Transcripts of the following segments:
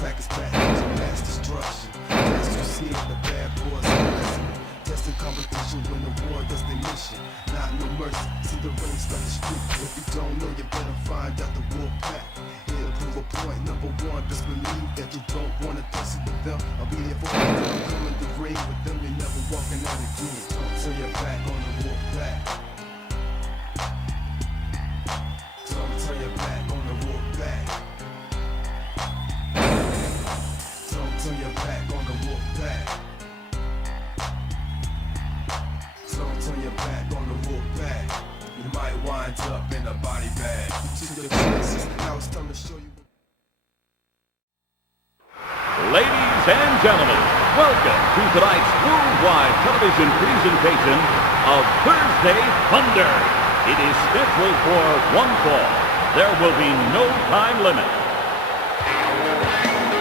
back is back, mass destruction. As you see it, the bad boys are blessing. Testing competition when the war does their mission. Not no mercy, see the rain start the street. If you don't know, you better find out the wolf pack. It'll prove a point. Number one, just believe that you don't want to test it with them. I'll be there for you. I'm coming to grave with them. You're never walking out again. Turn your back on the wolf pack. Turn your back on the wolf pack. Turn your back on the wolf pack. Turn your back on the wolf pack. You might wind up in a body bag. You took your chances, now it's time to show you. Ladies and gentlemen, welcome to tonight's worldwide television presentation of Thursday Thunder. It is scheduled for one fall. There will be no time limit.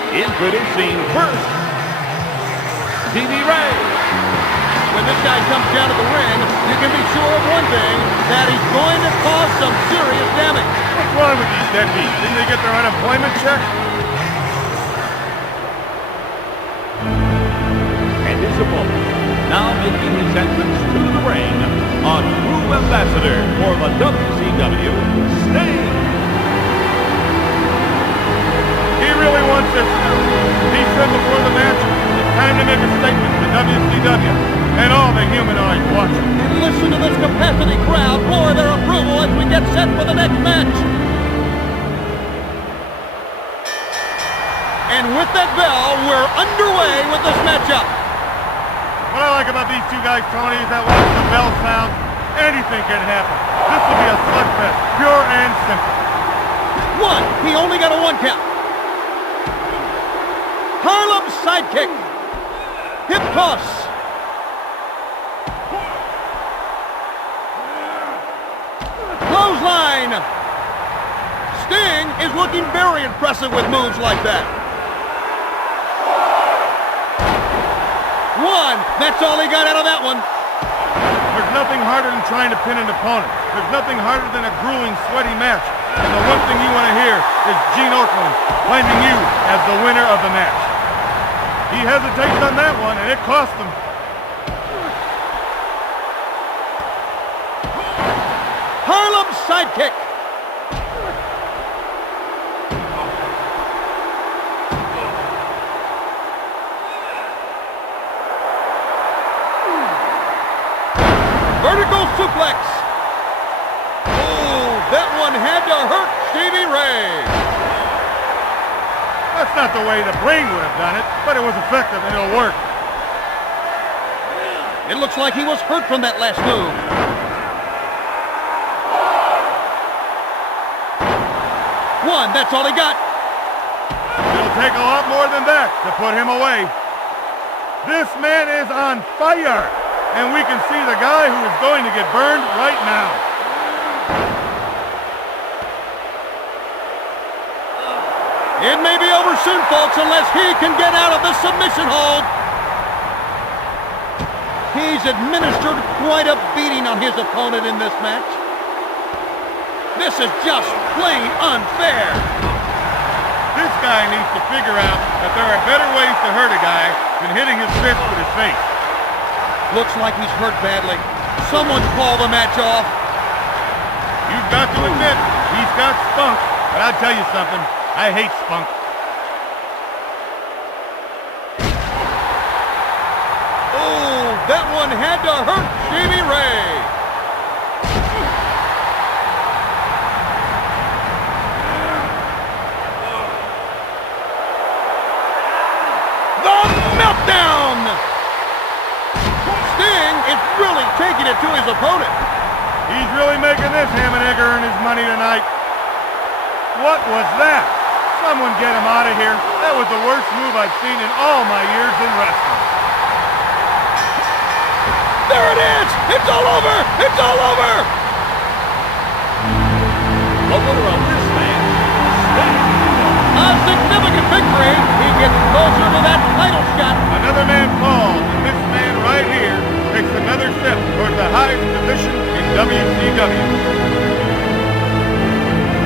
Introducing first, Stevie Ray. When this guy comes down to the ring, you can be sure of one thing, that he's going to cause some serious damage. What's wrong with these deadbeats? Didn't they get their unemployment check? And his opponent, now making his entrance to the ring, a true ambassador for the WCW, Sting. He really wants this. He said before the match, it's time to make a statement to WCW and all the humanoids watching. And listen to this capacity crowd roar their approval as we get set for the next match. And with that bell, we're underway with this matchup. What I like about these two guys, Tony, is that once the bell sounds, anything can happen. This will be a slugfest, pure and simple. One, he only got a one count. Harlem sidekick. Hip toss. Clothesline. Sting is looking very impressive with moves like that. One, that's all he got out of that one. There's nothing harder than trying to pin an opponent. There's nothing harder than a grueling, sweaty match. And the one thing you want to hear is Gene Okerlund claiming you as the winner of the match. He hesitates on that one, and it cost him. Harlem sidekick. Vertical suplex. Oh, that one had to hurt Stevie Ray. That's not the way the brain would have done it, but it was effective and it'll work. It looks like he was hurt from that last move. One, that's all he got. It'll take a lot more than that to put him away. This man is on fire, and we can see the guy who is going to get burned right now. It may be over soon, folks, unless he can get out of the submission hold. He's administered quite a beating on his opponent in this match. This is just plain unfair. This guy needs to figure out that there are better ways to hurt a guy than hitting his fist with his face. Looks like he's hurt badly. Someone call the match off. You've got to admit, he's got spunk, but I'll tell you something. I hate spunk. Oh, that one had to hurt Stevie Ray. The meltdown! Sting is really taking it to his opponent. He's really making this ham and egg earn his money tonight. What was that? Someone get him out of here. That was the worst move I've seen in all my years in wrestling. There it is! It's all over! It's all over! The winner of this match, Sting. A significant victory. He gets closer to that title shot. Another man falls, and this man right here takes another step toward the highest position in WCW.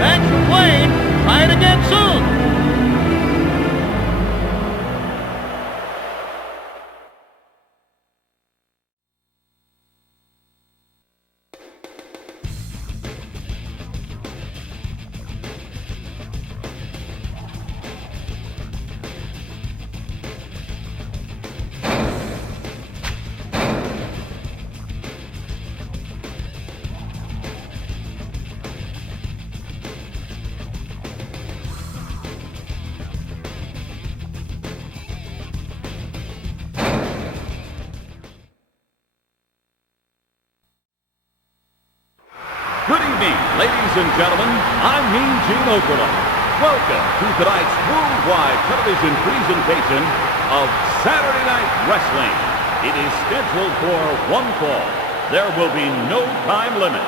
Thanks for playing. Try it again soon. Ladies and gentlemen, I'm Mean Gene Okerlund. Welcome to tonight's worldwide television presentation of Saturday Night Wrestling. It is scheduled for one fall. There will be no time limit.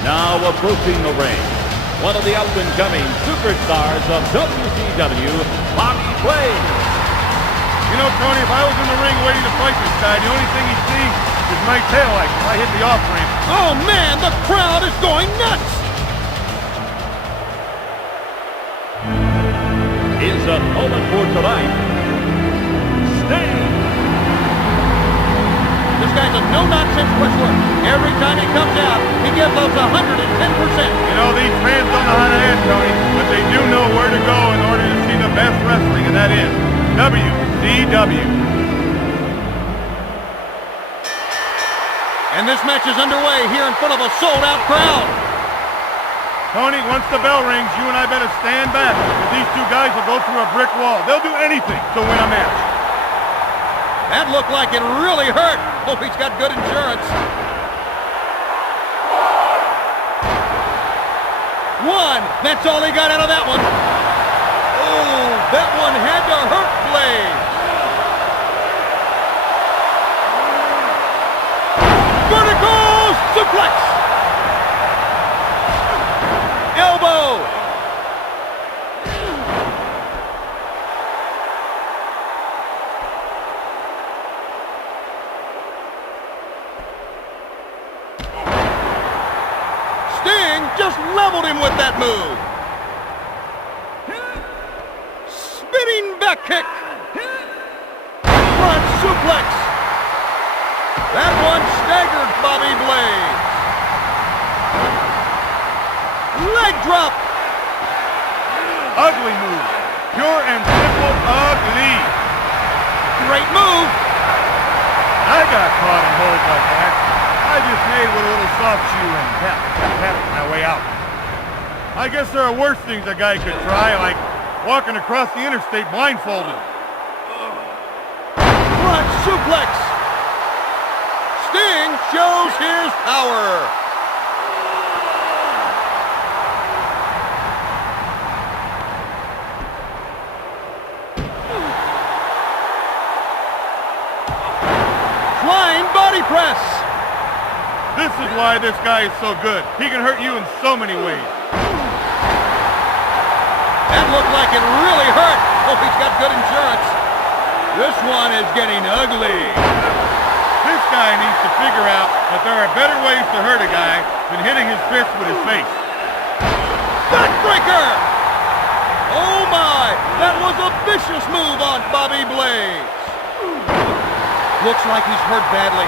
Now approaching the ring, one of the up-and-coming superstars of WCW, Bobby Blaze. You know, Tony, if I was in the ring waiting to fight this guy, the only thing he'd see is my tail light if I hit the off-ramp. Oh, man, the crowd is going nuts! His opponent for tonight, Sting. This guy's a no-nonsense wrestler. Every time he comes out, he gives us 110%. You know, these fans don't know how to act, Tony, but they do know where to go in order to see the best wrestling, and that is WCW. And this match is underway here in front of a sold-out crowd. Tony, once the bell rings, you and I better stand back, because these two guys will go through a brick wall. They'll do anything to win a match. That looked like it really hurt. Hope he's got good insurance. One. That's all he got out of that one. Oh, that one had to hurt Blaze. Vertical suplex. Elbow. Sting just leveled him with that move. Spinning back kick. Front suplex. That one staggered Bobby Blaze. Leg drop. Ugly move. Pure and simple ugly. Great move. I got caught in holds like that. I just made with a little soft shoe and tap, tap, tap my way out. I guess there are worse things a guy could try, like walking across the interstate blindfolded. Front suplex. Sting shows his power. Flying body press. This is why this guy is so good. He can hurt you in so many ways. That looked like it really hurt. Hope he's got good insurance. This one is getting ugly. This guy needs to figure out that there are better ways to hurt a guy than hitting his fist with his face. Backbreaker! Oh my! That was a vicious move on Bobby Blaze. Looks like he's hurt badly.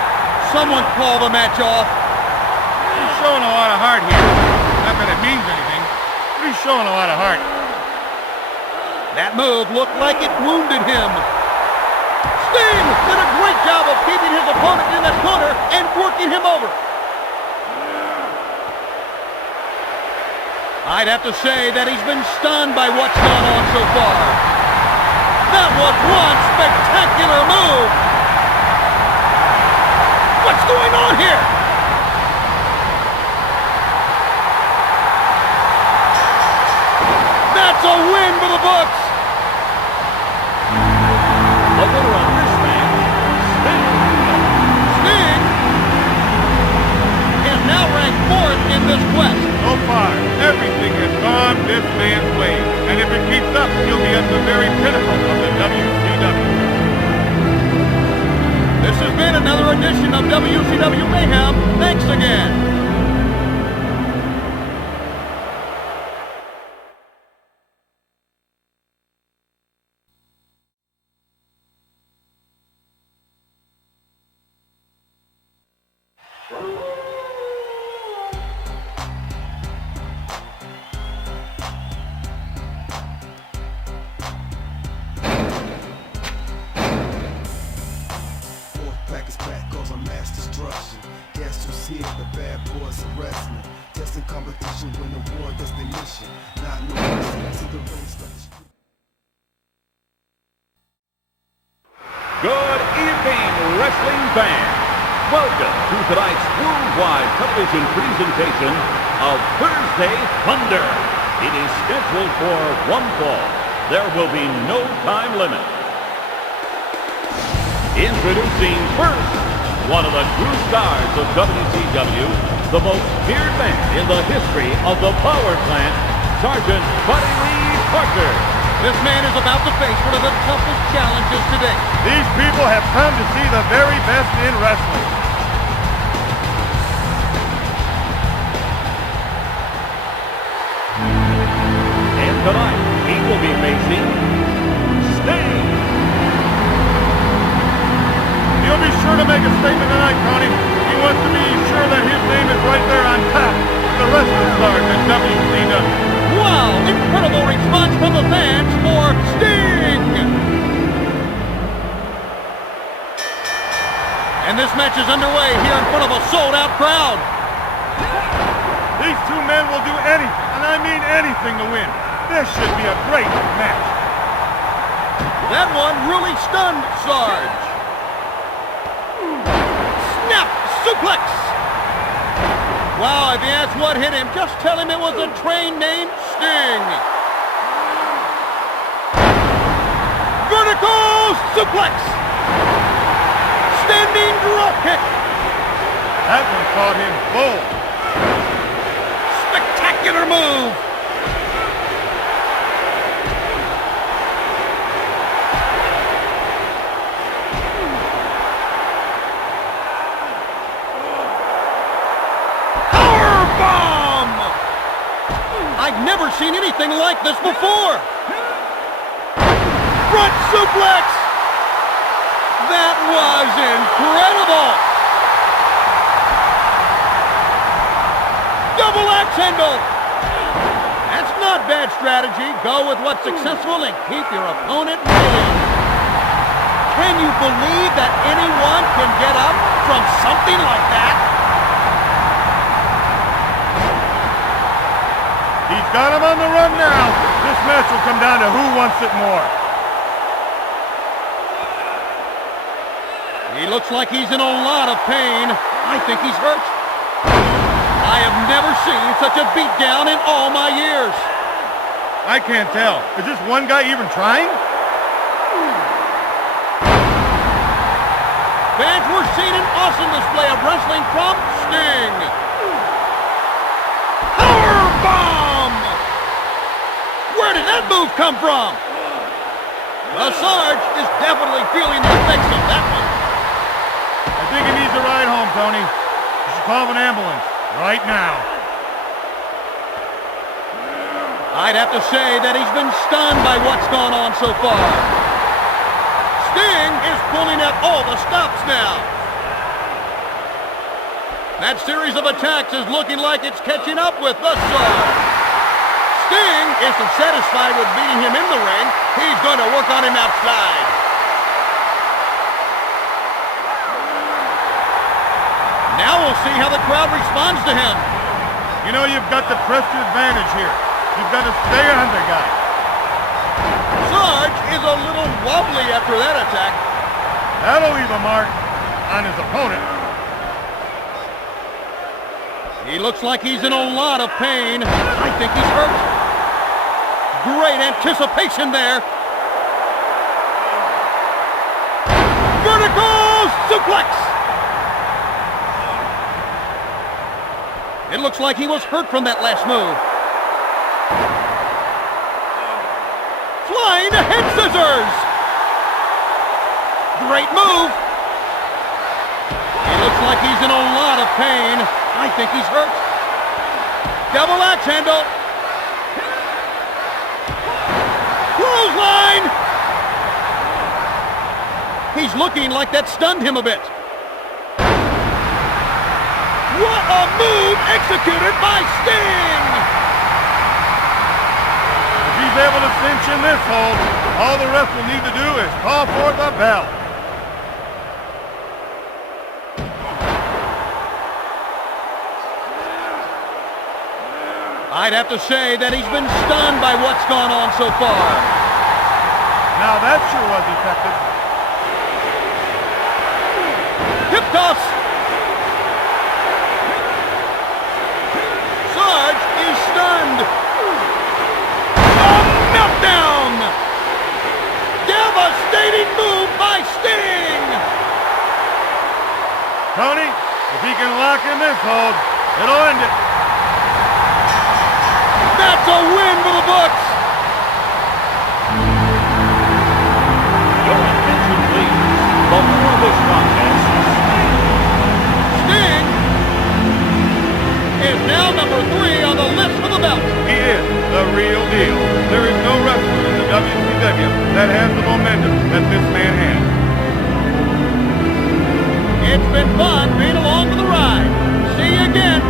Someone call the match off. He's showing a lot of heart here. Not that it means anything, but he's showing a lot of heart. That move looked like it wounded him. Sting did a great job of keeping his opponent in that corner and working him over. I'd have to say that he's been stunned by what's gone on so far. That was one spectacular move. What's going on here? That's a win for the books. The winner of this match, Sting. Sting is now ranked 4th in this quest. So far, everything has gone this man's way. And if it keeps up, he'll be at the very pinnacle of the WCW. This has been another edition of WCW Mayhem. Thanks again. See it, the bad boys of wrestling. Testing competition when the war does their mission. Not no mercy, see the ring start the street. Good evening, wrestling fans. welcome to tonight's worldwide television presentation of Thursday Thunder. It is scheduled for one fall. There will be no time limit. Introducing first, one of the true stars of WCW, the most feared man in the history of the power plant, Sergeant Buddy Lee Parker. This man is about to face one of the toughest challenges today. These people have come to see the very best in wrestling. And tonight, he will be facing Sting. He'll be sure to make a statement tonight, Tony. He wants to be sure that his name is right there on top of the rest of the stars in WCW. Wow, incredible response from the fans for Sting! And this match is underway here in front of a sold-out crowd. These two men will do anything, and I mean anything, to win. This should be a great match. That one really stunned Sarge. Snap! Suplex! Wow, if you ask what hit him, just tell him it was a train named Sting. Vertical suplex! Standing drop kick! That one caught him full. Spectacular move! I've never seen anything like this before. Front suplex. That was incredible. Double axe handle. That's not bad strategy. Go with what's successful and keep your opponent moving. Can you believe that anyone can get up from something like that? He's got him on the run now. This match will come down to who wants it more. He looks like he's in a lot of pain. I think he's hurt. I have never seen such a beatdown in all my years. I can't tell. Is this one guy even trying? Fans, we're seeing an awesome display of wrestling from Sting. Powerbomb! Where did that move come from? Well, Sarge is definitely feeling the effects of that one. I think he needs a ride home, Tony. You should call an ambulance right now. I'd have to say that he's been stunned by what's gone on so far. Sting is pulling out all the stops now. That series of attacks is looking like it's catching up with the Sarge. Sting isn't satisfied with beating him in the ring. He's going to work on him outside. Now we'll see how the crowd responds to him. You know, you've got the pressure advantage here. You've got to stay on the guy. Sarge is a little wobbly after that attack. That'll leave a mark on his opponent. He looks like he's in a lot of pain. I think he's hurt. Great anticipation there. Vertical suplex. It looks like he was hurt from that last move. Flying head scissors. Great move. He looks like he's in a lot of pain. I think he's hurt. Double axe handle. Clothesline. He's looking like that stunned him a bit. What a move executed by Sting! If he's able to cinch in this hold, all the ref will need to do is call for the bell. I'd have to say that he's been stunned by what's gone on so far. Now that sure was effective. Hip toss. Tony, if he can lock in this hold, it'll end it. That's a win for the books. Your attention, please. The winner of this contest, Sting is now number 3 on the list for the belt. He is the real deal. There is no wrestler in the WCW that has the momentum that this man has. It's been fun being along for the ride. See you again.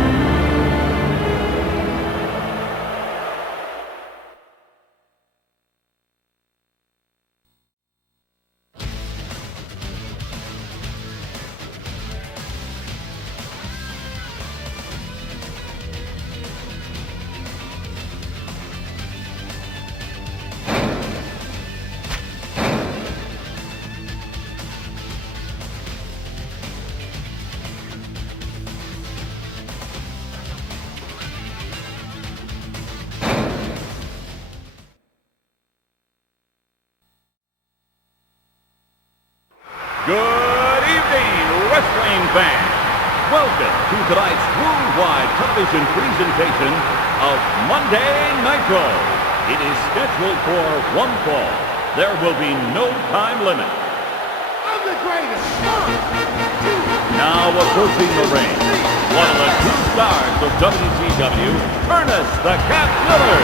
good evening, wrestling fans. Welcome to tonight's worldwide television presentation of Monday Nitro. It is scheduled for one fall. There will be no time limit. I'm the greatest. Now approaching the ring, one of the two stars of WCW, Ernest the Cat Miller.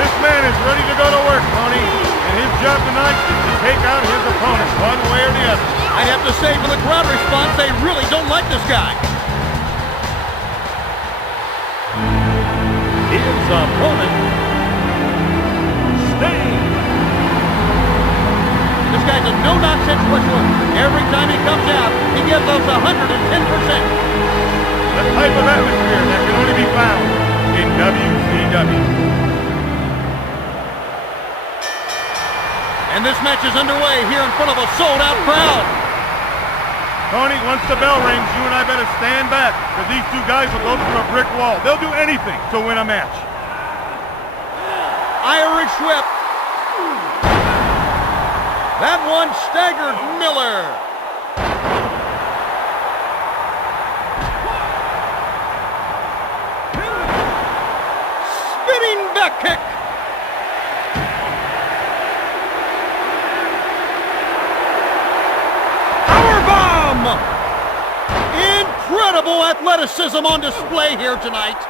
This man is ready to go to work, Tony, and his job tonight is to take out his opponent one way or the other. I'd have to say, for the crowd response, they really don't like this guy. His opponent, Sting. This guy's a no-nonsense wrestler. Every time he comes out, he gives us 110%. The type of atmosphere that can only be found in WCW. And this match is underway here in front of a sold-out crowd. Tony, once the bell rings, you and I better stand back, because these two guys will go through a brick wall. They'll do anything to win a match. Irish whip. That one staggered Miller. Spinning back kick. Incredible athleticism on display here tonight.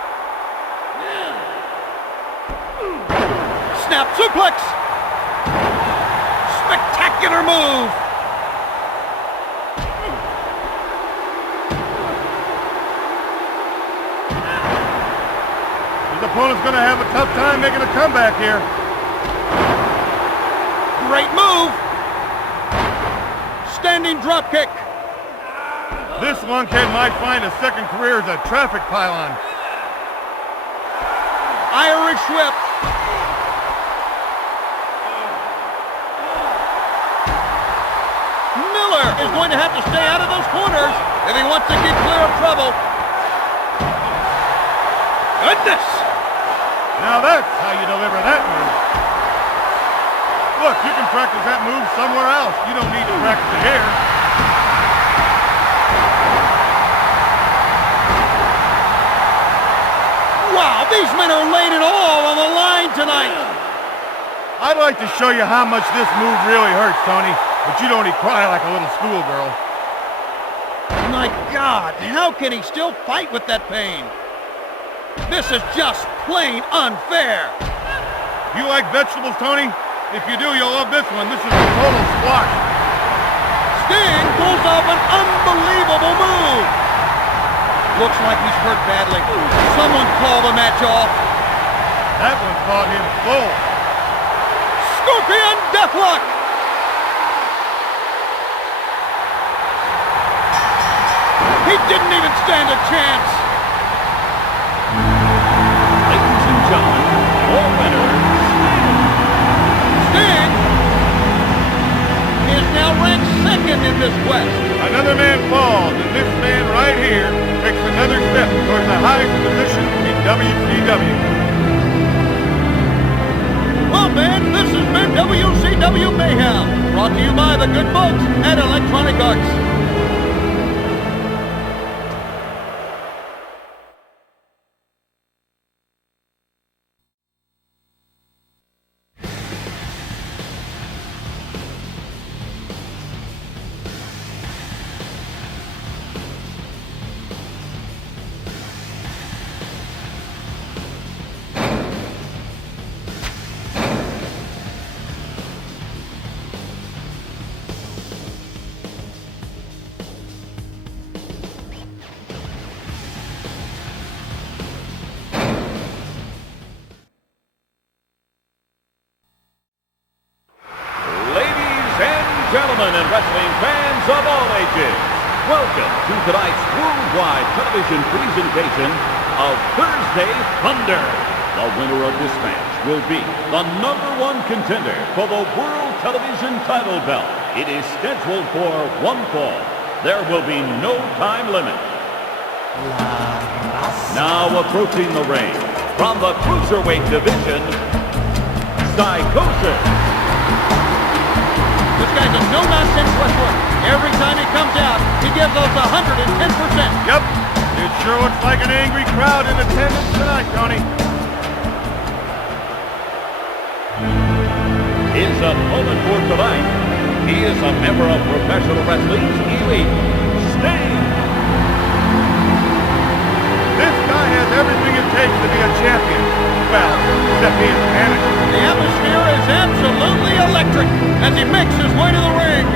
Snap suplex. Spectacular move. His opponent's going to have a tough time making a comeback here. Great move. Standing drop kick. This lunkhead might find a second career as a traffic pylon. Irish whip. Miller is going to have to stay out of those corners if he wants to keep clear of trouble. Goodness! Now that's how you deliver that move. Look, you can practice that move somewhere else. You don't need to practice it here. Wow, these men are laying it all on the line tonight. I'd like to show you how much this move really hurts, Tony, but you'd only cry like a little schoolgirl. My God, how can he still fight with that pain? This is just plain unfair. You like vegetables, Tony? If you do, you'll love this one. This is a total squash. Sting pulls off an unbelievable move. Looks like he's hurt badly. Someone call the match off. That one caught him full. Scorpion Deathlock. He didn't even stand a chance. Ladies and gentlemen, your winner, Sting is now ranked second in this quest. Another man falls, and this man right here takes another step towards the highest position in WCW. Well, man, this has been WCW Mayhem, brought to you by the good folks at Electronic Arts. gentlemen, and wrestling fans of all ages, welcome to tonight's worldwide television presentation of Thursday Thunder. The winner of this match will be the #1 contender for the World Television title belt. It is scheduled for one fall. There will be no time limit. Now approaching the ring from the Cruiserweight division, Psychosis. This guy's a no-nonsense wrestler. Every time he comes out, he gives us 110%. Yep, it sure looks like an angry crowd in attendance tonight, Tony. His opponent for tonight, he is a member of professional wrestling's elite, Sting. This guy has everything it takes to be a champion. Well, except he is manager. The atmosphere is absolutely electric as he makes his way to the ring.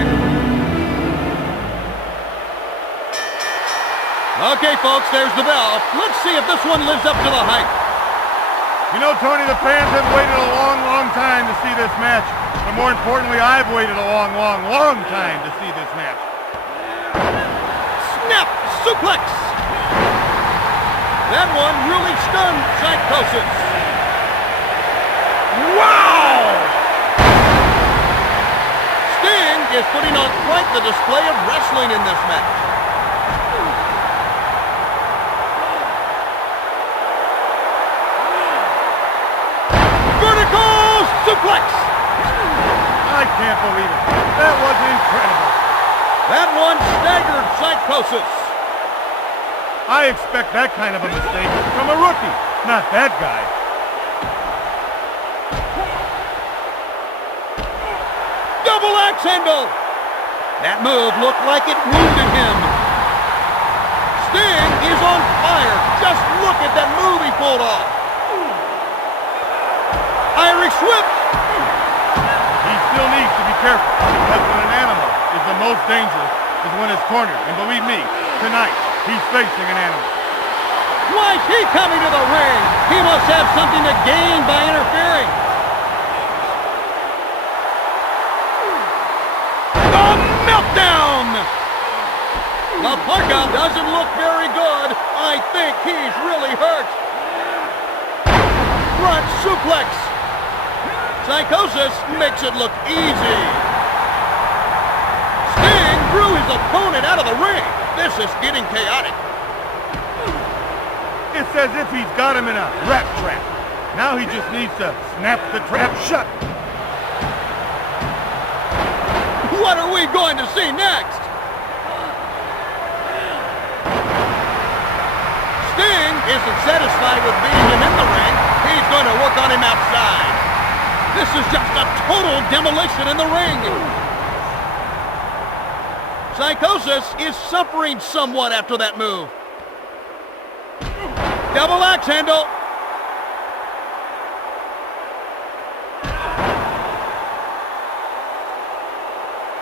Okay, folks, there's the bell. Let's see if this one lives up to the hype. You know, Tony, the fans have waited a long, long time to see this match. But more importantly, I've waited a long, long, long time to see this match. Snap! Suplex! That one really stunned Psychosis. Wow! Sting is putting on quite the display of wrestling in this match. Vertical suplex! I can't believe it. That was incredible. That one staggered Psychosis. I expect that kind of a mistake from a rookie, not that guy. Double axe handle! That move looked like it wounded him. Sting is on fire. Just look at that move he pulled off. Irish whip! He still needs to be careful, because when an animal is the most dangerous is when it's cornered. And believe me, tonight, he's facing an animal. Why is he coming to the ring? He must have something to gain by interfering. The meltdown! The parka doesn't look very good. I think he's really hurt. Front suplex. Psychosis makes it look easy. Sting threw his opponent out of the ring. This is getting chaotic. It's as if he's got him in a rat trap. Now he just needs to snap the trap shut. What are we going to see next? Sting isn't satisfied with beating him in the ring. He's going to work on him outside. This is just a total demolition in the ring. Psychosis is suffering somewhat after that move. Double axe handle.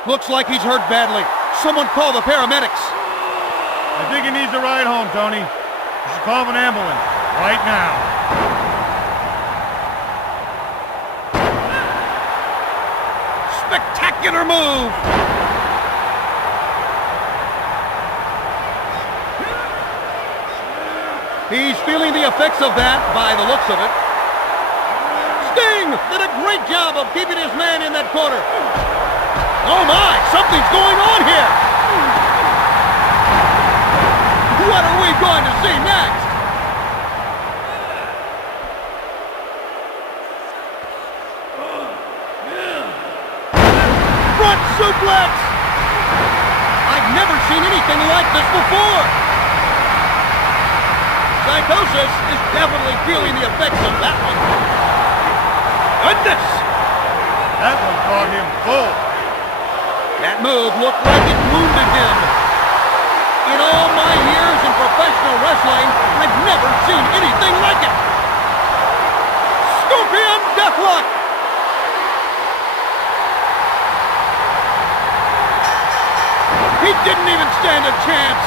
Looks like he's hurt badly. Someone call the paramedics. I think he needs a ride home, Tony. You should call an ambulance right now. Spectacular move. He's feeling the effects of that by the looks of it. Sting did a great job of keeping his man in that corner. Oh my, something's going on here. What are we going to see next? Front suplex. I've never seen anything like this before. Psychosis is definitely feeling the effects of that one. Goodness! That one caught him full. That move looked like it wounded him. In all my years in professional wrestling, I've never seen anything like it. Scorpion Deathlock! He didn't even stand a chance.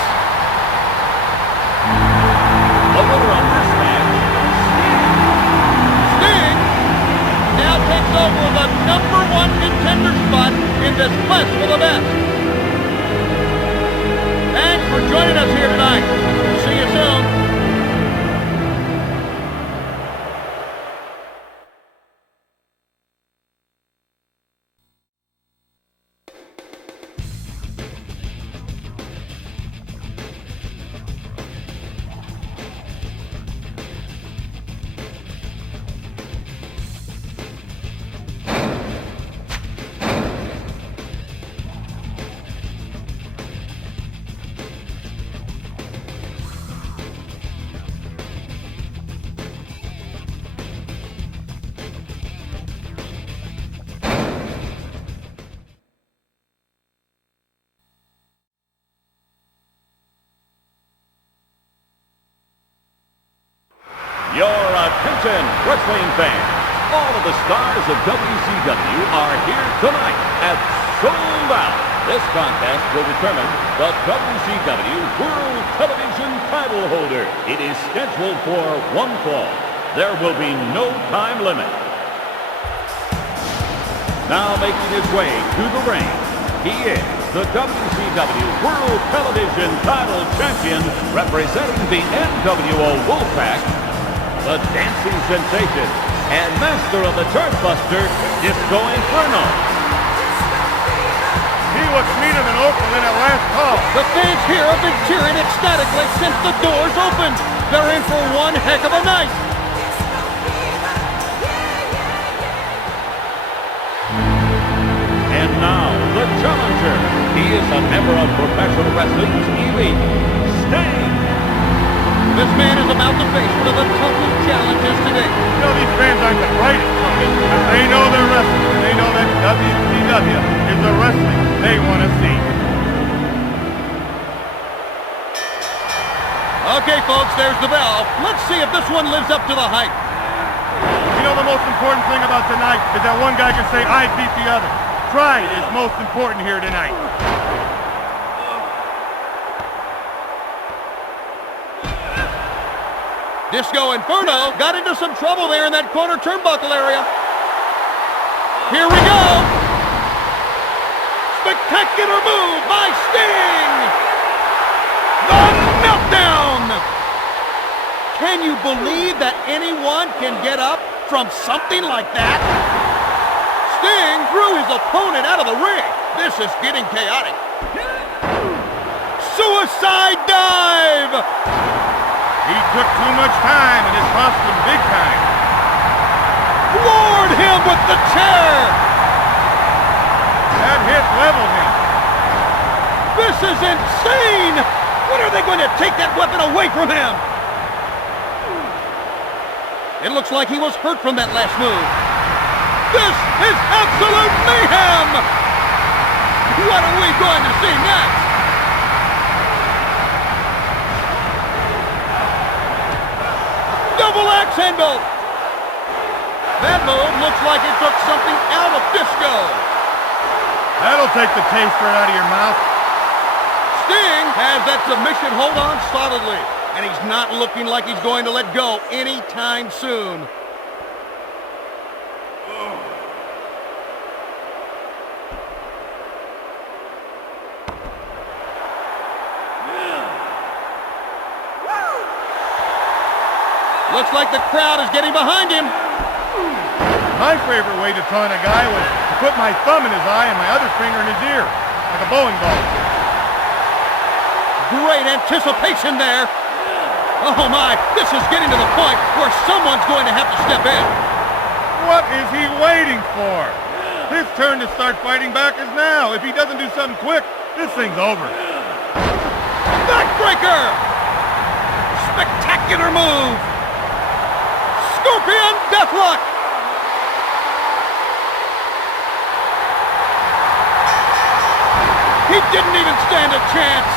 The winner of this match, Sting now takes over the #1 #1 contender spot in this quest for the best. Thanks for joining us here tonight. See you soon. Your attention, wrestling fans. All of the stars of WCW are here tonight at Sold Out. This contest will determine the WCW World Television Title holder. It is scheduled for one fall. There will be no time limit. Now making his way to the ring, he is the WCW World Television Title Champion representing the NWO Wolfpack, the dancing sensation, and master of the chartbuster, Disco Inferno. He looks meaner than Oakland at last call. The fans here have been cheering ecstatically since the doors opened. They're in for one heck of a night. And now, the challenger. He is a member of professional wrestling's elite, Sting. This man is about to face one of the toughest challenges today. You know, these fans aren't the brightest, Tony, but they know they're wrestling, and they know that WCW is the wrestling they want to see. Okay, folks, there's the bell. Let's see if this one lives up to the hype. You know, the most important thing about tonight is that one guy can say, I beat the other. Pride is most important here tonight. Disco Inferno got into some trouble there in that corner turnbuckle area. Here we go. Spectacular move by Sting. The meltdown. Can you believe that anyone can get up from something like that? Sting threw his opponent out of the ring. This is getting chaotic. Suicide dive. He took too much time, and it cost him big time. Floored him with the chair. That hit leveled him. This is insane. When are they going to take that weapon away from him? It looks like he was hurt from that last move. This is absolute mayhem. What are we going to see next? Double axe handle. That move looks like it took something out of Disco. That'll take the taste right out of your mouth. Sting has that submission hold on solidly, and he's not looking like he's going to let go anytime soon. Looks like the crowd is getting behind him. My favorite way to taunt a guy was to put my thumb in his eye and my other finger in his ear, like a bowling ball. Great anticipation there. Oh my, this is getting to the point where someone's going to have to step in. What is he waiting for? His turn to start fighting back is now. If he doesn't do something quick, this thing's over. Backbreaker! Spectacular move! Scorpion Deathlock! He didn't even stand a chance!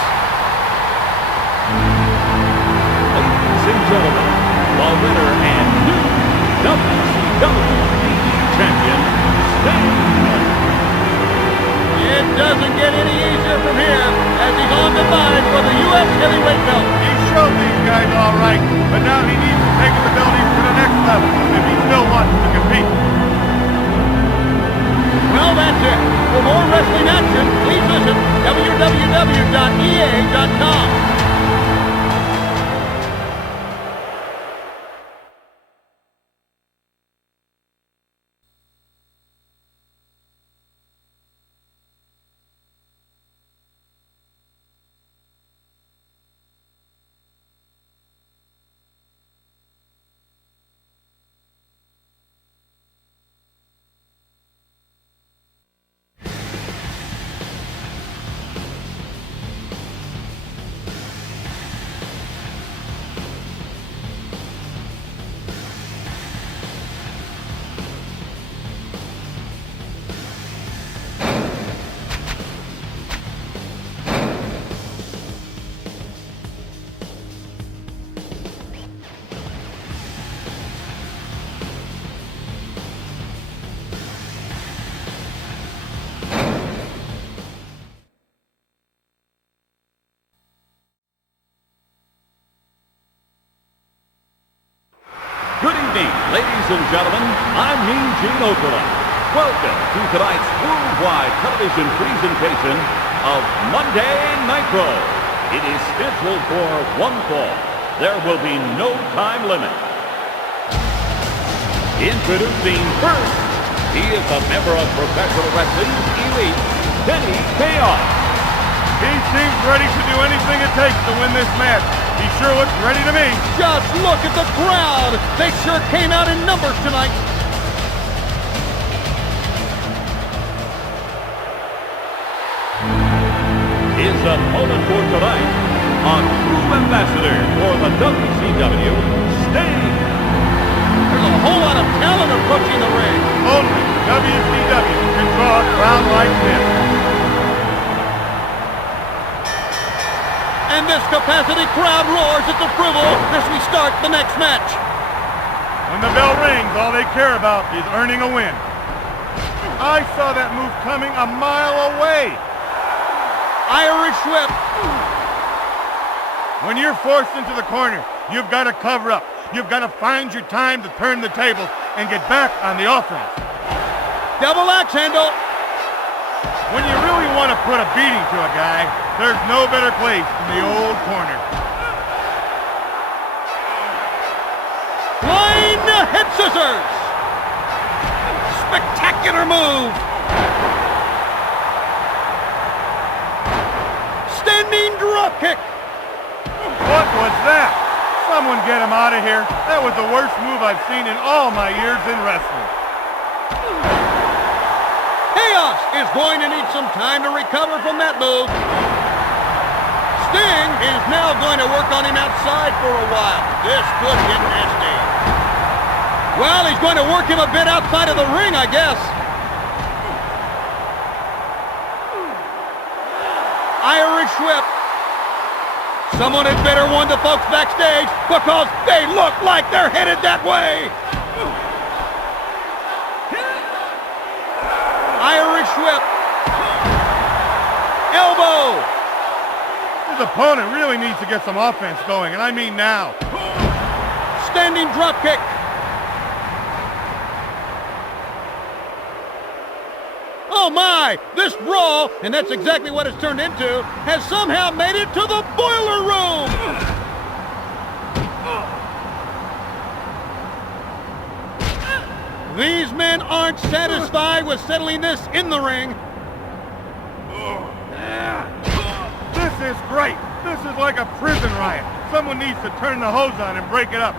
Ladies and gentlemen, the winner and new WCW champion, Sting. It doesn't get any easier from here as he's on the line for the U.S. heavyweight belt. He showed these guys all right, but now he needs to take his abilities to the next level if he still wants to compete. www.ea.com. Good evening, ladies and gentlemen. I'm Mean Gene Okerlund. Welcome to tonight's worldwide television presentation of Monday Nitro. It is scheduled for one fall. There will be no time limit. Introducing first, he is a member of professional wrestling's elite, Kenny Chaos. He seems ready to do anything it takes to win this match. He sure looks ready to me. Just look at the crowd. They sure came out in numbers tonight. His opponent for tonight, a true ambassador for the WCW, Sting. There's a whole lot of talent approaching the ring. Only WCW can draw a crowd like this. And this capacity crowd roars its approval as we start the next match. When the bell rings, all they care about is earning a win. I saw that move coming a mile away. Irish whip. When you're forced into the corner, you've got to cover up. You've got to find your time to turn the table and get back on the offense. Double axe handle. When you really want to put a beating to a guy, there's no better place than the old corner. Flying head scissors. Spectacular move. Standing drop kick. What was that? Someone get him out of here. That was the worst move I've seen in all my years in wrestling. Chaos is going to need some time to recover from that move. Sting is now going to work on him outside for a while. This could get nasty. Well, he's going to work him a bit outside of the ring, I guess. Irish whip. Someone had better warn the folks backstage because they look like they're headed that way. Irish whip. Elbow. His opponent really needs to get some offense going, and I mean now. Standing drop kick. Oh my! This brawl, and that's exactly what it's turned into, has somehow made it to the boiler room! These men aren't satisfied with settling this in the ring. This is great. This is like a prison riot. Someone needs to turn the hose on and break it up.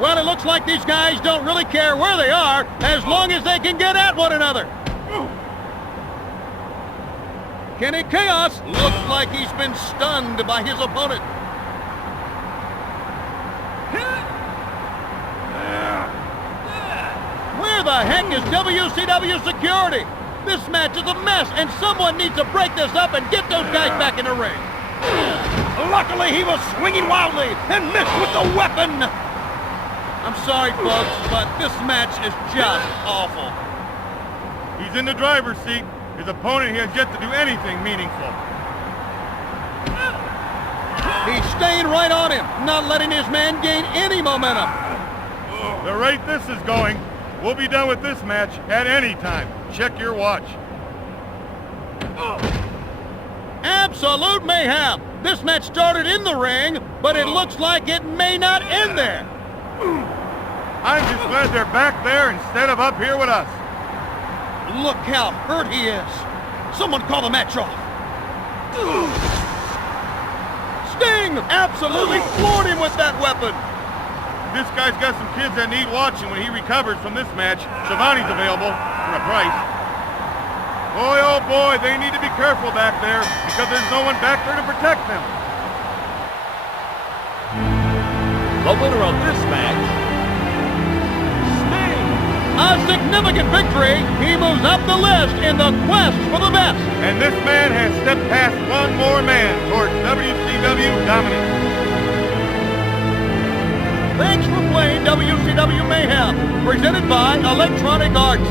Well, it looks like these guys don't really care where they are as long as they can get at one another. Kenny Chaos looks like he's been stunned by his opponent. Where the heck is WCW security? This match is a mess, and someone needs to break this up and get those guys back in the ring. Luckily, he was swinging wildly and missed with the weapon. I'm sorry, folks, but this match is just awful. He's in the driver's seat. His opponent has yet to do anything meaningful. He's staying right on him, not letting his man gain any momentum. The rate this is going, we'll be done with this match at any time. Check your watch. Absolute mayhem. This match started in the ring, but it looks like it may not end there. I'm just glad they're back there instead of up here with us. Look how hurt he is. Someone call the match off. Sting absolutely floored him with that weapon. This guy's got some kids that need watching when he recovers from this match. Shivani's available for a price. Boy, oh boy, they need to be careful back there because there's no one back there to protect them. The winner of this match, Sting. A significant victory. He moves up the list in the quest for the best. And this man has stepped past one more man towards WCW dominance. Thanks for playing WCW Mayhem, presented by Electronic Arts.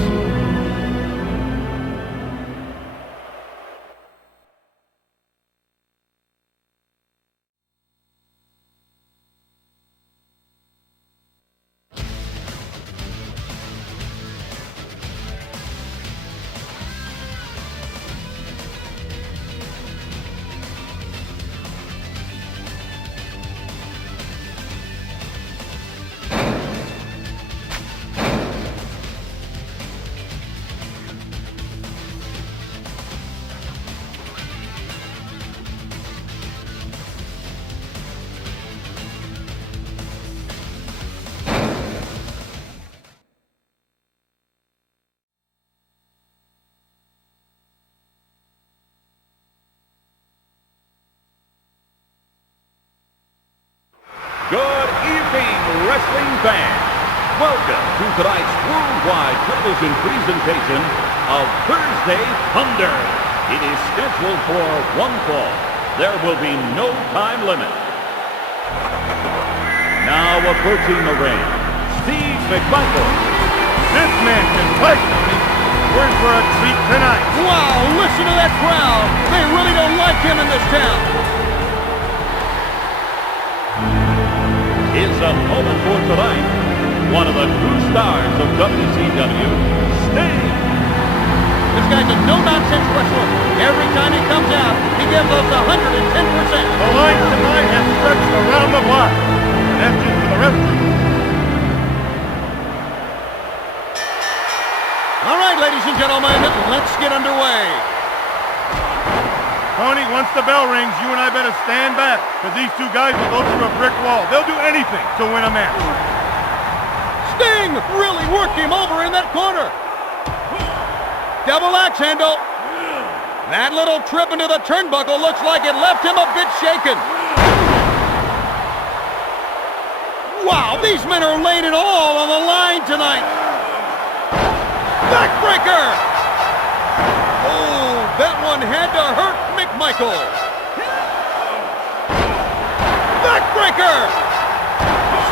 Good evening, wrestling fans. Welcome to tonight's worldwide television presentation of Thursday Thunder. It is scheduled for one fall. There will be no time limit. Now approaching the ring, Steve McMichael. This man can fight, Tony. We're in for a treat tonight. Wow, listen to that crowd. They really don't like him in this town. His opponent for tonight, one of the true stars of WCW, Sting. This guy's a no-nonsense wrestler. Every time he comes out, he gives us 110%. The line tonight has stretched around the block. And that's just for the referee. All right, ladies and gentlemen, let's get underway. Tony, once the bell rings, you and I better stand back, because these two guys will go through a brick wall. They'll do anything to win a match. Sting really worked him over in that corner. Double axe handle. That little trip into the turnbuckle looks like it left him a bit shaken. Wow, these men are laying it all on the line tonight. Backbreaker! Oh, that one had to hurt McMichael. Backbreaker!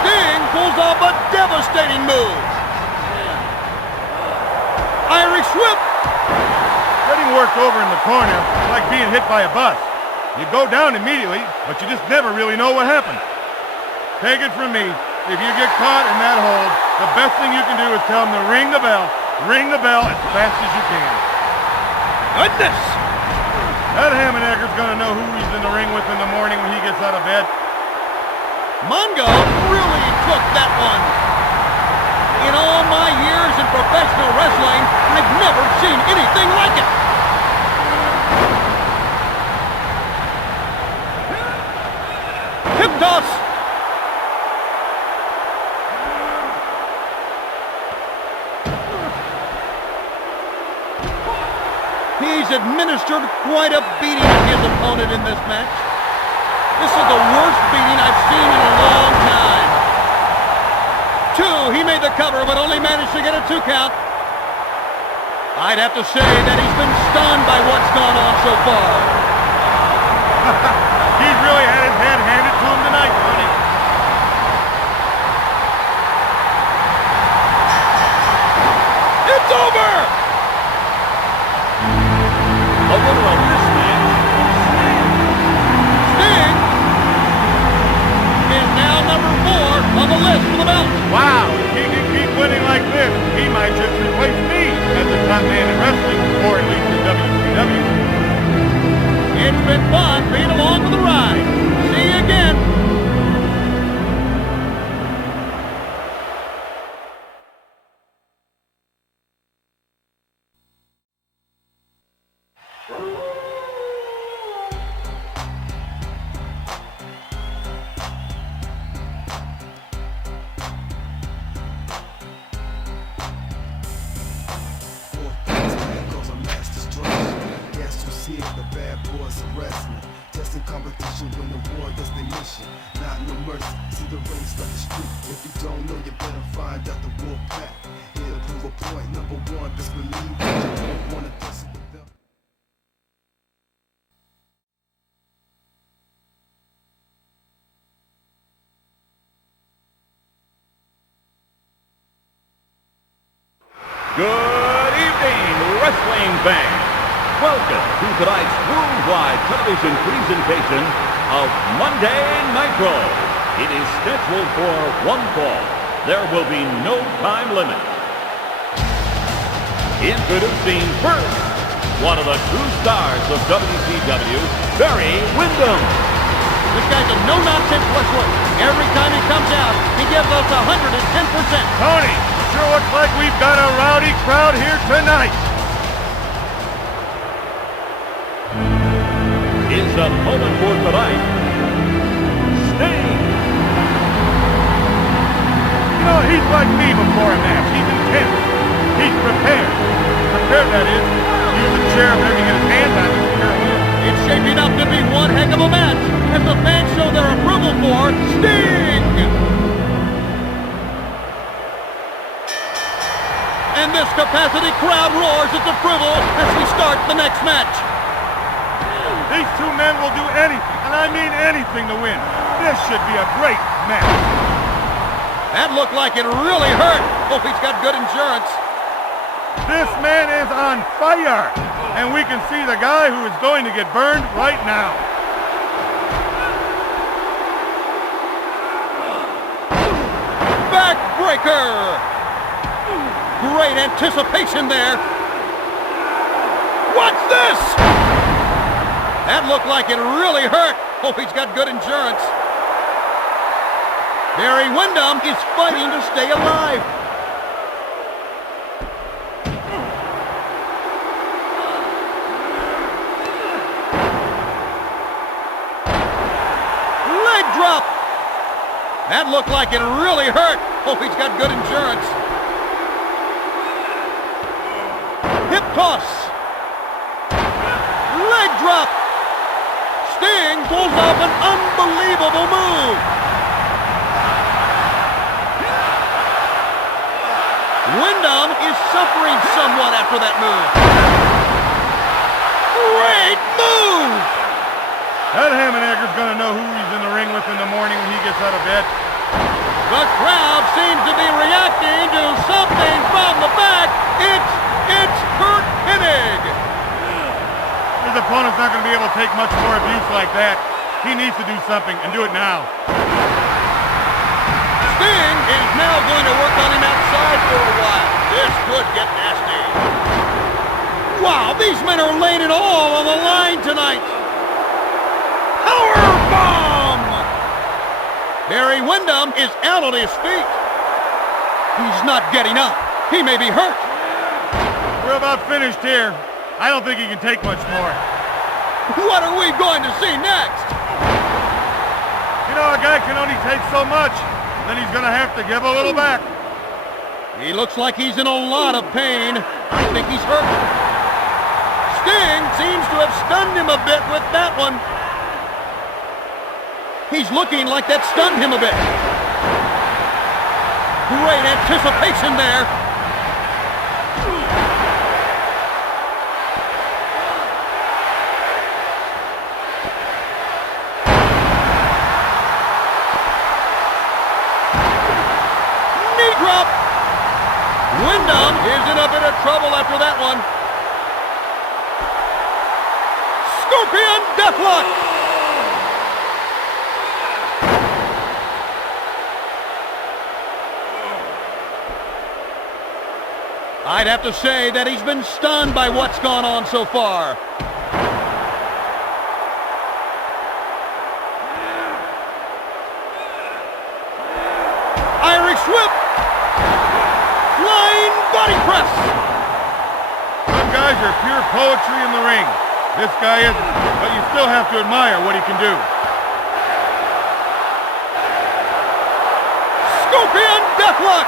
Sting pulls off a devastating move. Irish whip. Getting worked over in the corner is like being hit by a bus. You go down immediately, but you just never really know what happened. Take it from me, if you get caught in that hold, the best thing you can do is tell them to ring the bell as fast as you can. Goodness! That Hammonegger's gonna know who he's in the ring with in the morning when he gets out of bed. Mongo really took that one. In all my years in professional wrestling, I've never seen anything like it. Hip toss. He's administered quite a beating to his opponent in this match. This is the worst beating I've seen in a long time. 2, he made the cover, but only managed to get a 2 count. I'd have to say that he's been stunned by what's gone on so far. He's really had his head handed to him tonight, Tony. It's over! The winner of this match, Sting is now number 4 on the list for the belt. Wow, if he can keep winning like this, he might just replace me as the top man in wrestling, or at least in WCW. bad boys of wrestling. Testing competition when the war does their mission. Not no mercy, see the ring start the street. If you don't know, you better find out the wolf pack. It'll prove a point. Number one, best believe that you don't wanna tussle with them. Good evening, wrestling fans. Welcome to tonight's worldwide television presentation of Monday Nitro. It is scheduled for one fall. There will be no time limit. Introducing first, one of the true stars of WCW, Barry Windham. This guy's a no-nonsense wrestler. Every time he comes out, he gives us 110%. Tony, sure looks like we've got a rowdy crowd here tonight. His opponent for tonight, Sting. You know, he's like me before a match. He's intense. He's prepared. Prepared, that is. Use a chair if everything in his hands on it. It's shaping up to be one heck of a match as the fans show their approval for Sting. And this capacity crowd roars its approval as we start the next match. These two men will do anything, and I mean anything, to win. This should be a great match. That looked like it really hurt. Hope he's got good insurance. This man is on fire, and we can see the guy who is going to get burned right now. Backbreaker! Great anticipation there. What's this? That looked like it really hurt. Hope he's got good insurance. Barry Windham is fighting to stay alive. Leg drop. That looked like it really hurt. Hope he's got good insurance. Hip toss. Leg drop. Sting pulls off an unbelievable move. Windham is suffering somewhat after that move. Great move! That Hammonegger's going to know who he's in the ring with in the morning when he gets out of bed. The crowd seems to be reacting to something from the back. It's Kurt Hennig. His opponent's not going to be able to take much more abuse like that. He needs to do something, and do it now. Sting is now going to work on him outside for a while. This could get nasty. Wow, these men are laying it all on the line tonight. Power bomb! Barry Windham is out on his feet. He's not getting up. He may be hurt. We're about finished here. I don't think he can take much more. What are we going to see next? You know, a guy can only take so much. Then he's going to have to give a little back. He looks like he's in a lot of pain. I think he's hurt. Sting seems to have stunned him a bit with that one. He's looking like that stunned him a bit. Great anticipation there. Drop. Windham is in a bit of trouble after that one. Scorpion Deathlock. I'd have to say that he's been stunned by what's gone on so far. Irish whip. Flying body press. Some guys are pure poetry in the ring. This guy isn't, but you still have to admire what he can do. Scorpion Deathlock.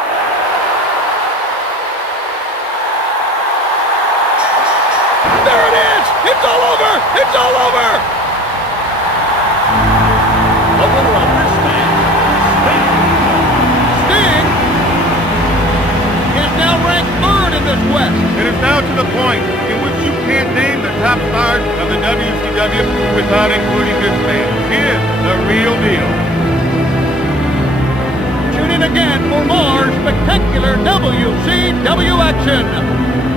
There it is. It's It's all over! It's all over! The winner of this match is Sting is now ranked third in this West. It is now to the point in which you can't name the top stars of the WCW without including this man. He is the real deal. Tune in again for more spectacular WCW action.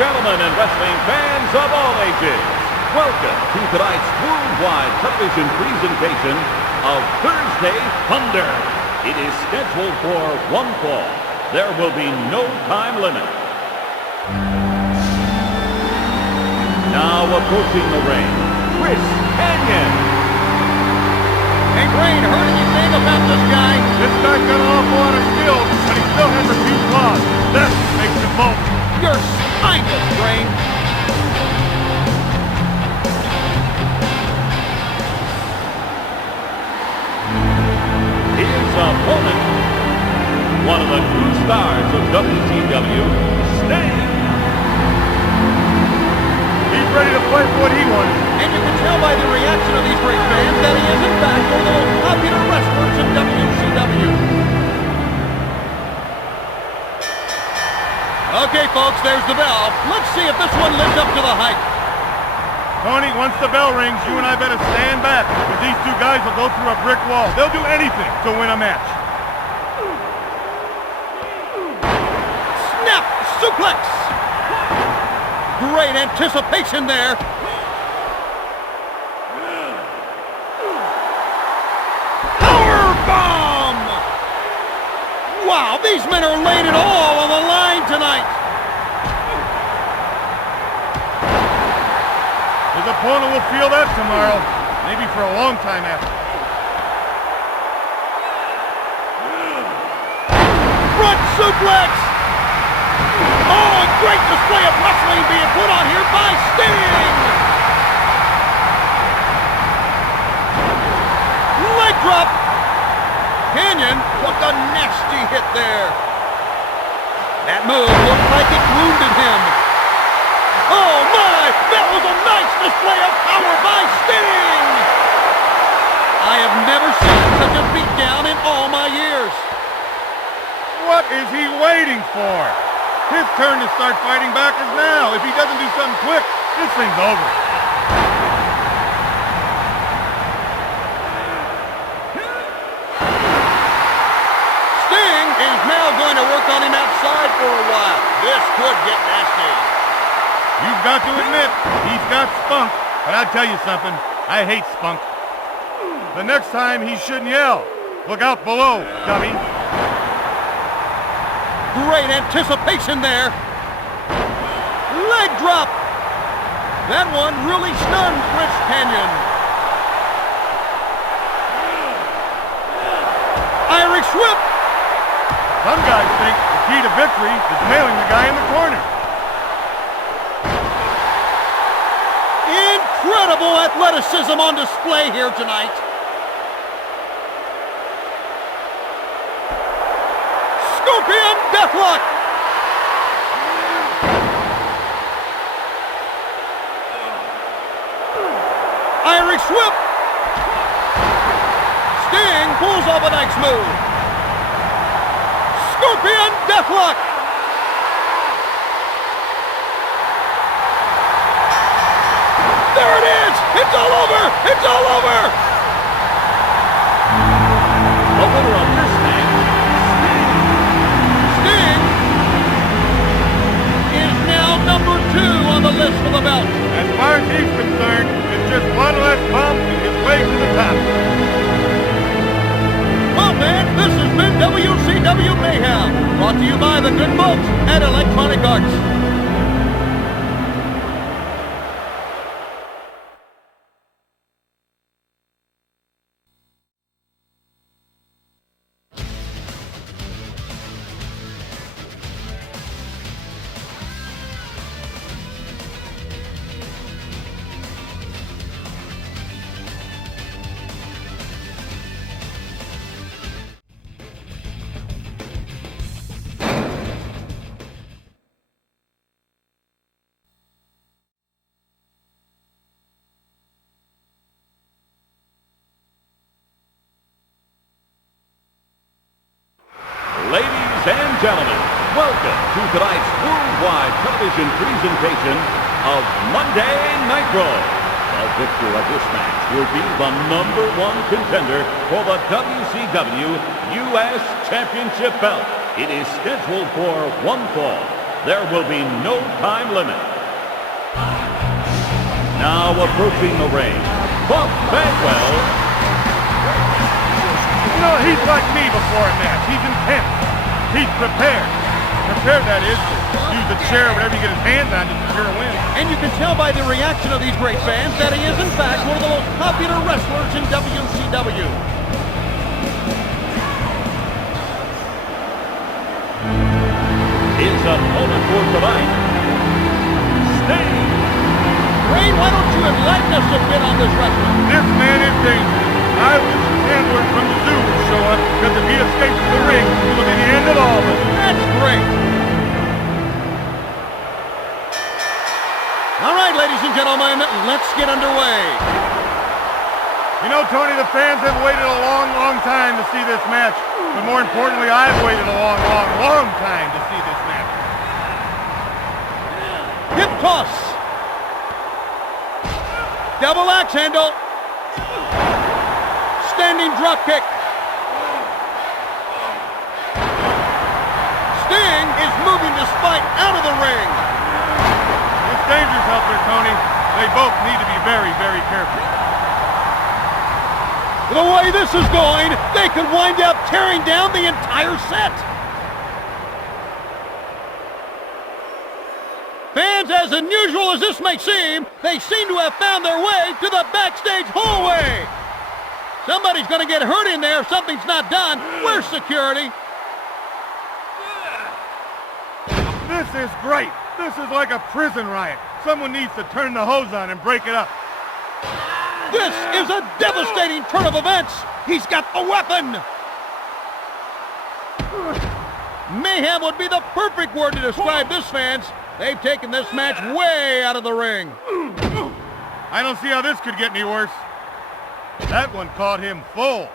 Gentlemen and wrestling fans of all ages, welcome to tonight's worldwide television presentation of Thursday Thunder. It is scheduled for one fall. There will be no time limit. Now approaching the ring, Chris Kanyon. Hey, Brain, heard anything about this guy? This guy's got an awful lot of skills, but he still has a few flaws. That makes him bold. You're spineless, Brain. His opponent, one of the true stars of WCW, Sting. He's ready to fight for what he wants. And you can tell by the reaction of these great fans that he is in fact one of the most popular wrestlers in WCW. Okay, folks, there's the bell. Let's see if this one lives up to the hype. Tony, once the bell rings, you and I better stand back. But these two guys will go through a brick wall. They'll do anything to win a match. Snap! Suplex! Great anticipation there. Powerbomb! Wow, these men are laying it all on the line tonight. His opponent will feel that tomorrow. Maybe for a long time after. Front suplex! Oh, a great display of wrestling being put on here by Sting! Leg drop! Kanyon took a nasty hit there. That move looked like it wounded him. Oh my! That was a nice display of power by Sting! I have never seen such a beatdown in all my years. What is he waiting for? His turn to start fighting back is now. If he doesn't do something quick, this thing's over. Sting is now going to work on him outside for a while. This could get nasty. You've got to admit, he's got spunk. But I'll tell you something, I hate spunk. The next time he shouldn't yell. Look out below, dummy. Great anticipation there. Leg drop. That one really stunned Chris Kanyon. Irish whip. Some guys think the key to victory is nailing the guy in the corner. Incredible athleticism on display here tonight. Scorpion Deathlock. Irish whip. Sting pulls off a nice move. Scorpion Deathlock. There it is! It's all over! It's all over! The winner of this match, Sting is now number 2 on on the list for the belt. As far as he's concerned, it's just one less bump in his way to the top. Well, fans, this has been WCW Mayhem, brought to you by the good folks at Electronic Arts. Ladies and gentlemen, welcome to tonight's worldwide television presentation of Monday Nitro. The victor of this match will be the #1 contender for the WCW U.S. Championship belt. It is scheduled for one fall. There will be no time limit. Now approaching the ring, Buck Bagwell. You know, he's like me before a match. He's intense. He's prepared. Prepared, that is, to use the chair or whatever you get his hands on to secure a win. And you can tell by the reaction of these great fans that he is, in fact, one of the most popular wrestlers in WCW. His opponent for tonight, Sting. Ray, why don't you enlighten us a bit on this wrestler? This man is dangerous. I wish the handler from the zoo would show up, because if he escapes the ring, it will be the end of all of us. That's great. All right, ladies and gentlemen, let's get underway. You know, Tony, the fans have waited a long, long time to see this match. But more importantly, I've waited a long, long, long time to see this match. Hip toss. Double axe handle. Standing drop kick. Sting is moving the spike out of the ring. It's dangerous out there, Tony. They both need to be very, very careful. The way this is going, they could wind up tearing down the entire set. Fans, as unusual as this may seem, they seem to have found their way to the backstage hallway. Somebody's going to get hurt in there if something's not done. Where's security? This is great. This is like a prison riot. Someone needs to turn the hose on and break it up. This is a devastating turn of events. He's got the weapon. Mayhem would be the perfect word to describe this, fans. They've taken this match way out of the ring. I don't see how this could get any worse. That one caught him full.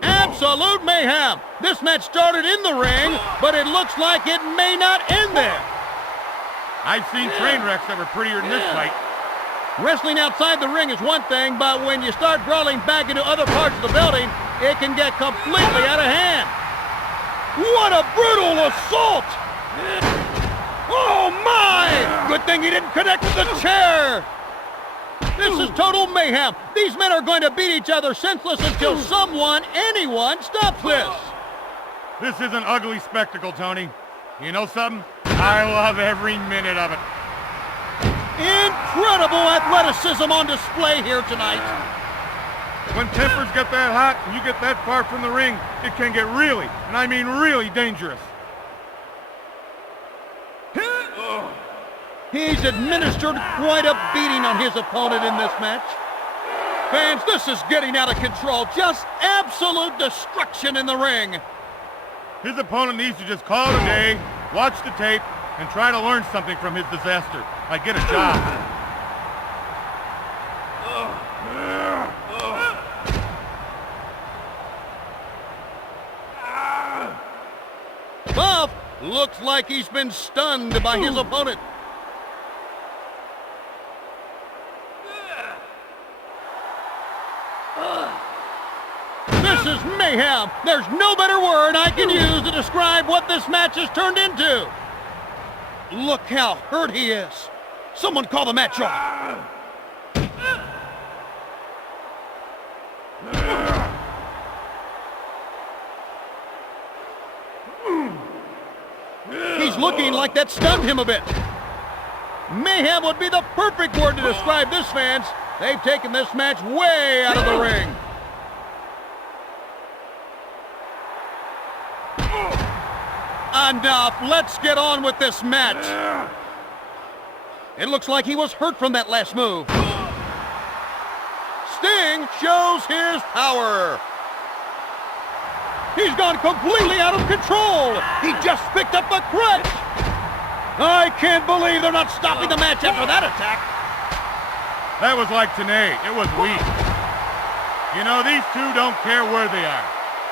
Absolute mayhem. This match started in the ring, but it looks like it may not end there. I've seen train wrecks that were prettier than this fight. Wrestling outside the ring is one thing, but when you start brawling back into other parts of the building, it can get completely out of hand. What a brutal assault! Oh my! Good thing he didn't connect with the chair! This is total mayhem. These men are going to beat each other senseless until someone, anyone, stops this. This is an ugly spectacle, Tony. You know something? I love every minute of it. Incredible athleticism on display here tonight. When tempers get that hot and you get that far from the ring, it can get really, and I mean really dangerous. He's administered quite a beating on his opponent in this match. Fans, this is getting out of control. Just absolute destruction in the ring. His opponent needs to just call it a day, watch the tape, and try to learn something from his disaster. Like get a job. Buff looks like he's been stunned by his opponent. This is mayhem. There's no better word I can use to describe what this match has turned into. Look how hurt he is. Someone call the match off. He's looking like that stunned him a bit. Mayhem would be the perfect word to describe this, fans. They've taken this match way out of the ring. Enough. Let's get on with this match. It looks like he was hurt from that last move. Sting shows his power. He's gone completely out of control. He just picked up a crutch. I can't believe they're not stopping the match after that attack. That was like Tenay. It was weak. You know, these two don't care where they are.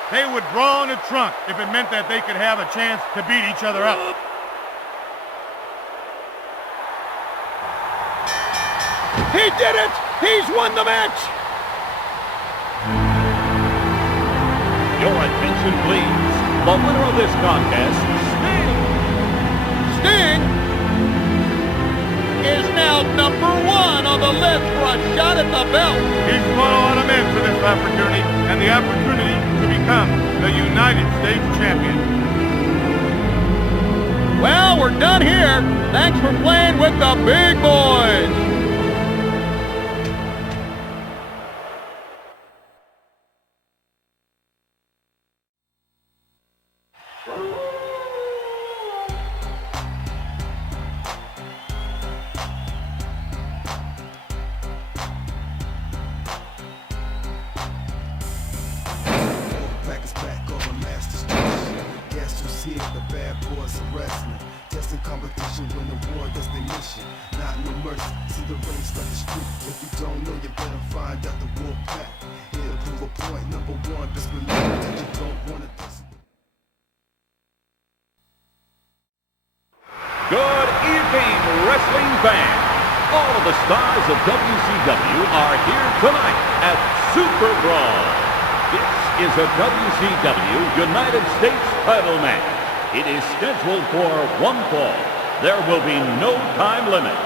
They would draw in a trunk if it meant that they could have a chance to beat each other up. He did it! He's won the match! Your attention, please. The winner of this contest, Sting is now #1 on the list for a shot at the belt. He's fought a lot of men for this opportunity, and the opportunity to become the United States champion. Well, we're done here. Thanks for playing with the big boys. The bad boys are wrestling, testing competition when the war does their mission. Not no mercy, see the ring start the street. If you don't know, you better find out the wolf pack. It'll prove a point. #1, best believe that you don't want to diss. Good evening, wrestling fans. All of the stars of WCW are here tonight at Super Brawl. This is a WCW United States title match. It is scheduled for one fall. There will be no time limit.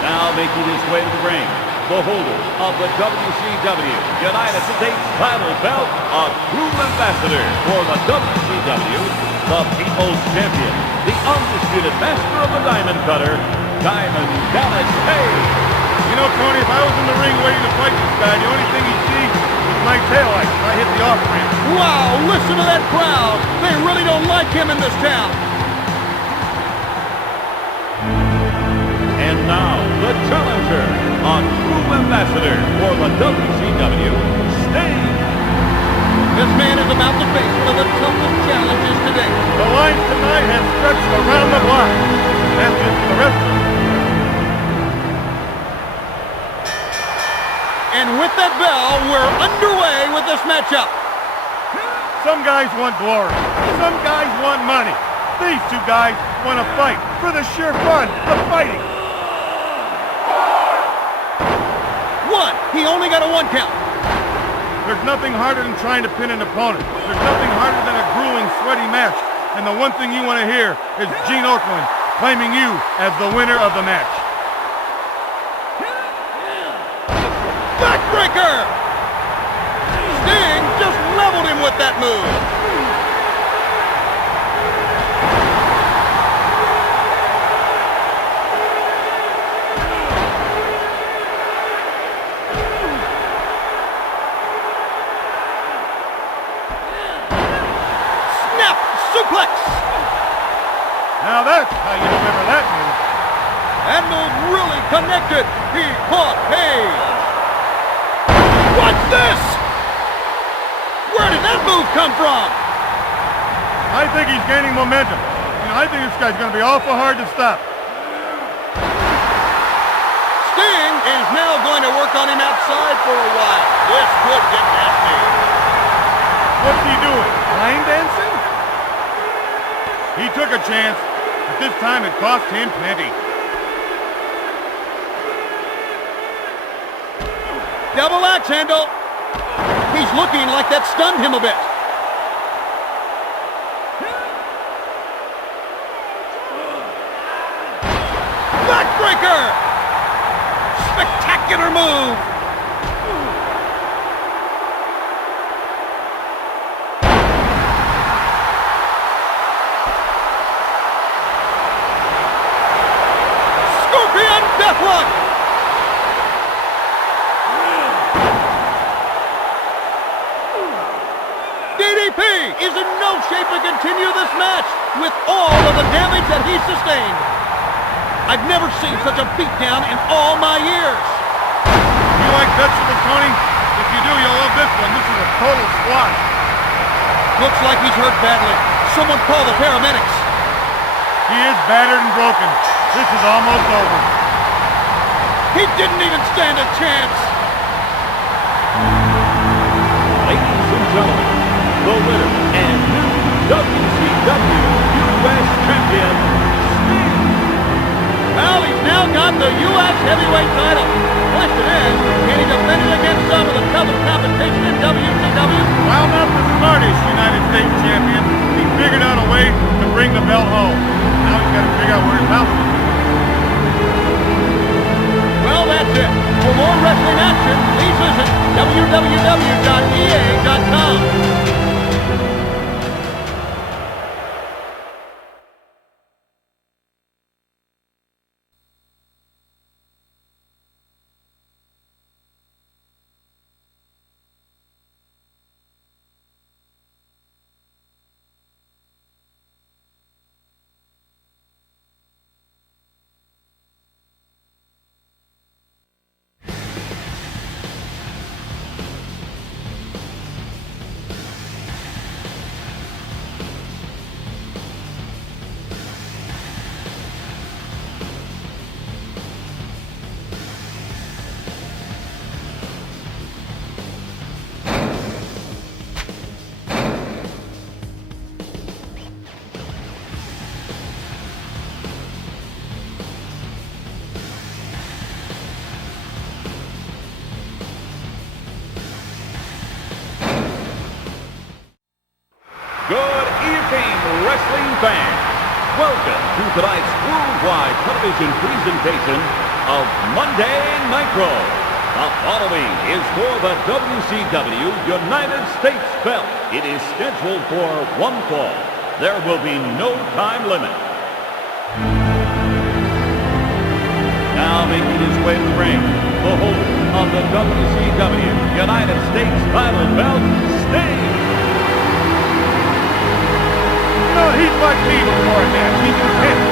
Now making his way to the ring, the holder of the WCW United States title belt, a true ambassador for the WCW, the People's Champion, the undisputed master of the Diamond Cutter, Diamond Dallas Page. You know, Tony, if I was in the ring waiting to fight this guy, the only thing he'd see was my tail light if I hit the off ramp. Wow, listen to that crowd. They really don't like him in this town. And now, the challenger, a true ambassador for the WCW, Sting. This man is about to face one of the toughest challenges today. The line tonight has stretched around the block. That's just for the rest of them. And with that bell, we're underway with this matchup. Some guys want glory. Some guys want money. These two guys want to fight for the sheer fun of fighting. One. He only got a 1 count. There's nothing harder than trying to pin an opponent. There's nothing harder than a grueling, sweaty match. And the one thing you want to hear is Gene Okerlund claiming you as the winner of the match. Backbreaker! Sting just leveled him with that move. Snap! Suplex! Now that's how you remember that move. That move really connected. He caught Page. What's this? Where did that move come from? I think he's gaining momentum. I think this guy's going to be awful hard to stop. Sting is now going to work on him outside for a while. This could get nasty. What's he doing? Line dancing? He took a chance, but this time it cost him plenty. Double axe handle. He's looking like that stunned him a bit. spectacular move. Scorpion Deathlock. DDP is in no shape to continue this match with all of the damage that he sustained. I've never seen such a beatdown in all my years. You like vegetables, Tony? If you do, you'll love this one. This is a total squash. Looks like he's hurt badly. Someone call the paramedics. He is battered and broken. This is almost over. He didn't even stand a chance. Ladies and gentlemen, the winner and new WCW US Champion, Sting. Well, he's now got the U.S. Heavyweight title. Question is, can he defend it against some of the toughest competition in WCW? While not the smartest United States champion, he figured out a way to bring the belt home. Now he's got to figure out where his house is. Well, that's it. For more wrestling action, please visit www.ea.com. Good evening, wrestling fans. Welcome to tonight's worldwide television presentation of Monday Nitro. The following is for the WCW United States belt. It is scheduled for one fall. There will be no time limit. Now making his way to the ring, the holder of the WCW United States title belt, Sting. No, he's like me before a match. He's prepared.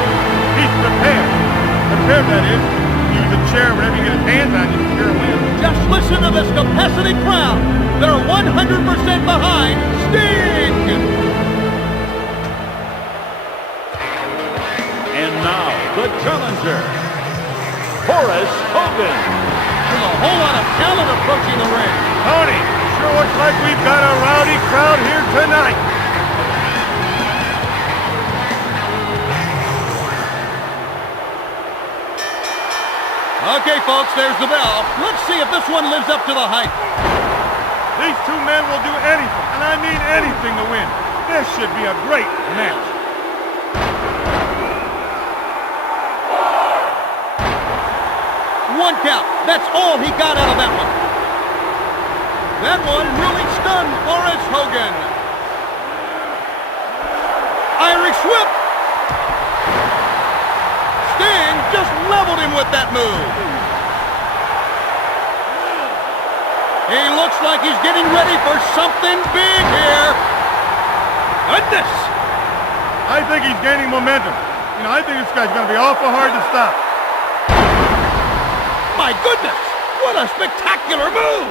He's prepared. Prepared, that is. Use a chair whenever you get his hands on you to secure a win. Just listen to this capacity crowd. They're 100% behind Sting. And now, the challenger, Horace Hogan. There's a whole lot of talent approaching the ring. Tony, sure looks like we've got a rowdy crowd here tonight. Okay, folks, there's the bell. Let's see if this one lives up to the hype. These two men will do anything, and I mean anything, to win. This should be a great match. One count. That's all he got out of that one. That one really stunned Horace Hogan. Irish whip. Sting just leveled him with that move. He looks like he's getting ready for something big here. Goodness! I think he's gaining momentum. You know, I think this guy's going to be awful hard to stop. My goodness! What a spectacular move!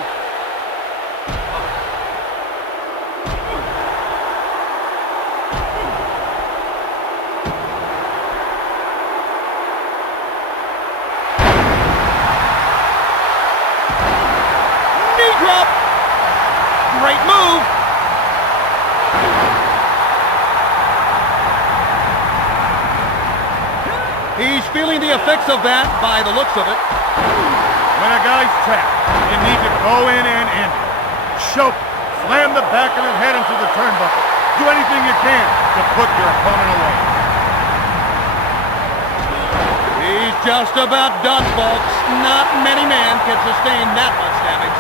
Knee drop! Great move! He's feeling the effects of that by the looks of it. When a guy's trapped, you need to go in and end it. Choke, slam the back of his head into the turnbuckle. Do anything you can to put your opponent away. He's just about done, folks. Not many men can sustain that much damage.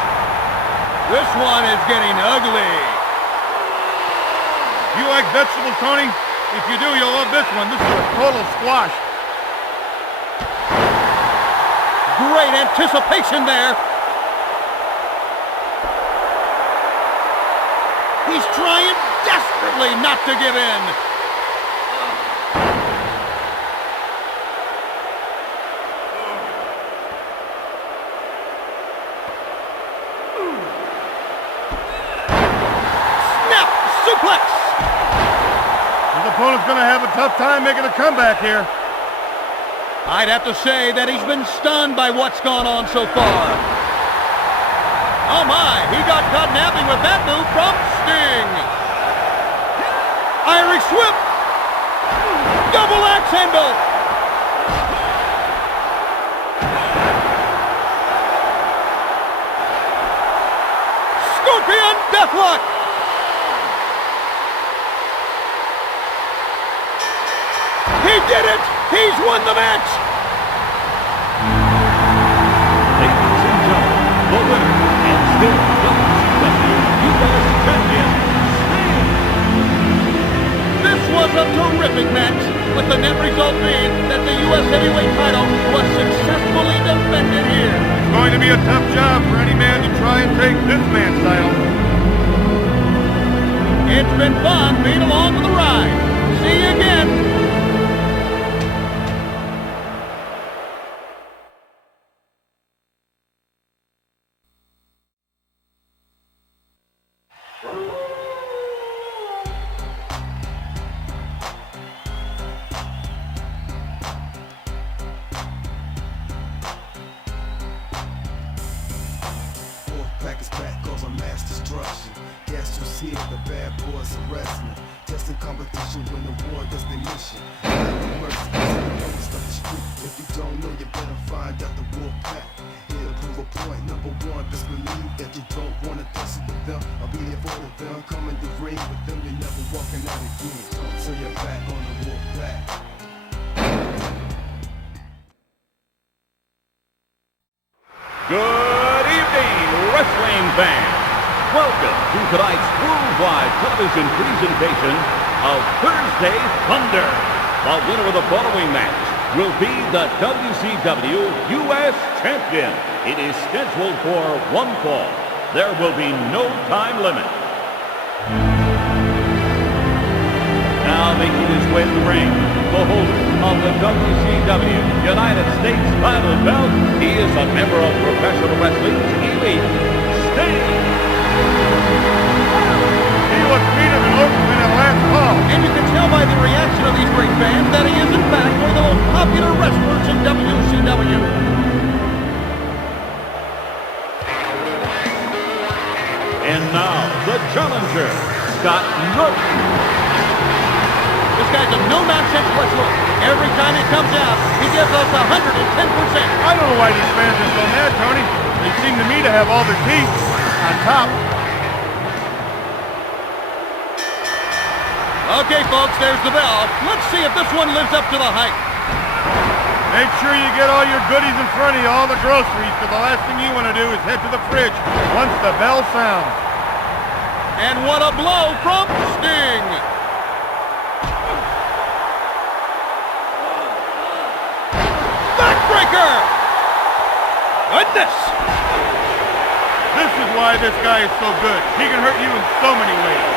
This one is getting ugly. You like vegetables, Tony? If you do, you'll love this one. This is a total squash. Great anticipation there. He's trying desperately not to give in. Snap suplex. His opponent's going to have a tough time making a comeback here. I'd have to say that he's been stunned by what's gone on so far. Oh my, he got caught napping with that move from Sting. Irish whip. Double axe handle. Scorpion deathlock. He did it. He's won the match. Ladies and gentlemen, the winner and still WCW US Champion, Sting. This was a terrific match, with the net result being that the U.S. Heavyweight title was successfully defended here. It's going to be a tough job for any man to try and take this man's title. It's been fun being along for the ride. See you again. Pack is back, cause I'm mass destruction. Gas to see it, the bad boys are wrestling. Testing competition when the war does their mission. Not no mercy, it's the street. If you don't know, you better find out the wolf pack. Here to prove a point, number one, best believe that you don't wanna test it with them. I'll be there for them, come in the ring with them, you're never walking out again. So you're back on the wolf pack. Good evening, wrestling fans. Welcome to tonight's worldwide television presentation of Thursday Thunder. The winner of the following match will be the WCW US Champion. It is scheduled for one fall. There will be no time limit. Now making his way to the ring, the holder of the WCW United States title belt. He is a member of professional wrestling's elite, Sting. He was Peter than Oakland at last call. And you can tell by the reaction of these great fans that he is in fact one of the most popular wrestlers in WCW. And now, the challenger, Scott Norton. This guy's a no-nonsense wrestler. Every time he comes out, he gives us 110%. I don't know why these fans are so mad, Tony. They seem to me to have all their teeth on top. Okay, folks, there's the bell. Let's see if this one lives up to the hype. Make sure you get all your goodies in front of you, all the groceries, because the last thing you want to do is head to the fridge once the bell sounds. And what a blow from Sting. Backbreaker! Goodness! This is why this guy is so good. He can hurt you in so many ways.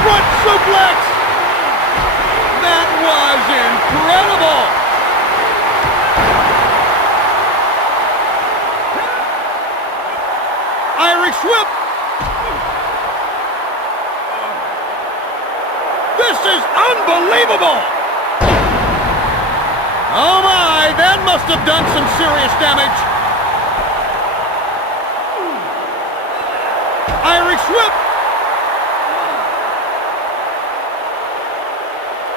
Front suplex! That was incredible! Irish whip! This is unbelievable! Oh my, that must have done some serious damage. Irish whip.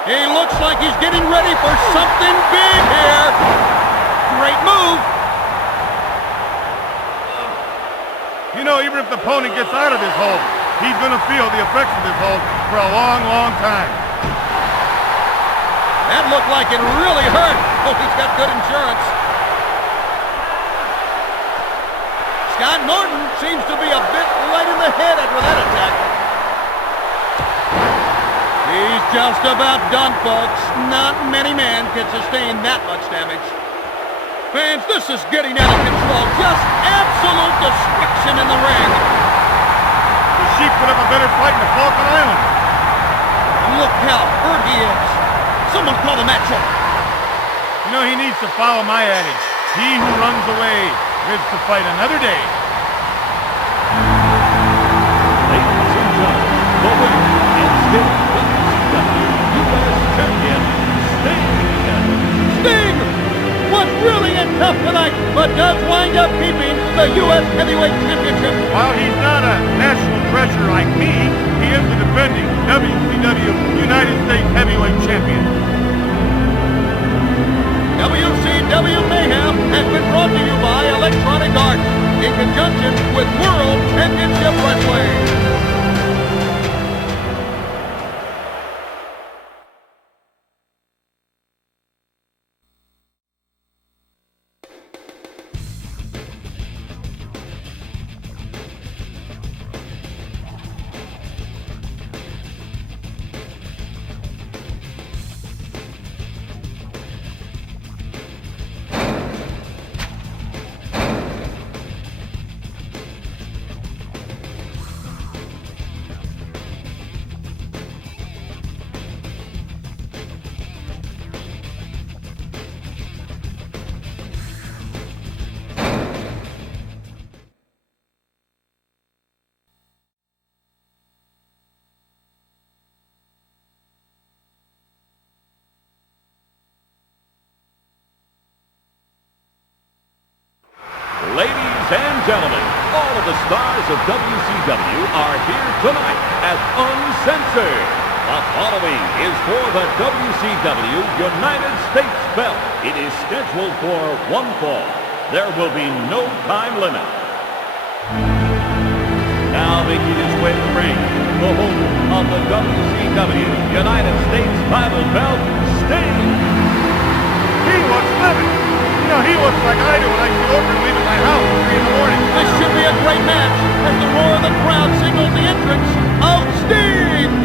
He looks like he's getting ready for something big here. Great move. You know, even if the opponent gets out of this hold, he's going to feel the effects of this hold for a long, long time. That looked like it really hurt. Oh, he's got good insurance. Scott Norton seems to be a bit light in the head after that attack. He's just about done, folks. Not many men can sustain that much damage. Fans, this is getting out of control. Just absolute destruction in the ring. The Sheik put up a better fight in the Falkland Islands. Look how hurt he is. Someone call the match over. You know, he needs to follow my adage. He who runs away lives to fight another day. Ladies and gentlemen, the winner and still WCW U.S. Champion, Sting. Sting was brilliant and tough tonight, but does wind up keeping the U.S. Heavyweight Championship. While he's not a national treasure like me, he is the defending WCW United States Heavyweight Champion. WCW Mayhem has been brought to you by Electronic Arts in conjunction with World Championship Wrestling. Ladies and gentlemen, all of the stars of WCW are here tonight as Uncensored. The following is for the WCW United States belt. It is scheduled for one fall. There will be no time limit. Now making his way to the ring, the holder of the WCW United States title belt, Sting. He looks living. You know, he looks like I do when I get over and leave at my house at 3 in the morning. This should be a great match as the roar of the crowd signals the entrance of Sting.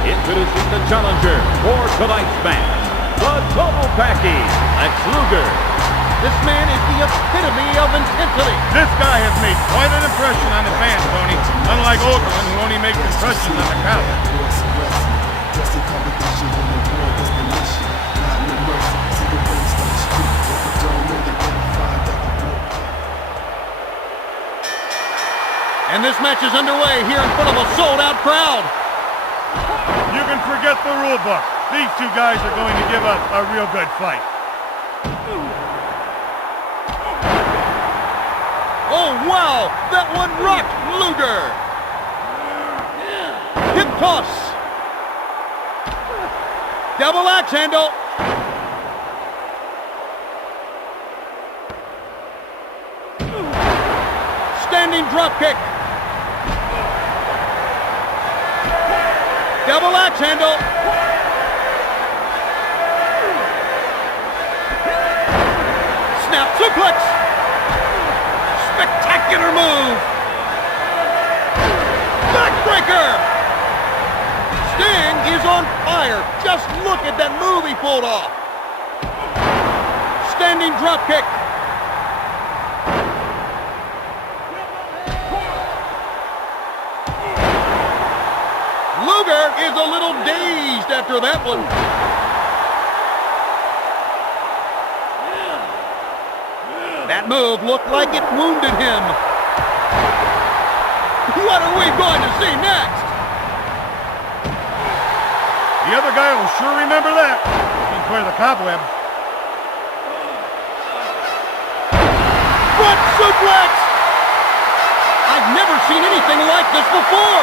Introducing the challenger for tonight's match, the Total Package, Lex Luger. This man is the epitome of intensity. This guy has made quite an impression on the fans, Tony. Unlike Okerlund, who only makes impressions on the crowd. Just a competition when the war does the mission. Not no mercy. See the race on the street. If you don't know, you better find out the book. And this match is underway here in front of a sold-out crowd. You can forget the rule book. These two guys are going to give us a real good fight. Oh, wow! That one rocked Luger. Hip toss. Double axe handle. Standing drop kick. Double axe handle. Snap suplex. Spectacular move. Backbreaker. Sting is on fire. Just look at that move he pulled off. Standing drop kick. Luger is a little dazed after that one. That move looked like it wounded him. What are we going to see next? The other guy will sure remember that. He's wear the cobweb. Front suplex! I've never seen anything like this before.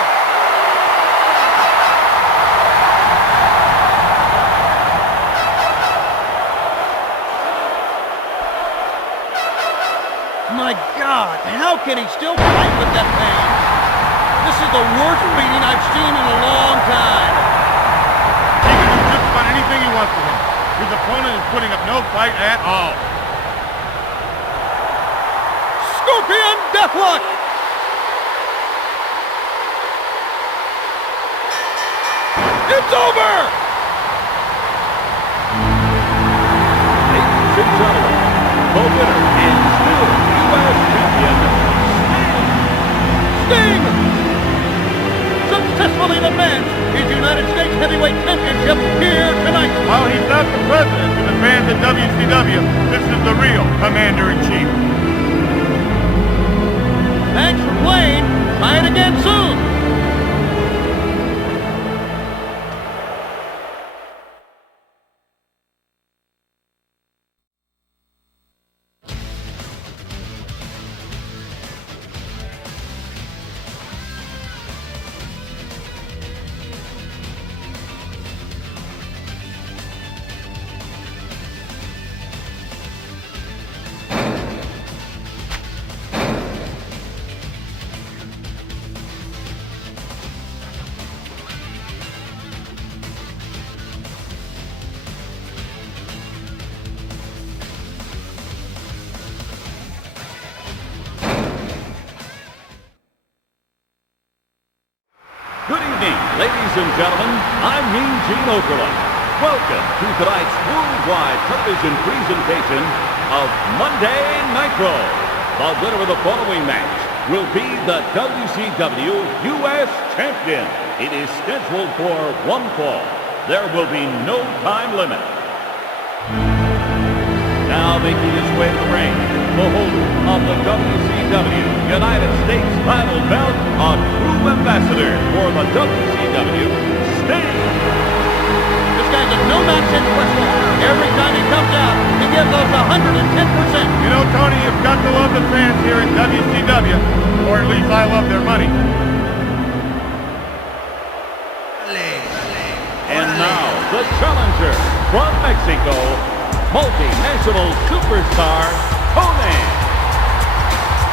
My God, how can he still fight with that pain? This is the worst beating I've seen in a long time. He can do just about anything he wants to him. His opponent is putting up no fight at all. Scorpion Deathlock! It's over! Ladies and gentlemen, the winner is still U.S. champion, Sting successfully defends his United States Heavyweight Championship here tonight. While he's not the president of the fans at WCW, this is the real Commander-in-Chief. Thanks for playing. Try it again soon. Good evening, ladies and gentlemen. I'm Mean Gene Okerlund. Welcome to tonight's worldwide television presentation of Monday Nitro. The winner of the following match will be the WCW U.S. Champion. It is scheduled for one fall. There will be no time limit. Now making his way to the ring, the holder of the WCW United States title belt, a true ambassador for the WCW, Sting. This guy's a no-nonsense wrestler. Every time he comes out, he gives us 110%. You know, Tony, you've got to love the fans here in WCW, or at least I love their money. And now, the challenger from Mexico, multinational superstar, Conan.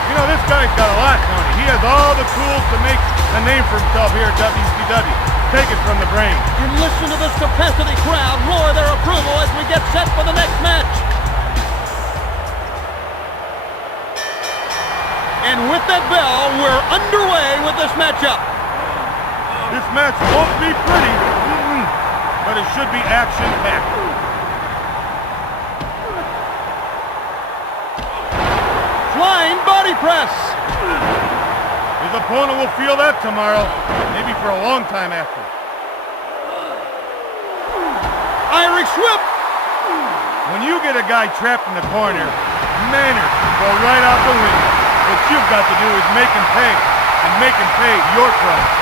You know, this guy's got a lot, Tony. He has all the tools to make a name for himself here at WCW. Take it from the brain. And listen to this capacity crowd roar their approval as we get set for the next match. And with that bell, we're underway with this matchup. This match won't be pretty, but it should be action-packed. Flying body press. His opponent will feel that tomorrow, maybe for a long time after. Irish whip. When you get a guy trapped in the corner, manners go right out the window. What you've got to do is make him pay, and make him pay your price.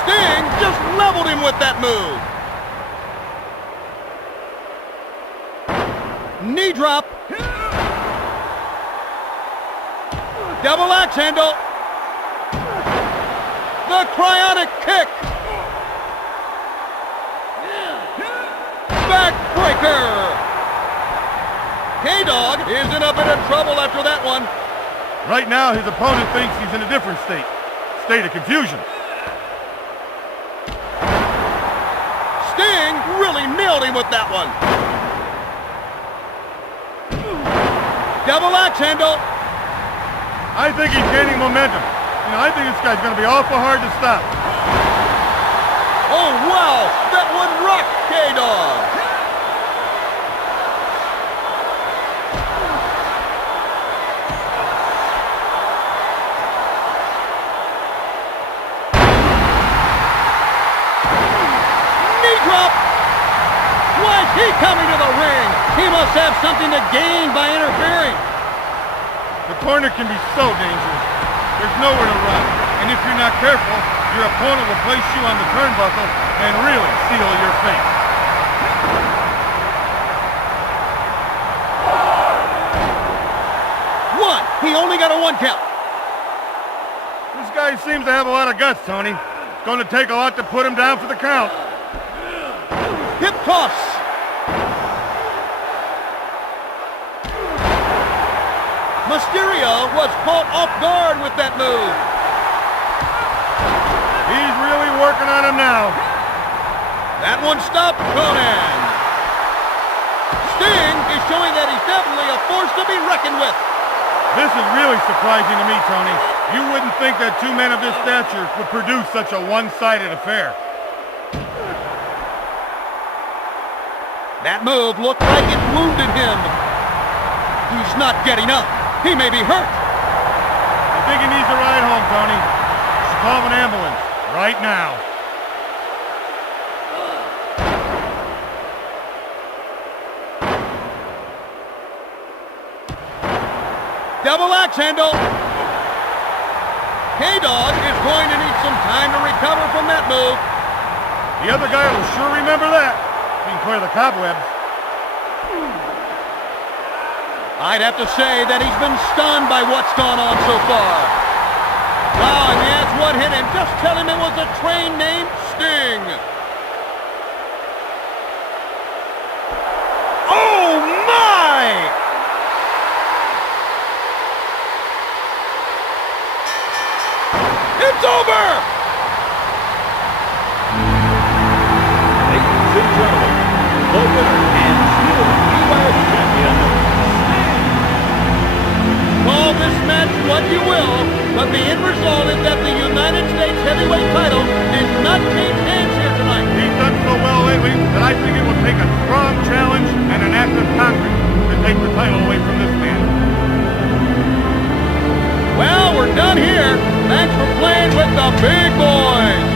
Sting just leveled him with that move. Knee drop. Double axe handle. The cryonic kick. Backbreaker. K-Dog is in a bit of trouble after that one. Right now, his opponent thinks he's in a different state of confusion. Sting really nailed him with that one. Double axe handle. I think he's gaining momentum. You know, I think this guy's going to be awful hard to stop. Oh, wow. That one rocked K-Dog. Knee drop. Why is he coming to the ring? He must have something to gain by interfering. The corner can be so dangerous. There's nowhere to run. And if you're not careful, your opponent will place you on the turnbuckle and really seal your fate. One. He only got a one count. This guy seems to have a lot of guts, Tony. It's going to take a lot to put him down for the count. hip toss. Mysterio was caught off guard with that move. He's really working on him now. That one stopped Conan. Sting is showing that he's definitely a force to be reckoned with. This is really surprising to me, Tony. You wouldn't think that two men of this stature would produce such a one-sided affair. That move looked like it wounded him. He's not getting up. He may be hurt. I think he needs a ride home, Tony. Just call an ambulance right now. Double axe handle. K-Dog is going to need some time to recover from that move. The other guy will sure remember that. He can clear the cobwebs. I'd have to say that he's been stunned by what's gone on so far. Wow, and that's what hit him. Just tell him it was a train named Sting. Oh, my! It's over! Ladies and gentlemen, the winner and still U.S. champion, Sting. Call this match what you will, but the end result is that the United States heavyweight title did not change hands here tonight. He's done so well lately that I think it will take a strong challenge and an act of Congress to take the title away from this man. Well, we're done here. Thanks for playing with the big boys.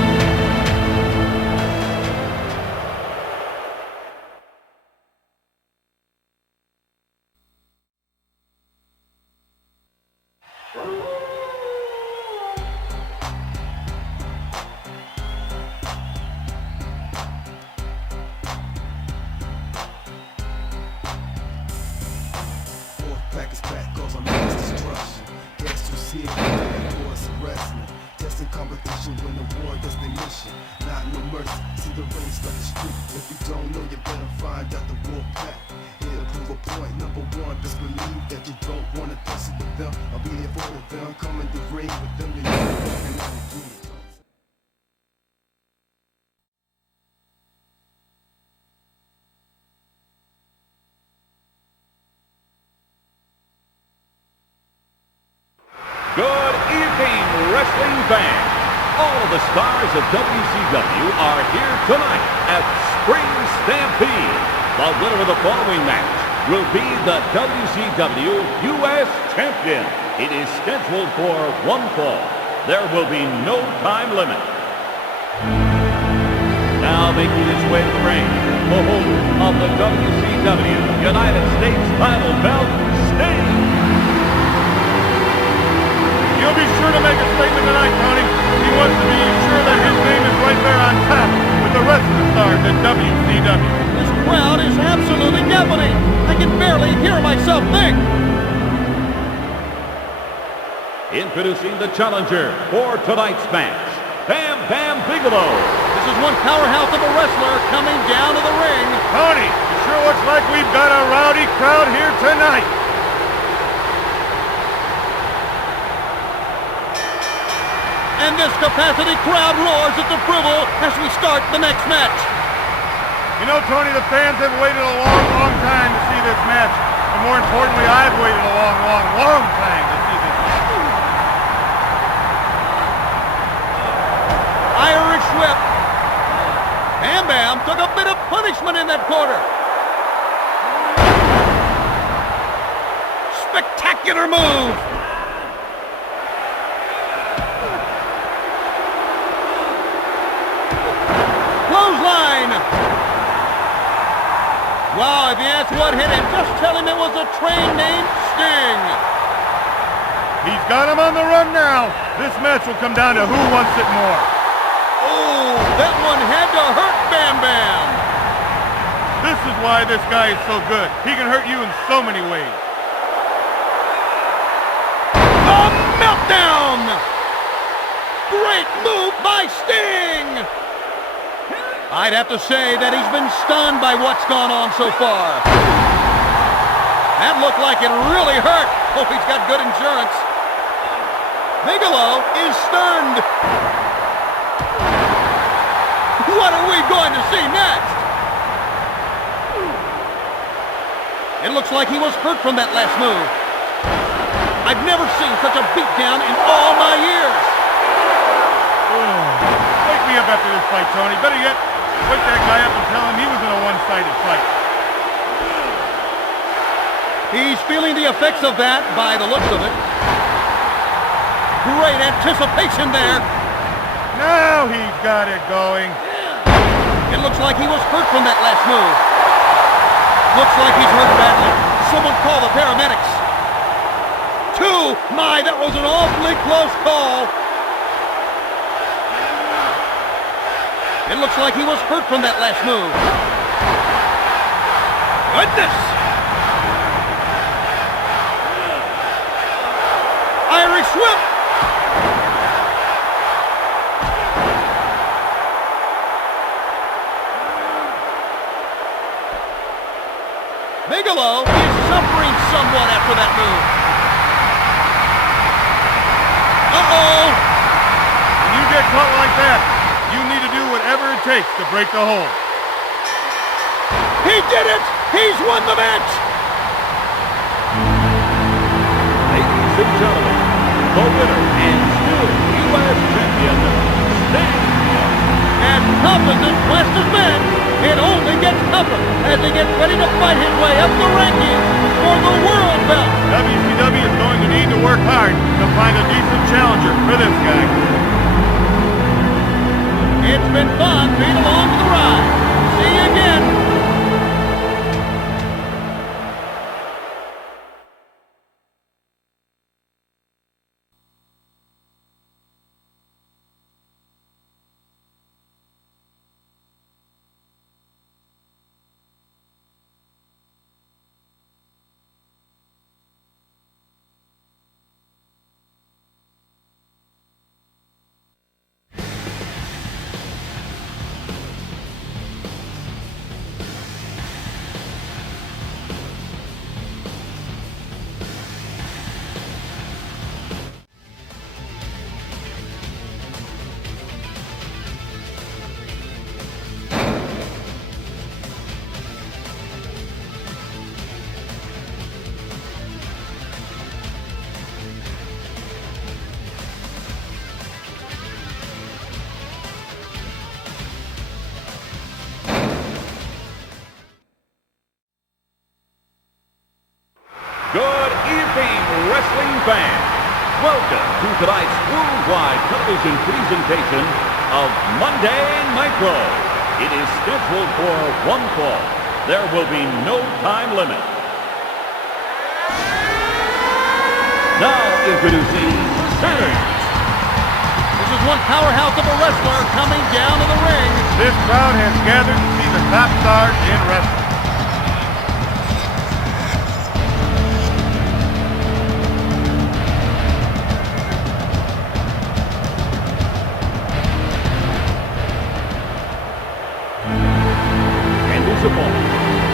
Fourth pack is back, goes on mass destruction. Guess who's here? Bad boys of wrestling. Testing competition when the war does their mission. Not no mercy, see the ring start the street. If you don't know, you better find out the wolf pack. It'll prove a point. Number one, just believe that you don't want to tussle with them. I'll be there for them, come in the ring with them. You know, walking out again. Good evening, wrestling fans. All of the stars of WCW are here tonight at Spring Stampede. The winner of the following match will be the WCW U.S. Champion. It is scheduled for one fall. There will be no time limit. Now making his way to the ring, the holder of the WCW United States title belt, Sting. He'll be sure to make a statement tonight, Tony. He wants to be sure that his name is right there on top with the rest of the stars at WCW. This crowd is absolutely deafening. I can barely hear myself think. Introducing the challenger for tonight's match, Bam Bam Bigelow. This is one powerhouse of a wrestler coming down to the ring. Tony, it sure looks like we've got a rowdy crowd here tonight. And this capacity crowd roars its approval as we start the next match. You know, Tony, the fans have waited a long, long time to see this match. And more importantly, I've waited a long, long, long time to see this match. Irish whip. Bam Bam took a bit of punishment in that corner. Spectacular move. Clothesline. Wow, if that's what hit him, just tell him it was a train named Sting. He's got him on the run now. This match will come down to who wants it more. Oh, that one had to hurt Bam Bam. This is why this guy is so good. He can hurt you in so many ways. A meltdown! Great move by Sting! I'd have to say that he's been stunned by what's gone on so far. That looked like it really hurt. Hope he's got good insurance. Bigelow is stunned. What are we going to see next? It looks like he was hurt from that last move. I've never seen such a beatdown in all my years. Wake me up after this fight, Tony. Better yet, wake that guy up and tell him he was in a one-sided fight. He's feeling the effects of that by the looks of it. Great anticipation there. Now he's got it going. It looks like he was hurt from that last move. Looks like he's hurt badly. Someone call the paramedics. 2. My, that was an awfully close call. It looks like he was hurt from that last move. Goodness! Irish whip! Bigelow is suffering somewhat after that move. Uh-oh! When you get caught like that, you need to do whatever it takes to break the hold. He did it! He's won the match! Ladies and gentlemen, the winner and still U.S. champion, Sting. As tough as this quest has been, it only gets tougher as he gets ready to fight his way up the rankings for the world belt. WCW is going to need to work hard to find a decent challenger for this guy. It's been fun being along for the ride. See you again. Good evening, wrestling fans. Welcome to tonight's worldwide television presentation of Monday Nitro. It is scheduled for one fall. There will be no time limit. Now introducing Saturn. This is one powerhouse of a wrestler coming down to the ring. This crowd has gathered to see the top stars in wrestling.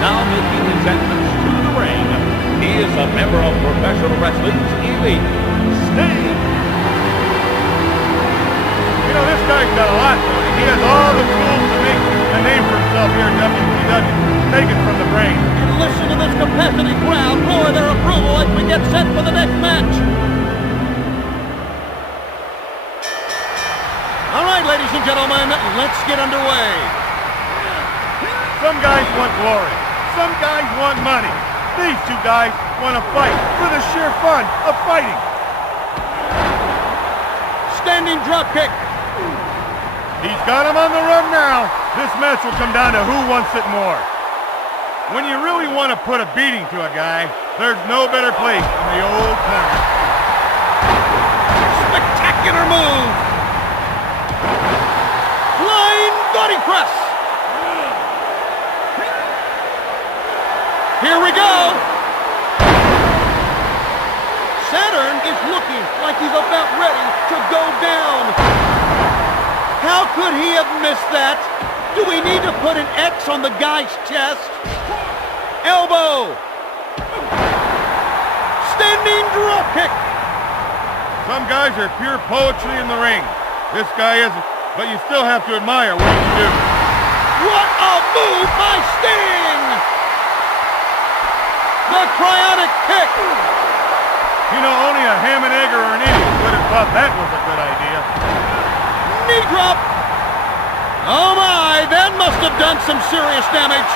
Now making his entrance to the ring, he is a member of professional wrestling's elite, Sting. You know, this guy's got a lot to it. He has all the tools to make a name for himself here at WCW. Take it from the brain. And listen to this capacity crowd roar their approval as we get set for the next match. All right, ladies and gentlemen, let's get underway. Some guys want glory. Some guys want money. These two guys want to fight for the sheer fun of fighting. Standing drop kick. He's got him on the run now. This match will come down to who wants it more. When you really want to put a beating to a guy, there's no better place than the old corner. Spectacular move. Flying body press. Here we go! Saturn is looking like he's about ready to go down. How could he have missed that? Do we need to put an X on the guy's chest? Elbow. Standing drop kick. Some guys are pure poetry in the ring. This guy isn't, but you still have to admire what he can do. What a move by Sting! The cryonic kick. You know, only a ham and egger or an idiot would have thought that was a good idea. Knee drop. Oh my, that must have done some serious damage.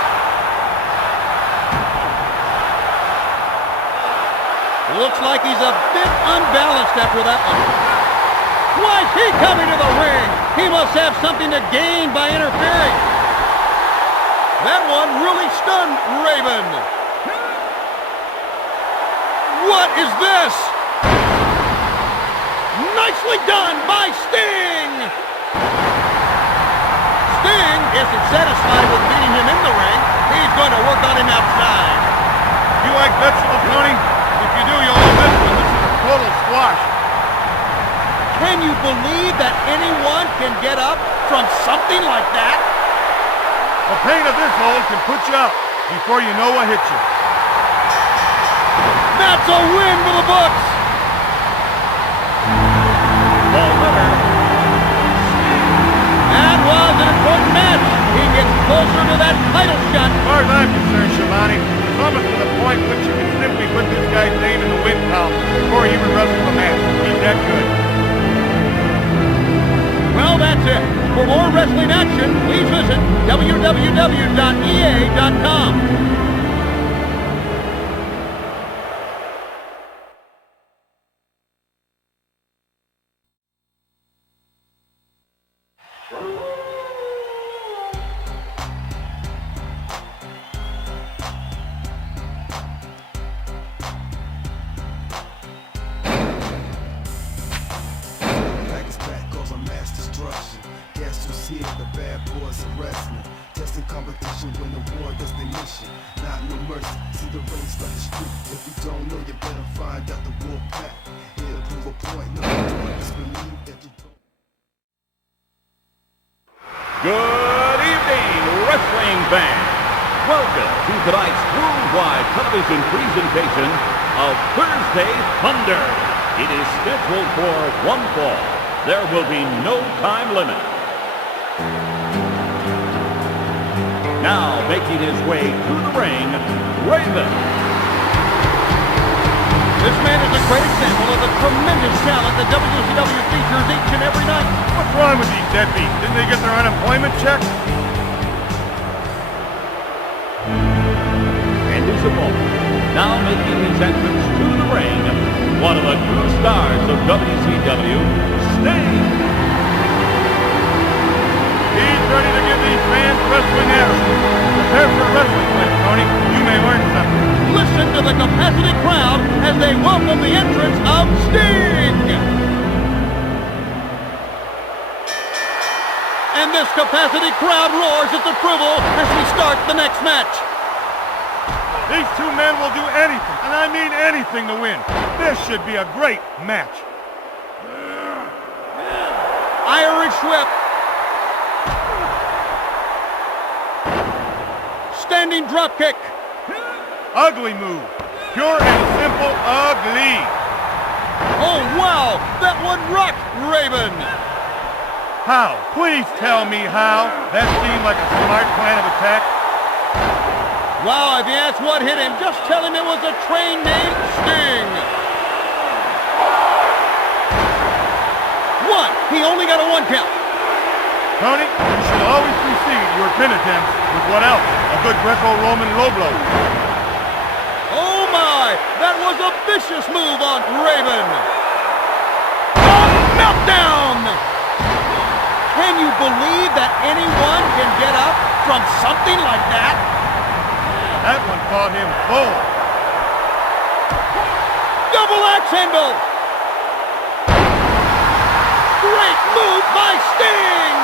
Looks like he's a bit unbalanced after that one. Why is he coming to the ring? He must have something to gain by interfering. That one really stunned Raven. What is this? Nicely done by Sting. Sting isn't satisfied with beating him in the ring. He's going to work on him outside. You like vegetables, Tony? If you do, you'll love this one. This is a total squash. Can you believe that anyone can get up from something like that? The pain of this hold can put you out before you know what hits you. That's a win for the books. The winner. That was an important match. He gets closer to that title shot. As far as I'm concerned, Shivani, it's almost to the point which you can simply put this guy's name in the win column before he even wrestles a match. He's that good. Well, that's it. For more wrestling action, please visit www.ea.com. Here, the bad boys are wrestling. Testing competition when the war does their mission. Not no mercy, see the race like the street. If you don't know, you better find out the wolf pack. It'll prove a point, no disbelieve that you don't. Good evening, wrestling fans. Welcome to tonight's worldwide television presentation of Thursday Thunder. It is scheduled for one fall. There will be no time limit. Now making his way to the ring, Raven. This man is a great example of the tremendous talent that WCW features each and every night. What's wrong with these deadbeats? Didn't they get their unemployment check? And his opponent, now making his entrance to the ring, one of the true stars of WCW, Sting. He's ready to give these fans wrestling action. Prepare for a wrestling clip, Tony. You may learn something. Listen to the capacity crowd as they welcome the entrance of Sting. And this capacity crowd roars its approval as we start the next match. These two men will do anything, and I mean anything, to win. This should be a great match. Irish whip. Standing drop kick. Ugly move. Pure and simple ugly. Oh, wow. That one rocked Raven. How? Please tell me how. That seemed like a smart plan of attack. Wow, if you ask what hit him, just tell him it was a train named Sting. One. He only got a one count. Tony, you should always precede your pin attempts with what else? A good Greco-Roman low blow. Oh my! That was a vicious move on Raven. A meltdown! Can you believe that anyone can get up from something like that? That one caught him full. Double axe handle! Great move by Sting!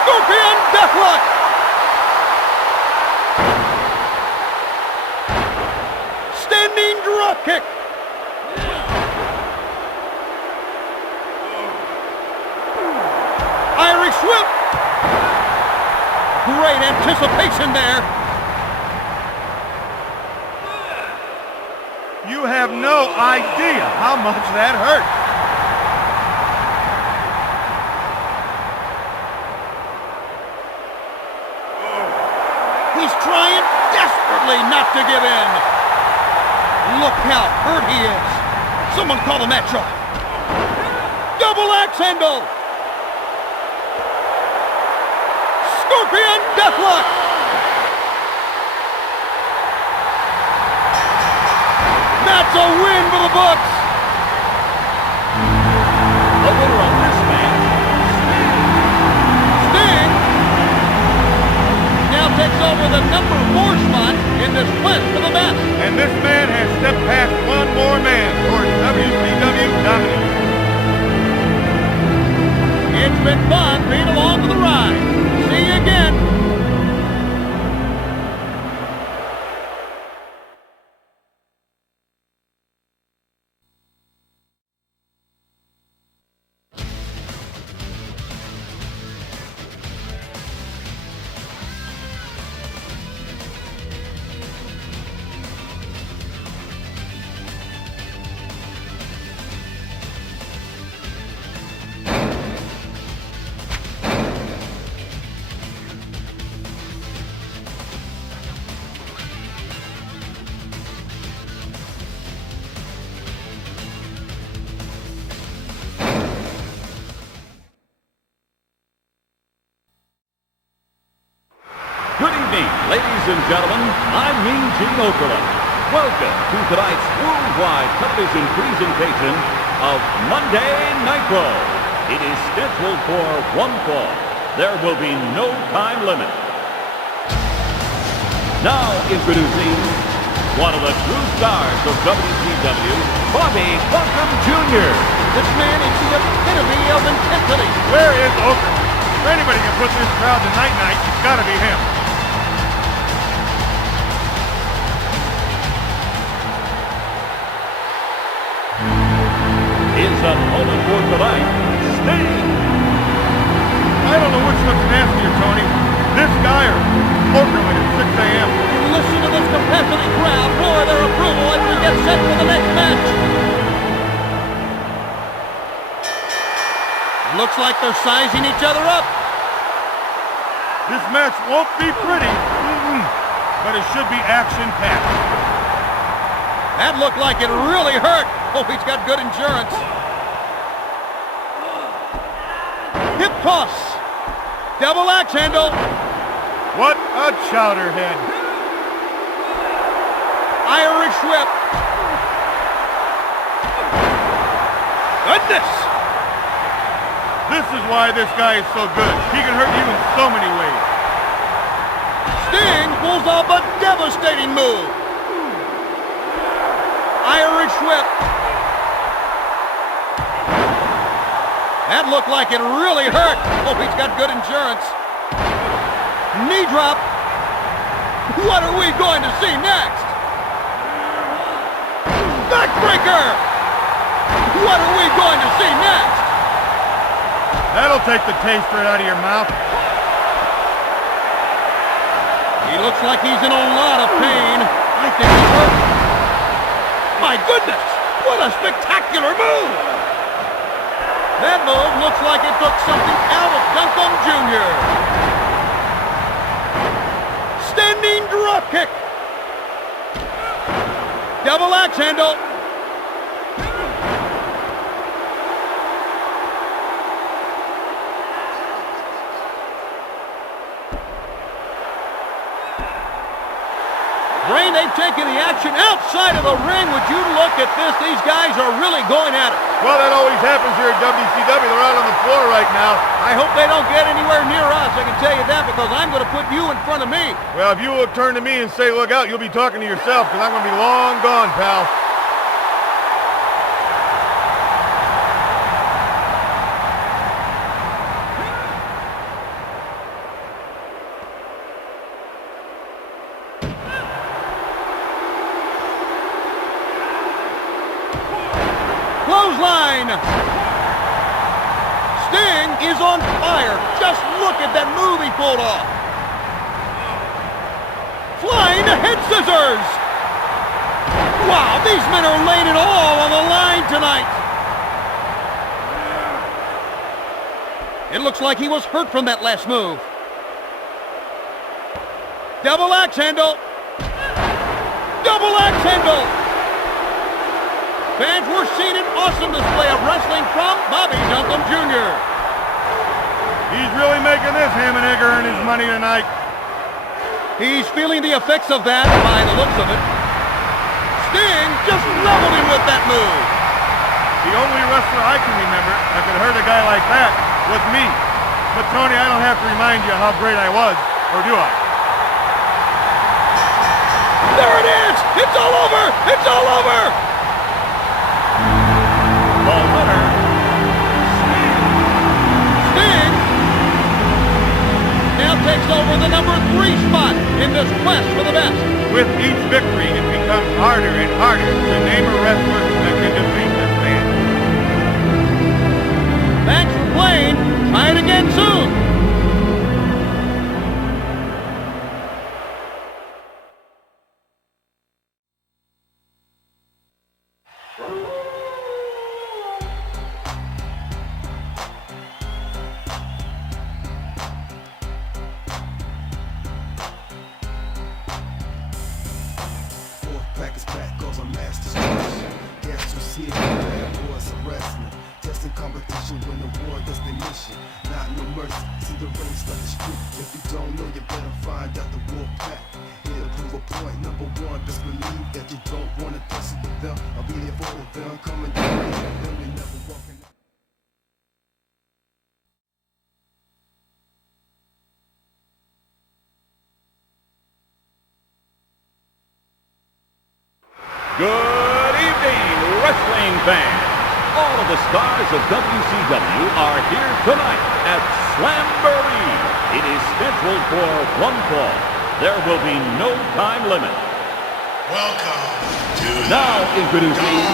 Scorpion Deathlock! Standing dropkick! Irish whip! Great anticipation there. You have no idea how much that hurt. He's trying desperately not to give in. Look how hurt he is. Someone call the match off. Double axe handle. Scorpion deathlock. That's a win for the books. The winner of this match, Sting now takes over the number 4 spot in this quest for the best. And this man has stepped past one more man towards WCW dominance. It's been fun being along for the ride. See you again. good evening, ladies and gentlemen. I'm Mean Gene Okerlund. Welcome to tonight's worldwide television presentation of Monday Nitro. It is scheduled for one fall. There will be no time limit. Now introducing one of the true stars of WCW, Bobby Buncombe Jr. This man is the epitome of intensity. Where is Okerlund? If anybody can put this crowd to night-night, it's got to be him. His opponent for tonight, Sting. I don't know which looks nastier, Tony. This guy or Okerlund at 6 a.m. Listen to this capacity crowd roar their approval as we get set for the next match. Looks like they're sizing each other up. This match won't be pretty, but it should be action-packed. That looked like it really hurt. Hope he's got good insurance. Hip toss. Double axe handle. What a chowderhead. Irish whip. Goodness. This is why this guy is so good. He can hurt you in so many ways. Sting pulls off a devastating move. Irish whip. That looked like it really hurt. Hope he's got good insurance. Knee drop. What are we going to see next? Backbreaker. What are we going to see next? That'll take the taste right out of your mouth. He looks like he's in a lot of pain. I think he's hurt. My goodness, what a spectacular move! That move looks like it took something out of Buncombe Jr. Standing drop kick. Double axe handle. Brain, they've taken the action outside of the ring. Would you look at this? These guys are really going at it. Well, that always happens here at WCW. They're out on the floor right now. I hope they don't get anywhere near us. I can tell you that because I'm going to put you in front of me. Well, if you will turn to me and say, look out, you'll be talking to yourself because I'm going to be long gone, pal. Clothesline. Sting is on fire. Just look at that move he pulled off. Flying head scissors! Wow, these men are laying it all on the line tonight. It looks like he was hurt from that last move. Double axe handle. Double axe handle. Fans were seeing an awesome display of wrestling from Bobby Duncum Jr. He's really making this ham and egg earn his money tonight. He's feeling the effects of that by the looks of it. Sting just leveled him with that move. The only wrestler I can remember that could hurt a guy like that was me. But Tony, I don't have to remind you how great I was, or do I? There it is! It's all over! It's all over! The winner, Sting now takes over the number 3 spot in this quest for the best. With each victory, it becomes harder and harder to name a wrestler that can defeat this man. Thanks for playing. Try it again soon. Pack is back, cause I'm mass destruction. Guess who's here? Bad boys are wrestling. Testing competition when the war does their mission. Not no mercy, see the ring start the street. If you don't know, you better find out the war pack. It'll prove a point. Number one, just believe that you don't wanna tussle with them. I'll be there for them, coming down with them, we never walking. good evening, wrestling fans. All of the stars of WCW are here tonight at Slamboree. It is scheduled for one fall. There will be no time limit. Welcome to Now introducing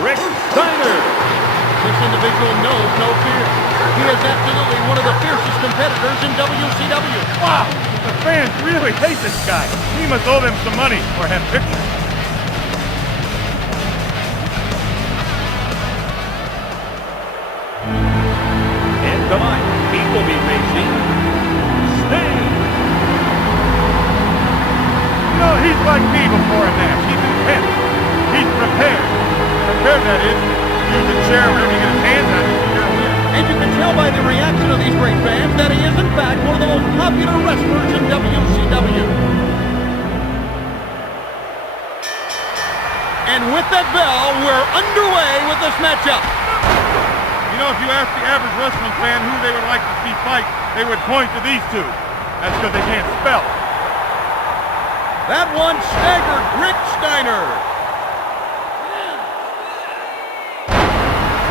Rick Steiner. This individual knows no fear. He is absolutely one of the fiercest competitors in WCW. Wow, the fans really hate this guy. He must owe them some money or have pictures. And tonight, he will be facing Sting. You know, he's like me before a match. He's intense. He's prepared. Prepared, that is. Use a chair whenever you get his hands on it. You're a winner. And you can tell by the reaction of these great fans that he is in fact one of the most popular wrestlers in WCW. And with that bell, we're underway with this matchup. You know, if you ask the average wrestling fan who they would like to see fight, they would point to these two. That's because they can't spell. That one staggered Rick Steiner.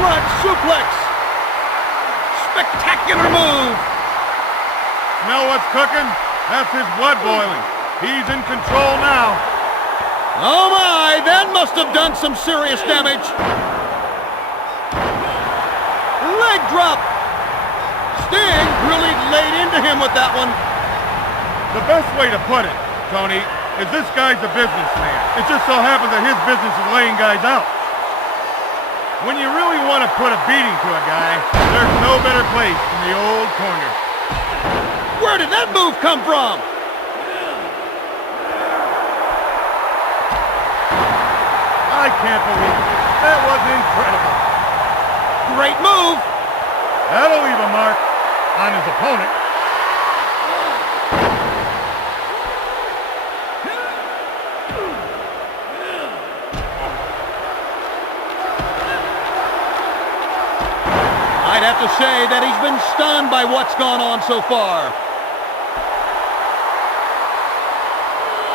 Front suplex. Spectacular move. Smell what's cooking? That's his blood boiling. He's in control now. Oh my, that must have done some serious damage. Leg drop. Sting really laid into him with that one. The best way to put it, Tony, is this guy's a businessman. It just so happens that his business is laying guys out. When you really want to put a beating to a guy, there's no better place than the old corner. Where did that move come from? I can't believe it. That was incredible. Great move. That'll leave a mark on his opponent. I'd have to say that he's been stunned by what's gone on so far.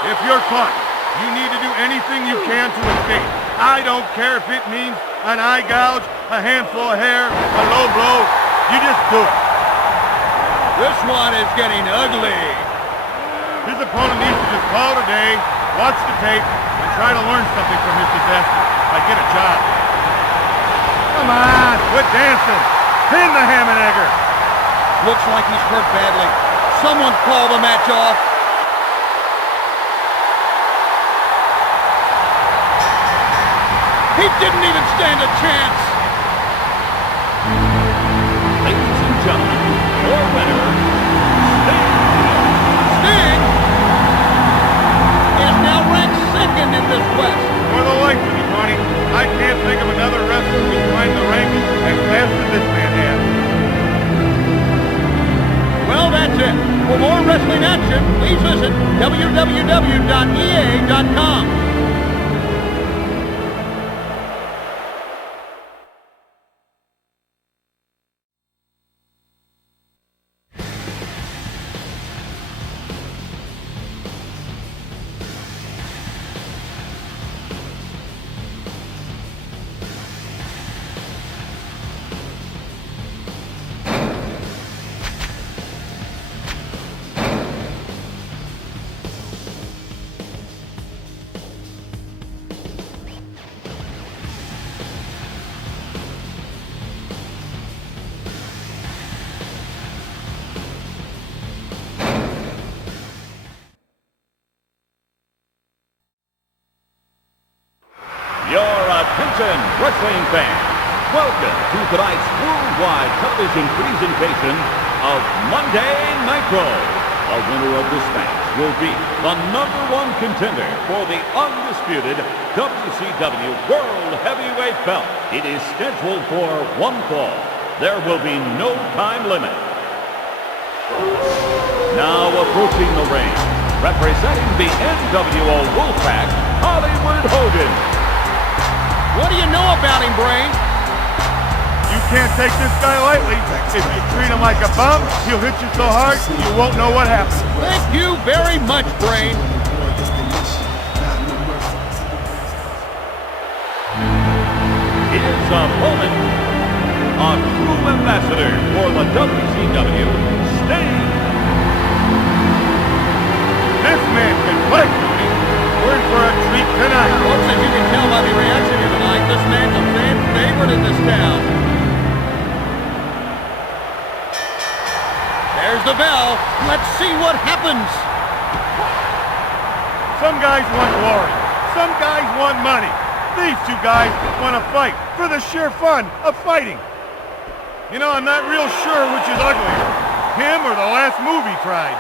If you're caught, you need to do anything you can to escape. I don't care if it means an eye gouge, a handful of hair, a low blow. You just do it. This one is getting ugly. His opponent needs to just call it a day, watch the tape, and try to learn something from his disaster. Like get a job. Come on, quit dancing. Pin the ham and egger. Looks like he's hurt badly. Someone call the match off. He didn't even stand a chance. Ladies and gentlemen, your winner, Sting is now ranked second in this West. For the life of me, Tony, I can't think of another wrestler who climbed the rankings as fast as this man has. Well, that's it. For more wrestling action, please visit www.ea.com. Your attention, wrestling fans. Welcome to tonight's worldwide television presentation of Monday Nitro. The winner of this match will be the #1 contender for the undisputed WCW World Heavyweight Belt. It is scheduled for one fall. There will be no time limit. Now approaching the ring, representing the NWO Wolfpack, Hollywood Hogan. What do you know about him, Brain? You can't take this guy lightly. If you treat him like a bum, he'll hit you so hard, you won't know what happened. Thank you very much, Brain. His opponent, a true ambassador for the WCW, Sting. This man can play. We're in for a treat tonight. Folks, as you can tell by the reaction here tonight, this man's a fan favorite in this town. There's the bell. Let's see what happens. Some guys want glory. Some guys want money. These two guys want to fight for the sheer fun of fighting. You know, I'm not real sure which is uglier, him or the last move he tried.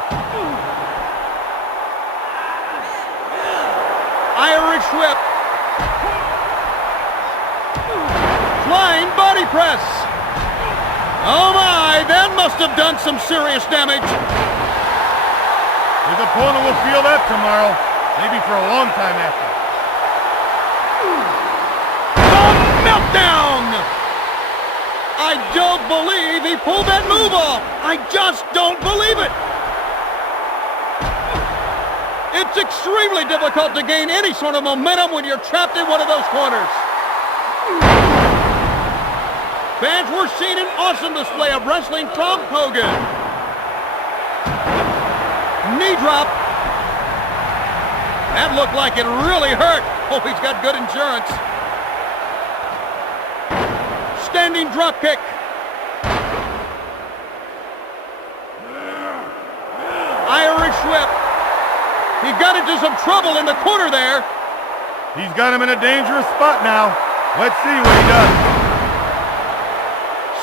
Irish whip. Flying body press. Oh my, that must have done some serious damage. His opponent will feel that tomorrow, maybe for a long time after. The meltdown! I don't believe he pulled that move off. I just don't believe it. It's extremely difficult to gain any sort of momentum when you're trapped in one of those corners. Fans, we're seeing an awesome display of wrestling from Hogan. Knee drop. That looked like it really hurt. Hope he's got good insurance. Standing drop kick. Irish whip. He got into some trouble in the corner there. He's got him in a dangerous spot now. Let's see what he does.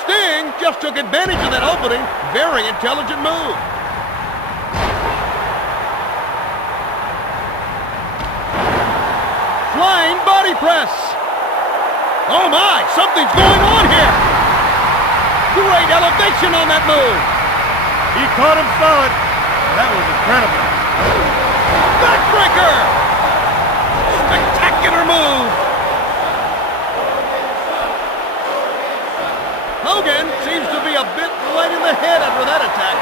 Sting just took advantage of that opening. Very intelligent move. Flying body press. Oh my, something's going on here. Great elevation on that move. He caught him solid. That was incredible. Backbreaker. Spectacular move. Hogan seems to be a bit light in the head after that attack.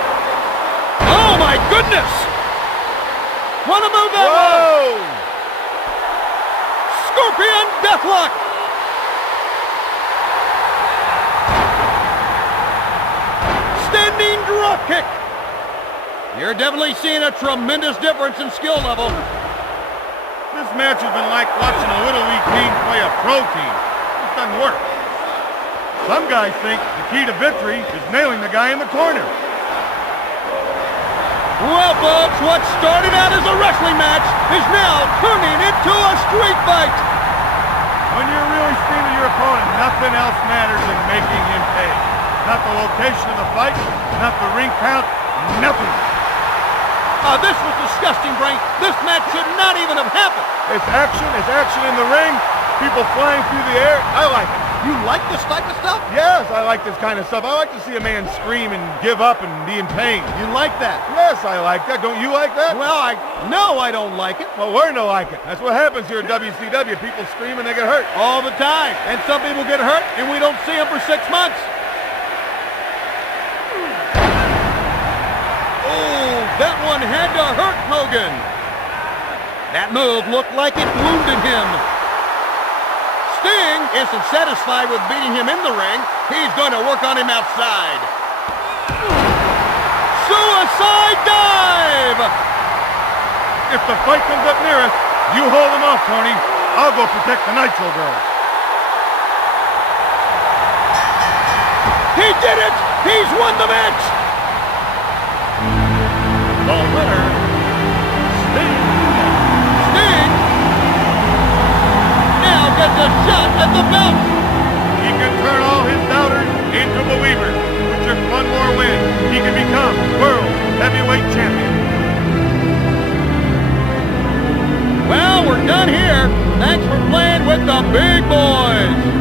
Oh my goodness. What a move that was. Scorpion Deathlock. Standing drop kick. You're definitely seeing a tremendous difference in skill level. This match has been like watching a Little League team play a pro team. It doesn't work. Some guys think the key to victory is nailing the guy in the corner. Well, folks, what started out as a wrestling match is now turning into a street fight. When you're really steaming your opponent, nothing else matters than making him pay. Not the location of the fight, not the ring count, nothing. This was disgusting, Brain. This match should not even have happened. It's action in the ring, people flying through the air. I like it. You like this type of stuff? Yes, I like this kind of stuff. I like to see a man scream and give up and be in pain. You like that? Yes, I like that. Don't you like that? Well, no, I don't like it. Well, we're no like it. That's what happens here at WCW. People scream and they get hurt. All the time. And some people get hurt, and we don't see them for 6 months. Oh, that one had to hurt Hogan. That move looked like it wounded him. Sting isn't satisfied with beating him in the ring. He's going to work on him outside. Suicide dive! If the fight comes up near us, you hold him off, Tony. I'll go protect the Nitro Girl. He did it! He's won the match! The winner, Sting. Sting now gets a shot at the belt. He can turn all his doubters into believers. With just one more win, he can become World Heavyweight Champion. Well, we're done here. Thanks for playing with the big boys.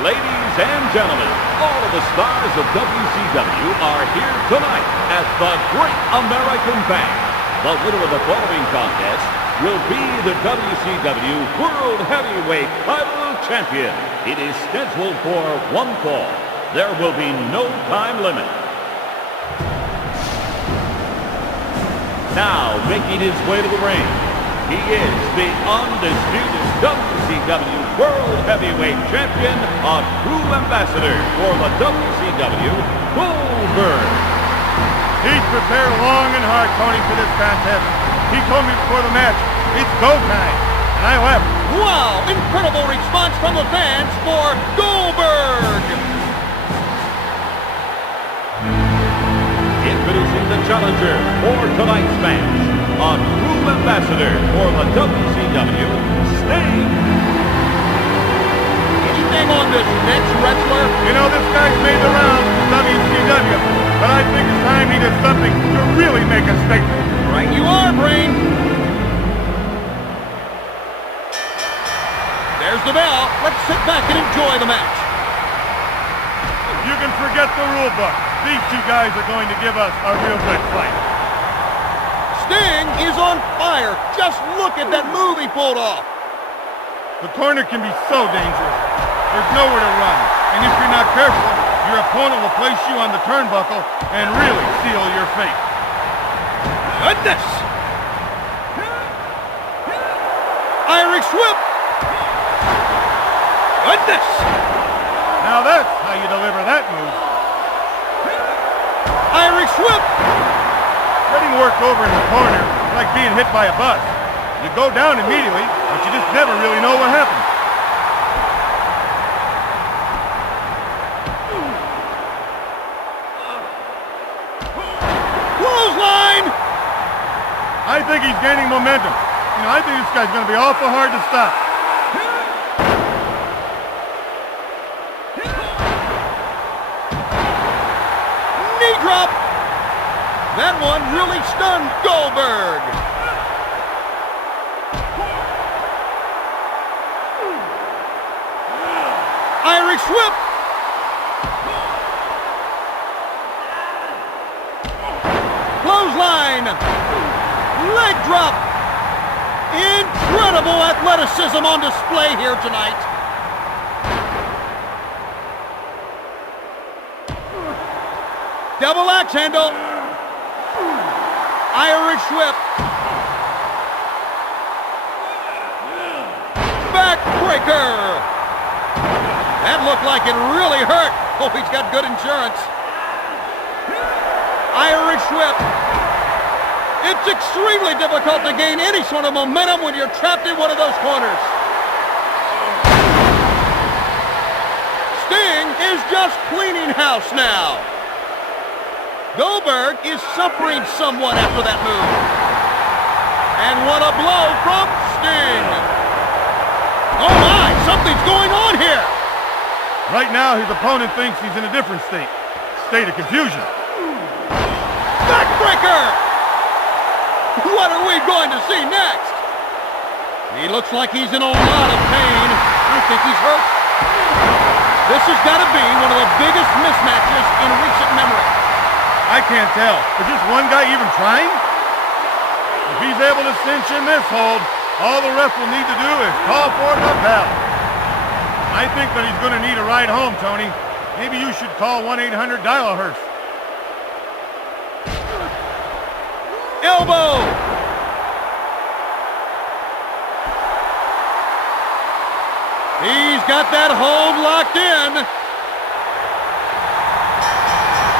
Ladies and gentlemen, all of the stars of WCW are here tonight at the Great American Bank. The winner of the following contest will be the WCW World Heavyweight Title Champion. It is scheduled for one fall. There will be no time limit. Now, making his way to the ring, he is the undisputed WCW World Heavyweight Champion, a true ambassador for the WCW, Goldberg. He's prepared long and hard, Tony, for this contest. He told me before the match, it's go time, and I left. Wow, incredible response from the fans for Goldberg. Introducing the challenger for tonight's match, a true ambassador for the WCW, Sting. Anything on this next wrestler? You know, this guy's made the rounds for WCW, but I think it's time he did something to really make a statement. Right you are, Brain. There's the bell. Let's sit back and enjoy the match. You can forget the rule book. These two guys are going to give us a real good fight. Sting is on fire. Just look at that move he pulled off. The corner can be so dangerous. There's nowhere to run. And if you're not careful, your opponent will place you on the turnbuckle and really seal your fate. Goodness! Irish whip! Goodness! Now that's how you deliver that move. Irish whip! Getting worked over in the corner is like being hit by a bus. You go down immediately, but you just never really know what happened. Clothesline! I think he's gaining momentum. You know, I think this guy's going to be awful hard to stop. Knee drop! That one really stunned Goldberg. Irish whip! Clothesline! Leg drop! Incredible athleticism on display here tonight. Double axe handle. Irish whip. Backbreaker. That looked like it really hurt. Oh, he's got good insurance. Irish whip. It's extremely difficult to gain any sort of momentum when you're trapped in one of those corners. Sting is just cleaning house now. Goldberg is suffering somewhat after that move. And what a blow from Sting. Oh my, something's going on here. Right now, his opponent thinks he's in a different state of confusion. Backbreaker! What are we going to see next? He looks like he's in a lot of pain. I think he's hurt. This has got to be one of the biggest mismatches in recent memory. I can't tell. Is this one guy even trying? If he's able to cinch in this hold, all the ref will need to do is call for the bell. I think that he's going to need a ride home, Tony. Maybe you should call 1-800-DIAL-A-HEARSE. Elbow! He's got that hold locked in.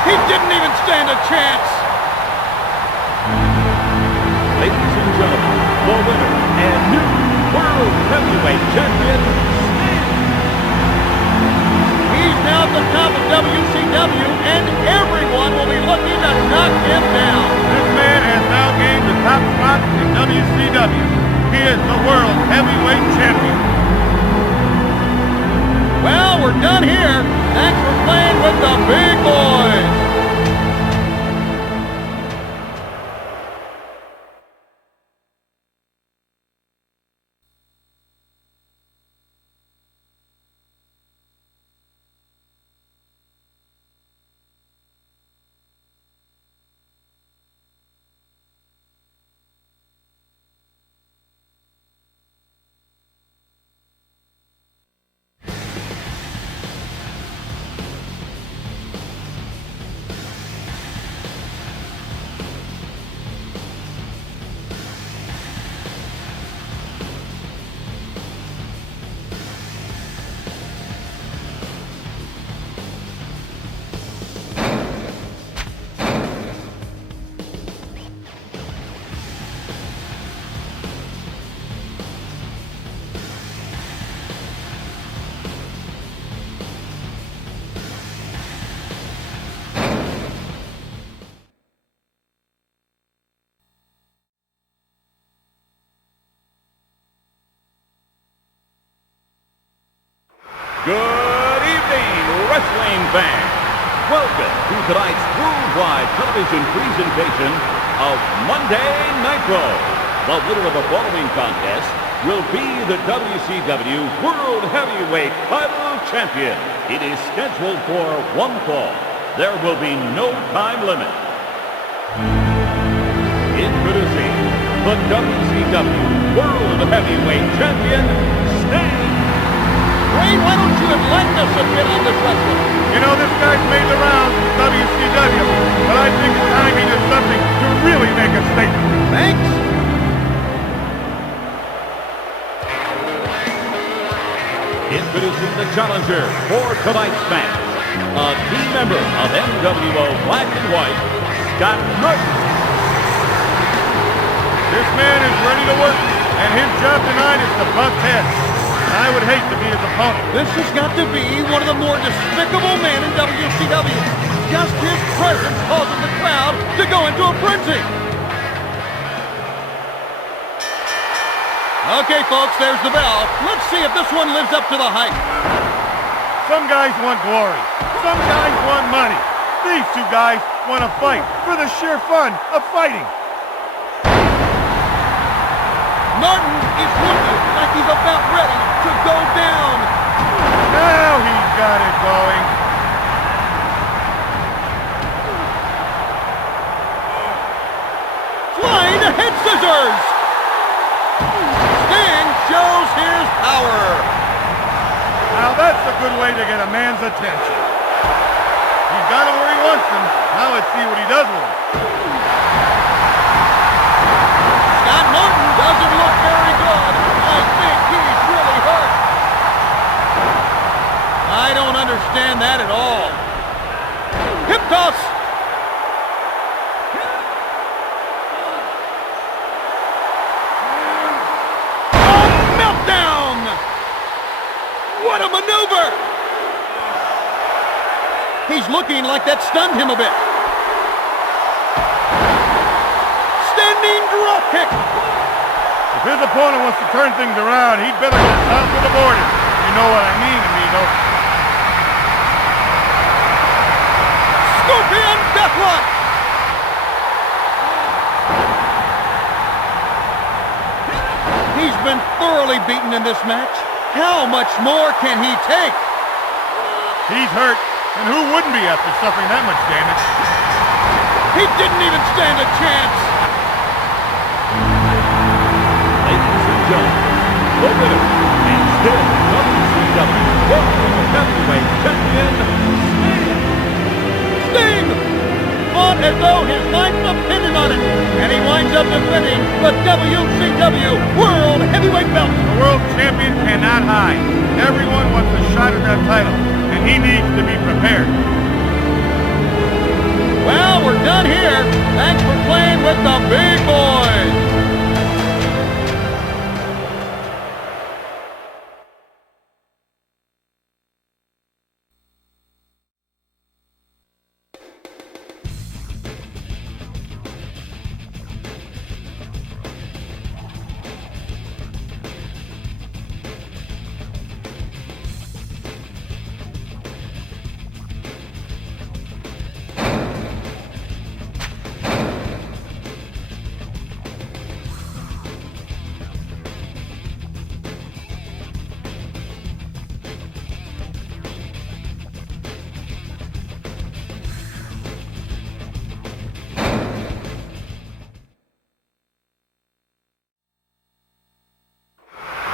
He didn't even stand a chance. Ladies and gentlemen, the winner and new World Heavyweight Champion, Sting. He's now at the top of WCW, and everyone will be looking to knock him down. This man has now gained the top spot in WCW. He is the World Heavyweight Champion. Well, we're done here. Thanks for playing with the big boys. Good evening, wrestling fans. Welcome to tonight's worldwide television presentation of Monday Nitro. The winner of the following contest will be the WCW World Heavyweight Title Champion. It is scheduled for one fall. There will be no time limit. Introducing the WCW World Heavyweight Champion, Sting. Ray, why don't you enlighten us a bit on this wrestler? You know, this guy's made the rounds in WCW, but I think it's time he did something to really make a statement. Thanks. Introducing the challenger for tonight's match, a key member of NWO Black and White, Scott Norton. This man is ready to work, and his job tonight is to butt heads. I would hate to be his opponent. This has got to be one of the more despicable men in WCW. Just his presence causes the crowd to go into a frenzy. Okay, folks, there's the bell. Let's see if this one lives up to the hype. Some guys want glory. Some guys want money. These two guys want to fight for the sheer fun of fighting. Norton is looking like he's about ready to go down. Now he's got it going. Flying head scissors. Sting shows his power. Now that's a good way to get a man's attention. He's got him where he wants him. Now let's see what he does with him. Scott Norton doesn't look very good. I think he's really hurt. I don't understand that at all. Hip toss. Oh, meltdown! What a maneuver! He's looking like that stunned him a bit. Standing drop kick. If his opponent wants to turn things around, he'd better go south of the border. You know what I mean, amigo. Scorpion Deathlock. He's been thoroughly beaten in this match. How much more can he take? He's hurt, and who wouldn't be after suffering that much damage? He didn't even stand a chance. Ladies and gentlemen, the winner and still WCW World Heavyweight Champion, Sting fought as though his life depended on it, and he winds up defending the WCW World Heavyweight Belt. The world champion cannot hide. Everyone wants a shot at that title, and he needs to be prepared. Well, we're done here. Thanks for playing with the big boys.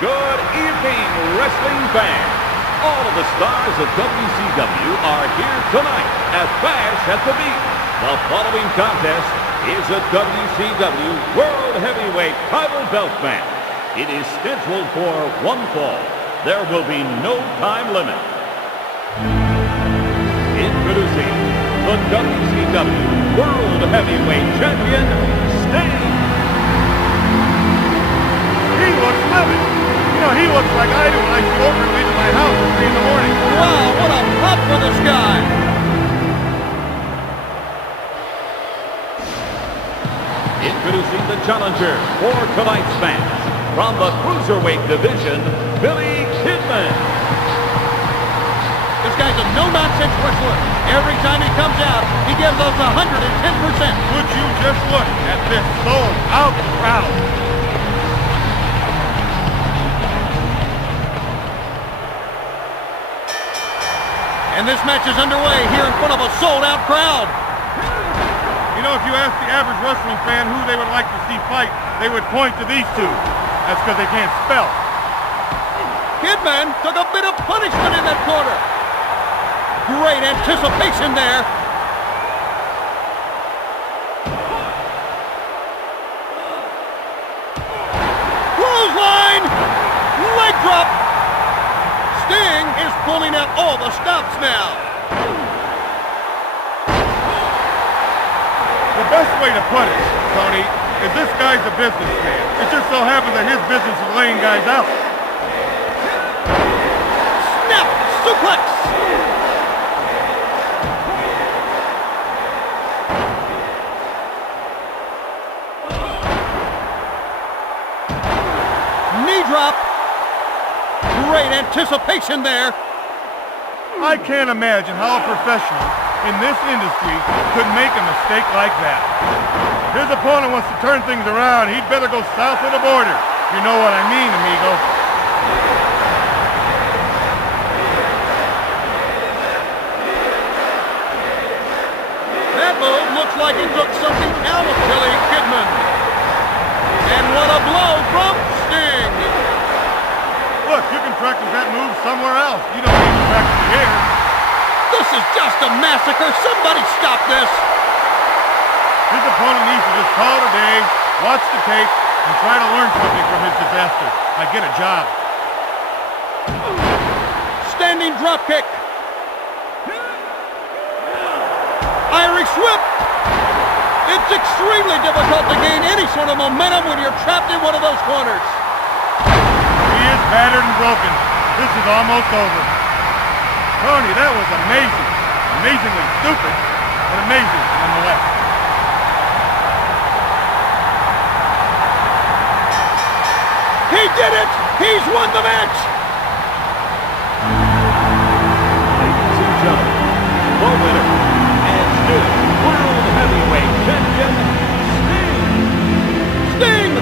good evening, wrestling fans. All of the stars of WCW are here tonight at Bash at the Beach. The following contest is a WCW World Heavyweight Title Belt match. It is scheduled for one fall. There will be no time limit. Introducing the WCW World Heavyweight Champion, Sting. He looks living. You know, he looks like I do when I see Oprah leave my house at 3 in the morning. Wow, what a pop for this guy. Introducing the challenger for tonight's match, from the Cruiserweight division, Billy Kidman. This guy's a no-nonsense wrestler. Every time he comes out, he gives us 110%. Would you just look at this sold-out crowd? And this match is underway here in front of a sold-out crowd. You know, if you ask the average wrestling fan who they would like to see fight, they would point to these two. That's because they can't spell. Kidman took a bit of punishment in that corner. Great anticipation there. Clothesline! Leg drop! Sting is pulling out all the stops now. The best way to put it, Tony, is this guy's a businessman. It just so happens that his business is laying guys out. Snap! Suplex! Knee drop! Great anticipation there. I can't imagine how a professional in this industry could make a mistake like that. If his opponent wants to turn things around, he'd better go south of the border. You know what I mean, amigo. That move looks like it took something out of Billy Kidman. And what a blow from Sting. Look, you can practice that move somewhere else. You don't need to practice it here. The This is just a massacre. Somebody stop this. His opponent needs to just call it a day, watch the tape, and try to learn something from his disaster. Like get a job. Standing drop kick. Irish whip. It's extremely difficult to gain any sort of momentum when you're trapped in one of those corners. He is battered and broken. This is almost over. Tony, that was amazing. Amazingly stupid, but amazing nonetheless. He did it! He's won the match! Ladies and gentlemen, the winner and new World Heavyweight Champion, Sting!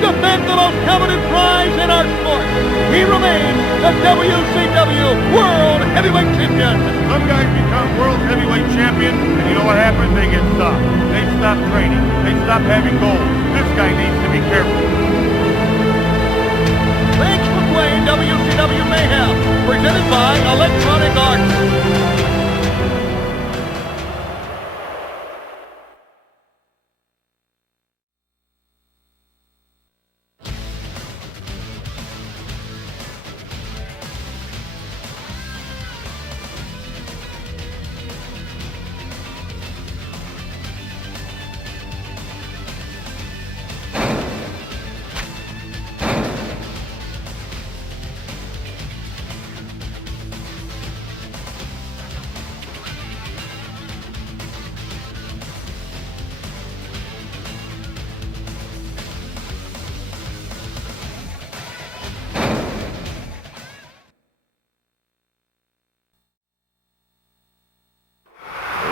Defends the most coveted prize in our sport. He remains the WCW World Heavyweight Champion. Some guys become World Heavyweight Champion, and you know what happens? They get stopped. They stop training. They stop having goals. This guy needs to be careful. Thanks for playing WCW Mayhem, presented by Electronic Arts.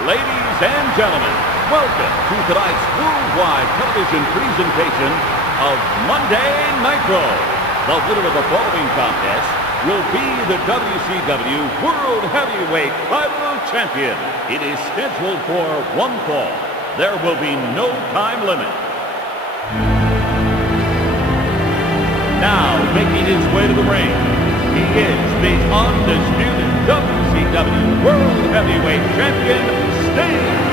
ladies and gentlemen, welcome to tonight's worldwide television presentation of Monday Nitro. The winner of the following contest will be the WCW World Heavyweight Title Champion. It is scheduled for one fall. There will be no time limit. Now making his way to the ring, he is the undisputed WCW World Heavyweight Champion, Sting.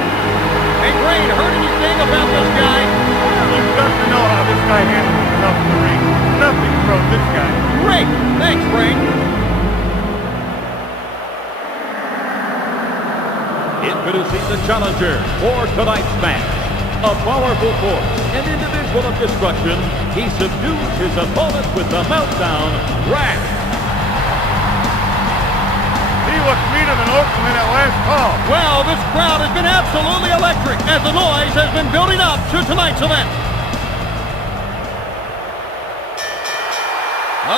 Hey, Brain, heard anything about this guy? You've got to know how this guy handles himself in the ring. Nothing from this guy. Great. Thanks, Brain. Introducing the challenger for tonight's match. A powerful force, an individual of destruction, he subdues his opponent with the meltdown, Wrath. He looks meaner than Oakland at last call. Well, this crowd has been absolutely electric as the noise has been building up to tonight's event.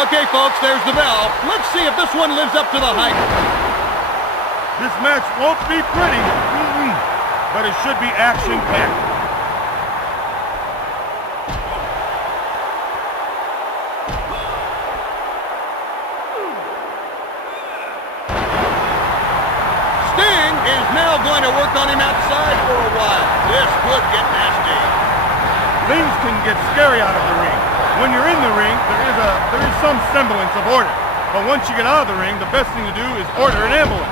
Okay, folks, there's the bell. Let's see if this one lives up to the hype. This match won't be pretty, but it should be action-packed. Sting is now going to work on him outside for a while. This could get nasty. Things can get scary out of the ring. When you're in the ring, there is some semblance of order. But once you get out of the ring, the best thing to do is order an ambulance.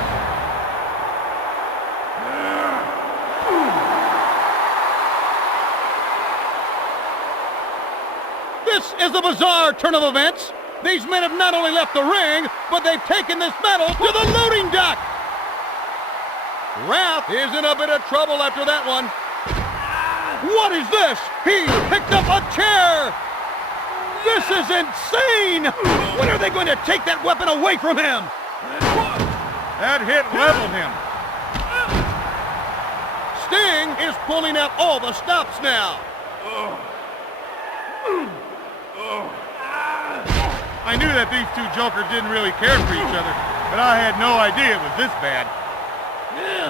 This is a bizarre turn of events. These men have not only left the ring, but they've taken this metal to the loading dock. Wrath is in a bit of trouble after that one. What is this? He picked up a chair. This is insane. When are they going to take that weapon away from him? That hit leveled him. Sting is pulling out all the stops now. I knew that these two jokers didn't really care for each other, but I had no idea it was this bad.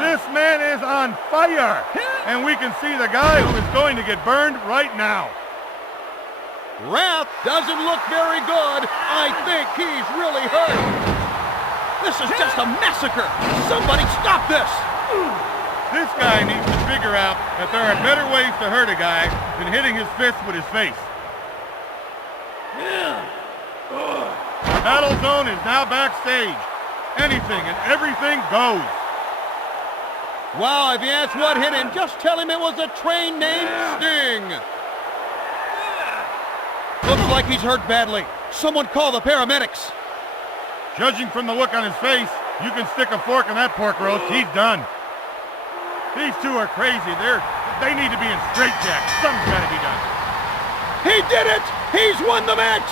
This man is on fire, and we can see the guy who is going to get burned right now. Wrath doesn't look very good. I think he's really hurt. This is just a massacre. Somebody stop this. This guy needs to figure out that there are better ways to hurt a guy than hitting his fist with his face. The battle zone is now backstage. anything and everything goes. Wow, if you ask what hit him, just tell him it was a train named Sting. Looks like he's hurt badly. Someone call the paramedics. Judging from the look on his face, you can stick a fork in that pork roast. He's done. These two are crazy. They need to be in straitjackets. Something's got to be done. He did it! He's won the match!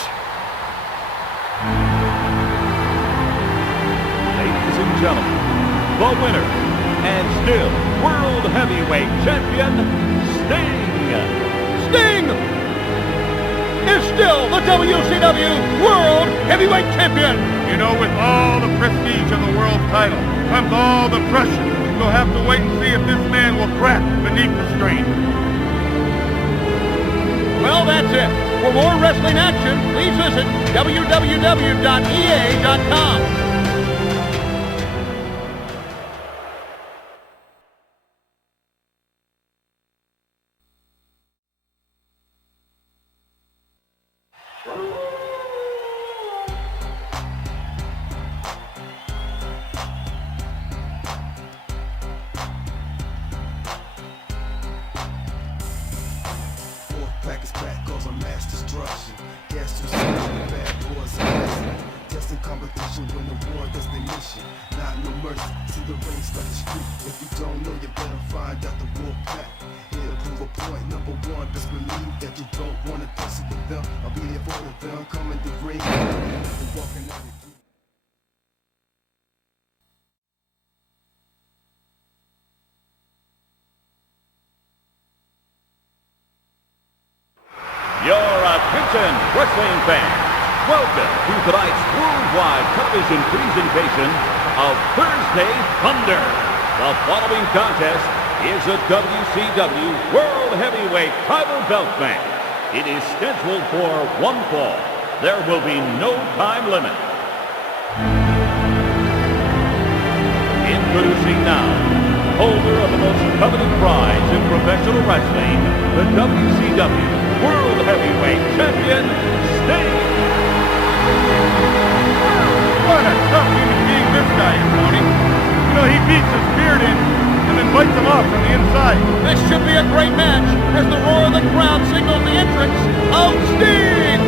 Ladies and gentlemen, the winner and still World Heavyweight Champion, Sting. Sting is still the WCW World Heavyweight Champion. You know, with all the prestige of the world title comes all the pressure. We'll have to wait and see if this man will crack beneath the strain. Well, that's it. For more wrestling action, please visit www.ea.com. Pack is back, cause I'm mass destruction. Guess who's the bad boys are messing. Testing competition when the war does their mission. Not no mercy, see the ring start the street. If you don't know, you better find out the wolf pack. It'll prove a point. Number one, best believe that you don't wanna test it with them. I'll be there for them, coming the ring. Walking out the gate. Your attention, wrestling fans. Welcome to tonight's worldwide television presentation of Thursday Thunder. The following contest is a WCW World Heavyweight Title belt match. It is scheduled for one fall. There will be no time limit. Introducing now, holder of the most coveted prize in professional wrestling, the WCW World Heavyweight Champion, Sting. What a tough human being this guy is, Tony. You know, he beats his beard in and then bites him off from the inside. This should be a great match as the roar of the crowd signals the entrance of Sting.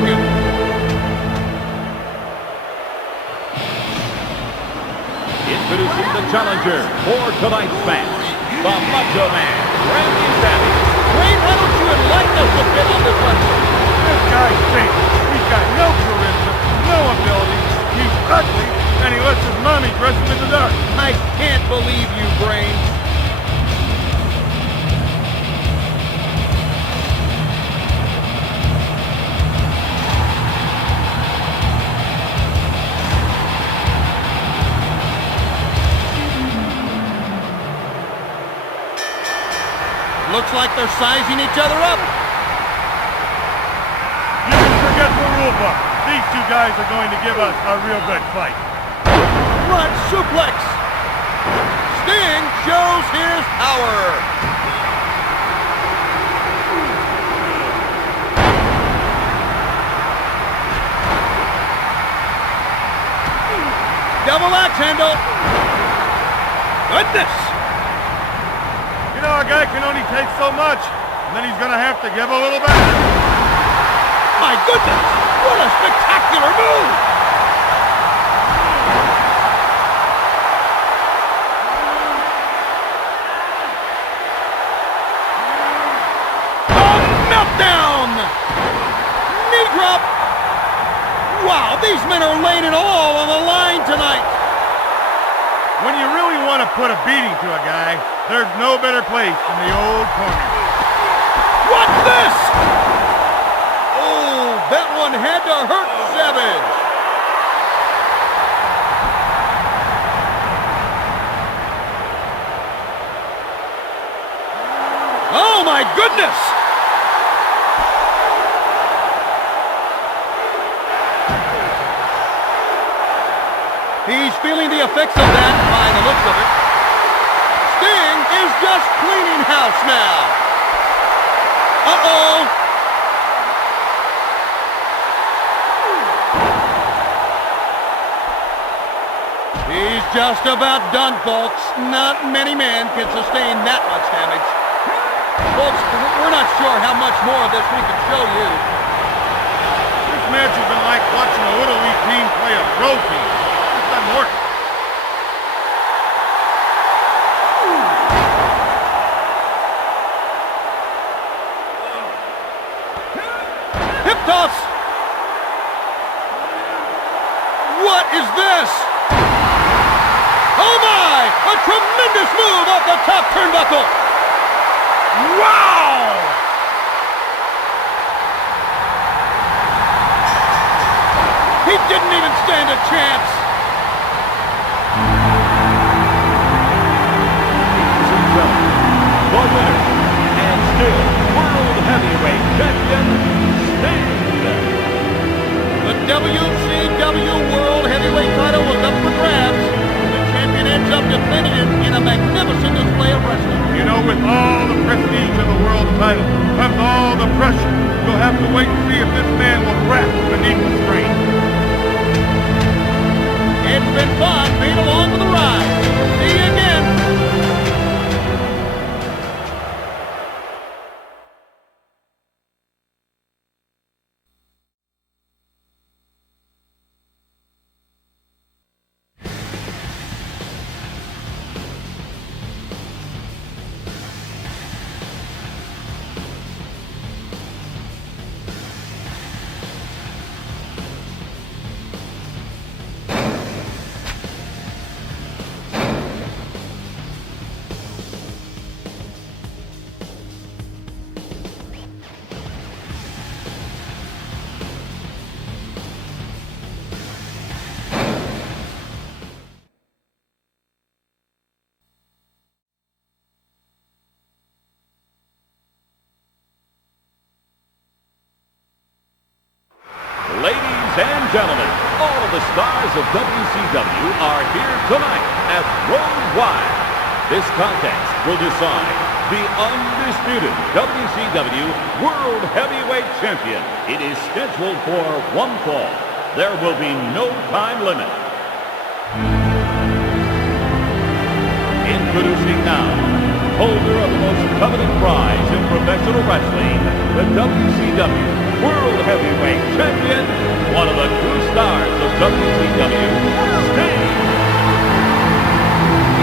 Introducing the challenger for tonight's match, the Macho Man, Randy Savage. Wayne, why don't you enlighten us a bit on this wrestler? This guy's fake. He's got no charisma, no ability. He's ugly, and he lets his mommy dress him in the dark. I can't believe you, Brain. Looks like they're sizing each other up. You can forget the rule book. These two guys are going to give us a real good fight. Front suplex. Sting shows his power. Double axe handle. Goodness. You know, a guy can only take so much, and then he's going to have to give a little back. My goodness. What a spectacular move. Meltdown! Knee drop! Wow, these men are laying it all on the line tonight. When you really want to put a beating to a guy, there's no better place than the old corner. What's this? Oh, that one had to hurt Savage. Oh, my goodness! He's feeling the effects of that by the looks of it. Sting is just cleaning house now. Uh-oh. He just about done, folks. Not many men can sustain that much damage. Folks, we're not sure how much more of this we can show you. This match has been like watching a Little League team play a pro team. It doesn't work. Hip toss! What is this? Oh my! A tremendous move off the top turnbuckle! Wow! He didn't even stand a chance! The winner, and still World Heavyweight Champion, Sting. The WCW World Heavyweight Title was up for grabs. The champion ends up defending it in a magnificent display of wrestling. You know, with all the prestige of the world title comes all the pressure. You'll have to wait and see if this man will crack beneath the strain. It's been fun being along for the ride. See you again. Ladies and gentlemen, all of the stars of WCW are here tonight at Worldwide. This contest will decide the undisputed WCW World Heavyweight Champion. It is scheduled for one fall. There will be no time limit. Introducing now, holder of the most coveted prize in professional wrestling, the WCW World Heavyweight Champion, one of the true stars of WCW, Sting.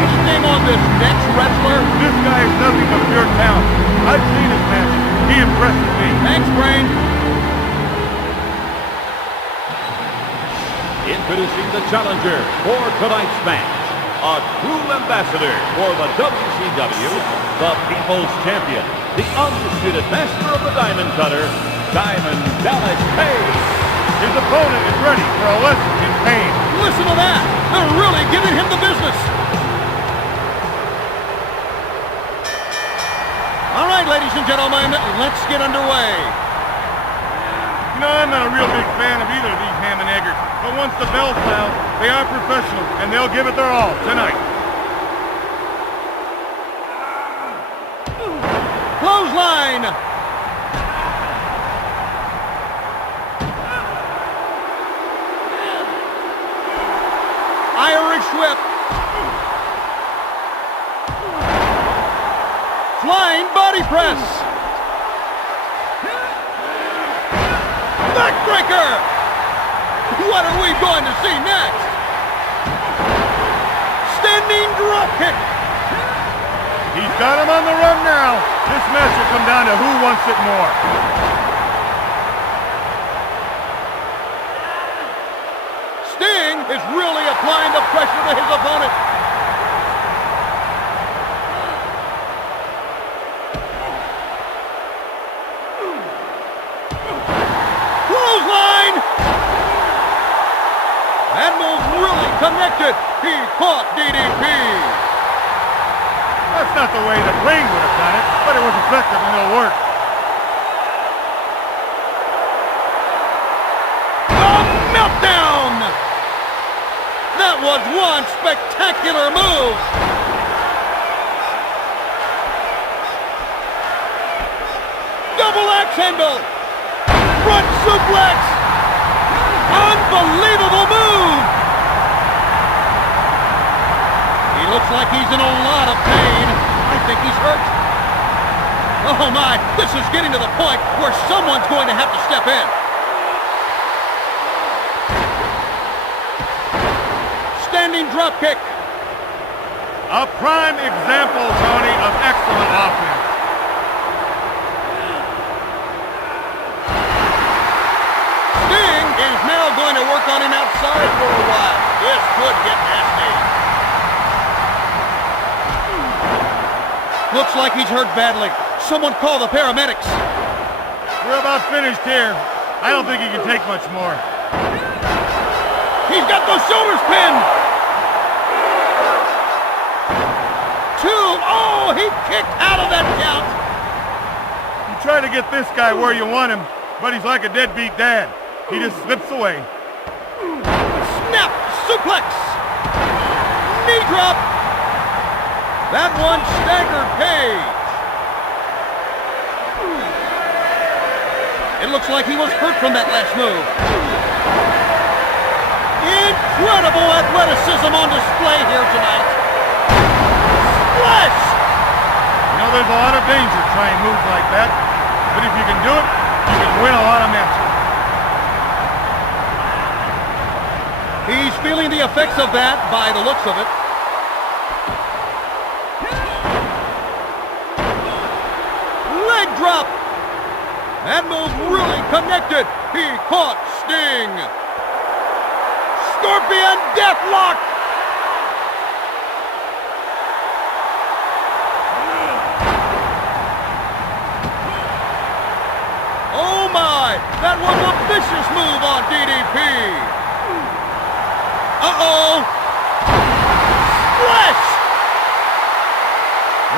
Anything on this next wrestler? This guy is nothing but pure talent. I've seen his matches. He impresses me. Thanks, Brain. Introducing the challenger for tonight's match, a true ambassador for the WCW, the People's Champion, the undisputed master of the Diamond Cutter, Diamond Dallas Page. His opponent is ready for a lesson in pain. Listen to that. They're really giving him the business. All right, ladies and gentlemen, let's get underway. You know, I'm not a real big fan of either of these ham and eggers, but once the bell sounds, they are professionals, and they'll give it their all tonight. Clothesline. Irish whip. Flying body press. Backbreaker. What are we going to see next? Standing drop kick. He's got him on the run now. This match will come down to who wants it more. Sting is really applying the pressure to his opponent. Clothesline! That move's really connected. He caught DDP. That's not the way the Brain would have done it, but it was effective and it'll work. The meltdown! That was one spectacular move. Double axe handle. Front suplex. Unbelievable move. Looks like he's in a lot of pain. I think he's hurt. Oh my, this is getting to the point where someone's going to have to step in. Standing drop kick. A prime example, Tony, of excellent offense. Sting is now going to work on him outside for a while. This could get nasty. Looks like he's hurt badly. Someone call the paramedics. We're about finished here. I don't think he can take much more. He's got those shoulders pinned. Two. Oh, he kicked out of that count. You try to get this guy where you want him, but he's like a deadbeat dad. He just slips away. Snap, suplex. Knee drop. That one staggered Page. It looks like he was hurt from that last move. Incredible athleticism on display here tonight. Splash! You know, there's a lot of danger trying moves like that, but if you can do it, you can win a lot of matches. He's feeling the effects of that by the looks of it. Leg drop. That move really connected. He caught Sting. Scorpion Deathlock. Oh my, that was a vicious move on DDP. Uh-oh. Splash.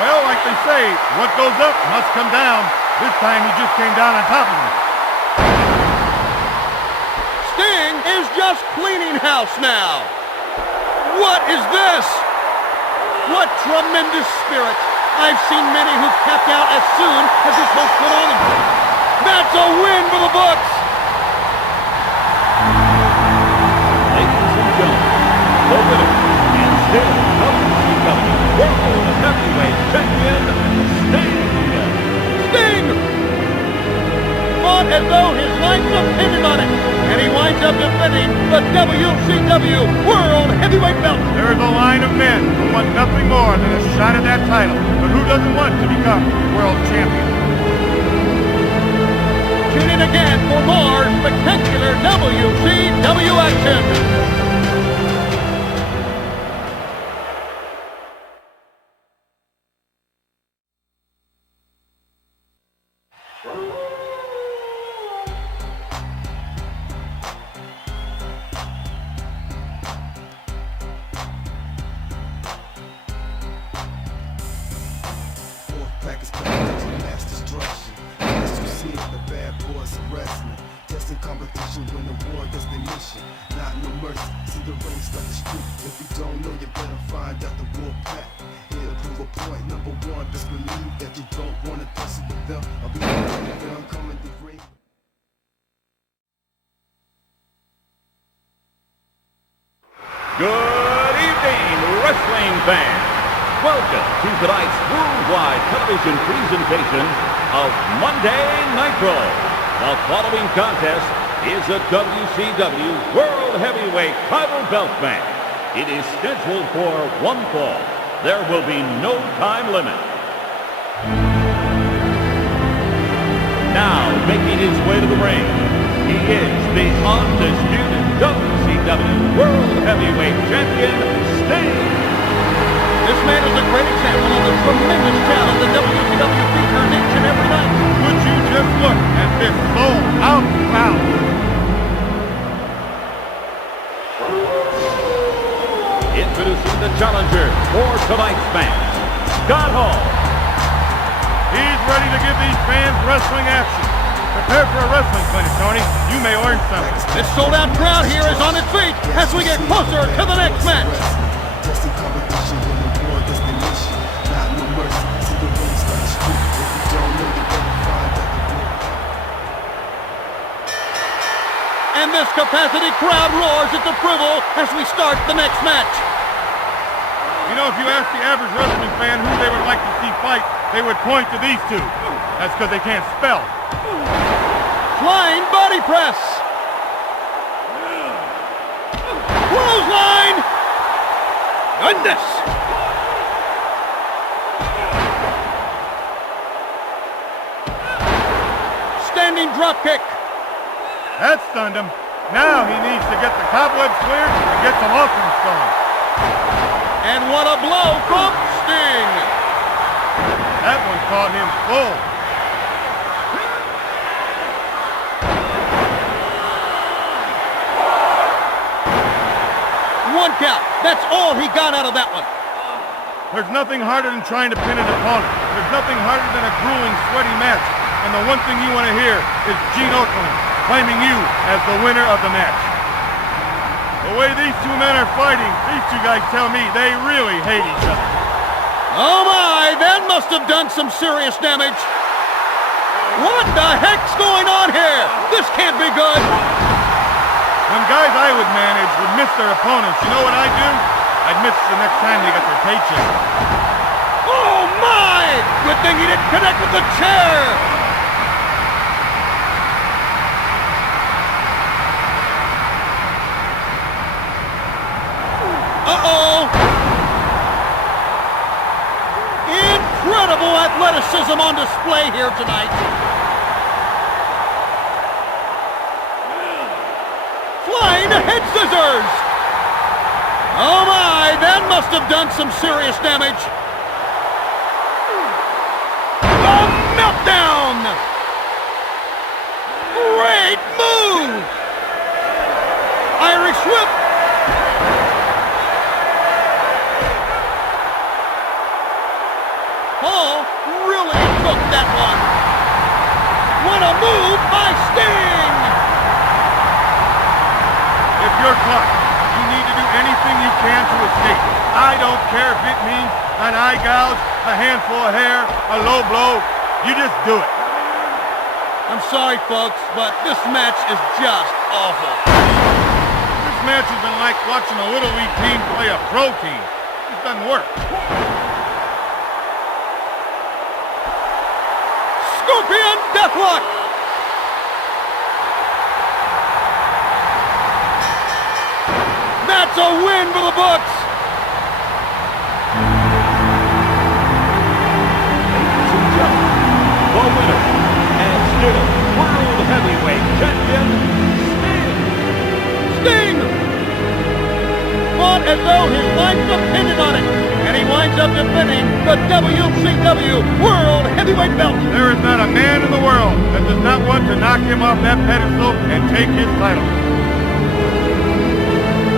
Well, like they say, what goes up must come down. This time he just came down on top of him. Sting is just cleaning house now. What is this? What tremendous spirit. I've seen many who've tapped out as soon as this hook put on them. That's a win for the Bucks. Ladies and gentlemen, the winner and still WCW World Heavyweight Champion, Sting. Sting! Fought as though his life depended on it, and he winds up defending the WCW World Heavyweight Belt. There's a line of men who want nothing more than a shot at that title, but who doesn't want to become world champion? Tune in again for more spectacular WCW action. Packers back to mass destruction. As you see the bad boys of wrestling. Testing competition when the war does their mission. Not no mercy, see the ring start the street. If you don't know, you better find out the war pack. Here to prove a point, number one, just believe that you don't want to tussle with them. I'll be with them coming to ring. Good evening, wrestling fans. Welcome to tonight's worldwide television presentation of Monday Nitro. The following contest is a WCW World Heavyweight Title Belt match. It is scheduled for one fall. There will be no time limit. Now making his way to the ring, he is the undisputed WCW World Heavyweight Champion, Sting. This man is a great example of the tremendous talent that WCW features each and every night. Would you just look at this sold-out crowd? Introducing the challenger for tonight's match, Scott Hall. He's ready to give these fans wrestling action. Prepare for a wrestling clinic, Tony. You may learn something. This sold-out crowd here is on its feet as we get closer to the next match. Testing competition when the war does their mission. Not no mercy, see the ring start the street. If you don't know, you better find out the war pack. And this capacity crowd roars its approval as we start the next match. You know, if you ask the average wrestling fan who they would like to see fight, they would point to these two. That's because they can't spell. Flying body press. Clothesline. Goodness. Standing drop kick. That stunned him. Now he needs to get the cobwebs cleared and get some offense going. And what a blow from Sting. That one caught him full. One count. That's all he got out of that one. There's nothing harder than trying to pin an opponent. There's nothing harder than a grueling, sweaty match. And the one thing you want to hear is Gene Okerlund claiming you as the winner of the match. The way these two men are fighting, these two guys tell me they really hate each other. Oh my, that must have done some serious damage. What the heck's going on here? This can't be good. When guys I would manage would miss their opponents, you know what I'd do? I'd miss the next time they got their paycheck. Oh my! Good thing he didn't connect with the chair. Uh-oh! Incredible athleticism on display here tonight. Flying head scissors! Oh my, that must have done some serious damage. A meltdown! Great move! Irish whip! Paul really took that one. What a move by Sting! If you're caught, you need to do anything you can to escape. I don't care if it means an eye gouge, a handful of hair, a low blow. You just do it. I'm sorry, folks, but this match is just awful. This match has been like watching a Little League team play a pro team. This doesn't work. Scorpion Deathlock! That's a win for the books! Ladies and gentlemen, the winner and still World Heavyweight Champion, Sting! Sting! Fought as though his life depended on it, and he winds up defending the WCW World Heavyweight Belt. There is not a man in the world that does not want to knock him off that pedestal and take his title.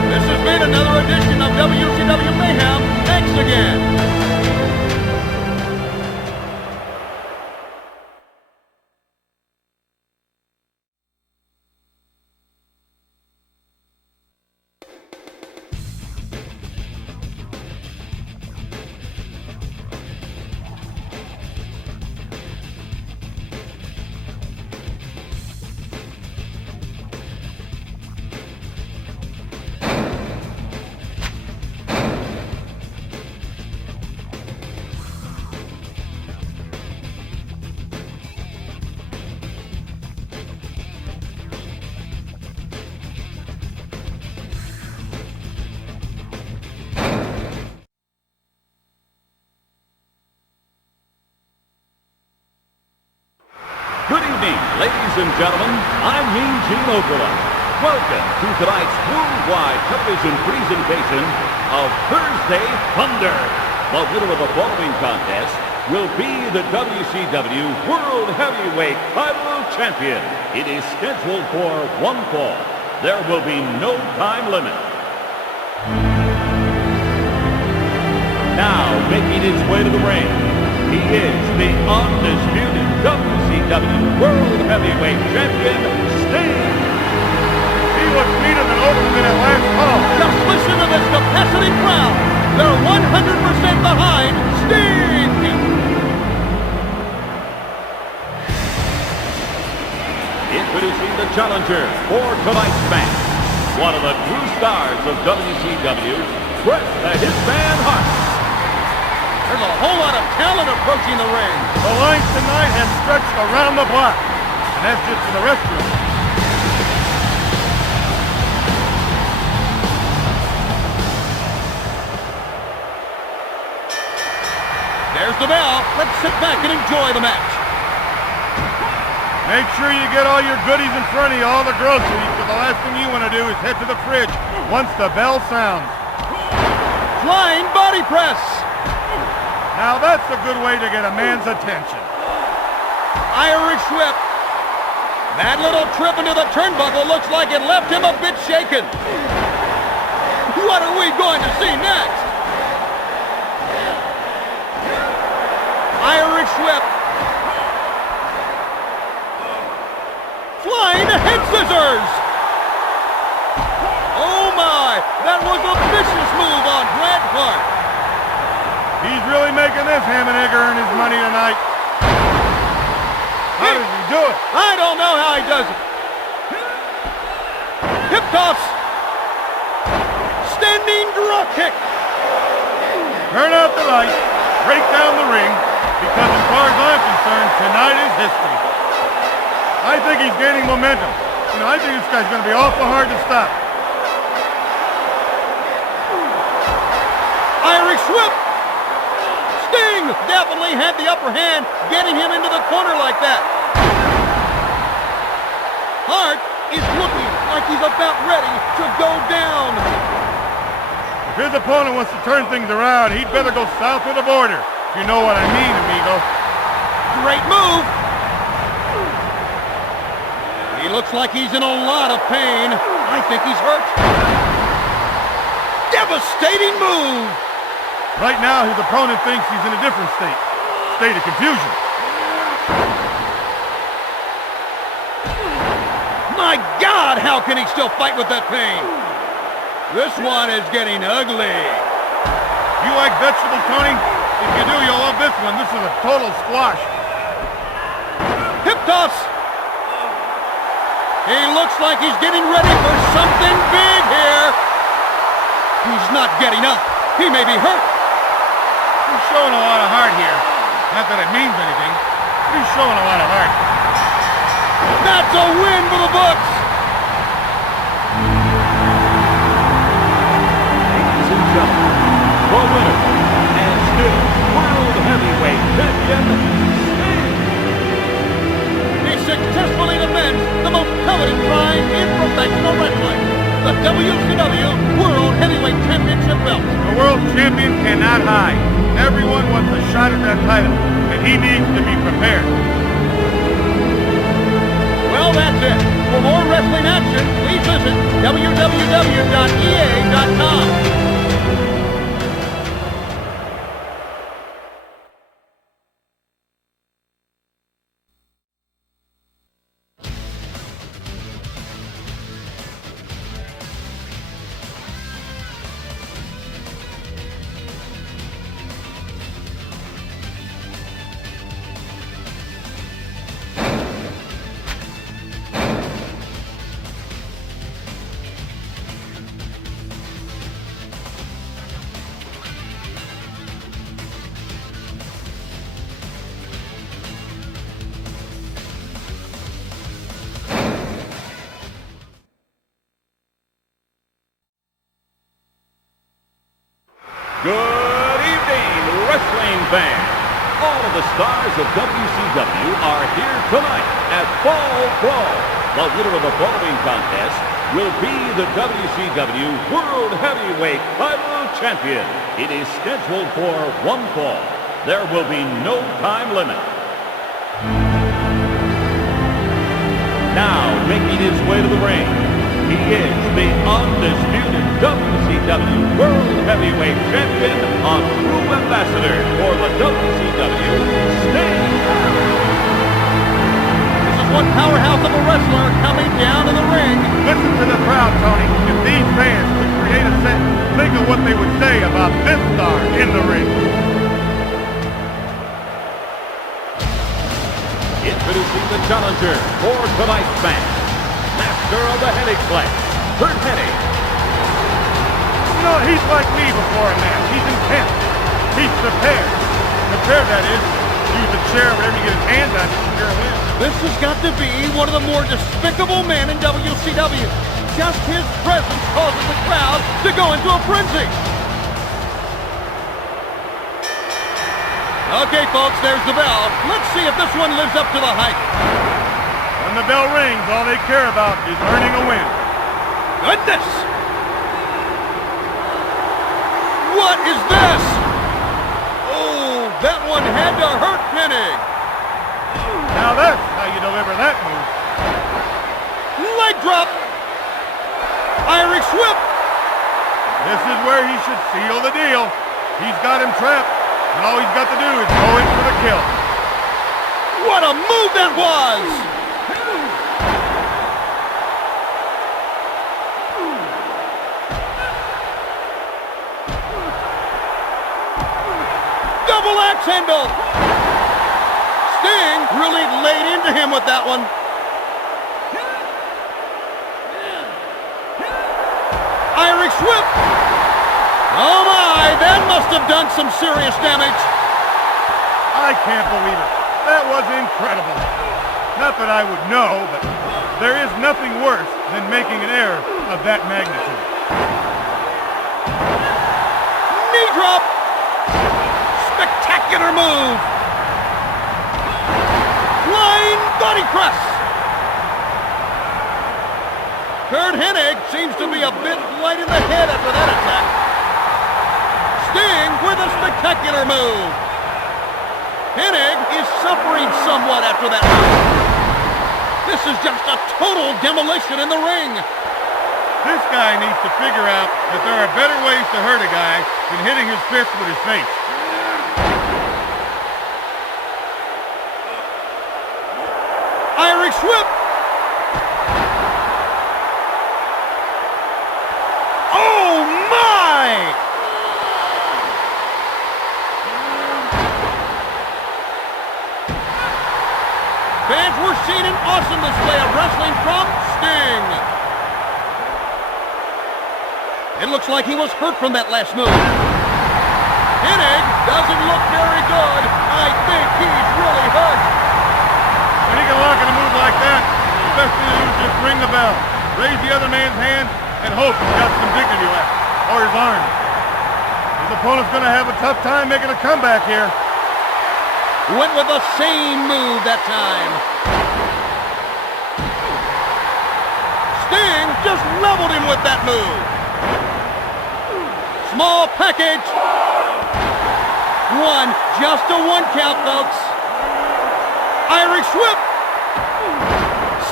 This has been another edition of WCW Mayhem. Thanks again. Good evening, ladies and gentlemen. I'm Mean Gene Okerlund. Welcome to tonight's worldwide television presentation of Thursday Thunder. The winner of the following contest will be the WCW World Heavyweight Title Champion. It is scheduled for one fall. There will be no time limit. Now making his way to the ring, he is the undisputed WCW World Heavyweight Champion, Sting. He looks neater than Okerlund at last call. Just listen to this capacity crowd. They're 100% behind Sting. Introducing the challenger for tonight's match, one of the true stars of WCW, Bret the Hitman Hart. There's a whole lot of talent approaching the ring. The line tonight has stretched around the block, and that's just for the restroom. There's the bell. Let's sit back and enjoy the match. Make sure you get all your goodies in front of you, all the groceries, because the last thing you want to do is head to the fridge once the bell sounds. Flying body press. Now that's a good way to get a man's attention. Irish whip. That little trip into the turnbuckle looks like it left him a bit shaken. What are we going to see next? Irish whip. Flying head scissors. Oh my, that was a vicious move on Bret Hart. He's really making this ham and egg earn his money tonight. How does he do it? I don't know how he does it. Hip toss. Standing drop kick. Turn out the lights, break down the ring, because as far as I'm concerned, tonight is history. I think he's gaining momentum. You know, I think this guy's going to be awful hard to stop. Irish whip. Sting definitely had the upper hand, getting him into the corner like that. Hart is looking like he's about ready to go down. If his opponent wants to turn things around, he'd better go south of the border. You know what I mean, amigo. Great move. He looks like he's in a lot of pain. I think he's hurt. Devastating move. Right now, his opponent thinks he's in a different state of confusion. My God, how can he still fight with that pain? This one is getting ugly. You like vegetables, Tony? If you do, you'll love this one. This is a total squash. Hip toss. He looks like he's getting ready for something big here. He's not getting up. He may be hurt. He's showing a lot of heart here. Not that it means anything, but he's showing a lot of heart. That's a win for the books. Ladies and gentlemen, the winner, and still World Heavyweight Champion, Sting. He successfully defends the most coveted prize in professional wrestling, the WCW World Heavyweight Championship belt. The world champion cannot hide. Everyone wants a shot at that title, and he needs to be prepared. Well, that's it. For more wrestling action, please visit www.ea.com. Good evening, wrestling fans. All of the stars of WCW are here tonight at Fall Brawl. The winner of the following contest will be the WCW World Heavyweight Title Champion. It is scheduled for one fall. There will be no time limit. Now making his way to the ring, he is the undisputed WCW World Heavyweight Champion, a true ambassador for the WCW, Sting. This is one powerhouse of a wrestler coming down to the ring. Listen to the crowd, Tony. If these fans could create a sentence, think of what they would say about this star in the ring. Introducing the challenger for tonight's match, master of the headache clash, Curt Hennig. You know, he's like me before a match. He's intense. He's prepared. Prepared, that is. Use a chair, whatever you get his hands on, to secure a win. This has got to be one of the more despicable men in WCW. Just his presence causes the crowd to go into a frenzy. Okay, folks, there's the bell. Let's see if this one lives up to the hype. When the bell rings, all they care about is earning a win. Goodness! What is this? Oh, that one had to hurt Hennig. Now that's how you deliver that move. Leg drop. Irish whip. This is where he should seal the deal. He's got him trapped, and all he's got to do is go in for the kill. What a move that was! Double axe handle. Sting really laid into him with that one. Irish whip. Oh my, that must have done some serious damage. I can't believe it. That was incredible. Not that I would know, but there is nothing worse than making an error of that magnitude. Knee drop. Spectacular move. Flying body press. Curt Hennig seems to be a bit light in the head after that attack. Sting with a spectacular move. Hennig is suffering somewhat after that move. This is just a total demolition in the ring. This guy needs to figure out that there are better ways to hurt a guy than hitting his fist with his face. Irish whip. Oh my! Fans were seeing an awesome display of wrestling from Sting. It looks like he was hurt from that last move. Hennig doesn't look very good. I think he's really hurt. When he can lock in a move like that, the best thing to do is just ring the bell, raise the other man's hand, and hope he's got some dignity left, or his arm. His opponent's going to have a tough time making a comeback here. Went with the same move that time. Sting just leveled him with that move. Small package. One, just a one count, folks. Irish whip.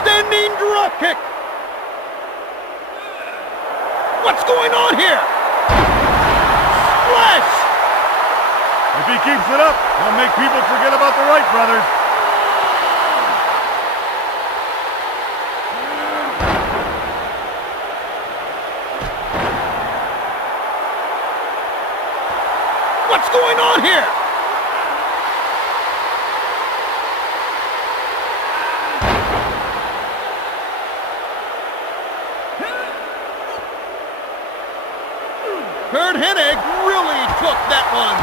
Standing drop kick. What's going on here? Splash! If he keeps it up, he'll make people forget about the Wright brothers. What's going on here? Curt Hennig really took that one.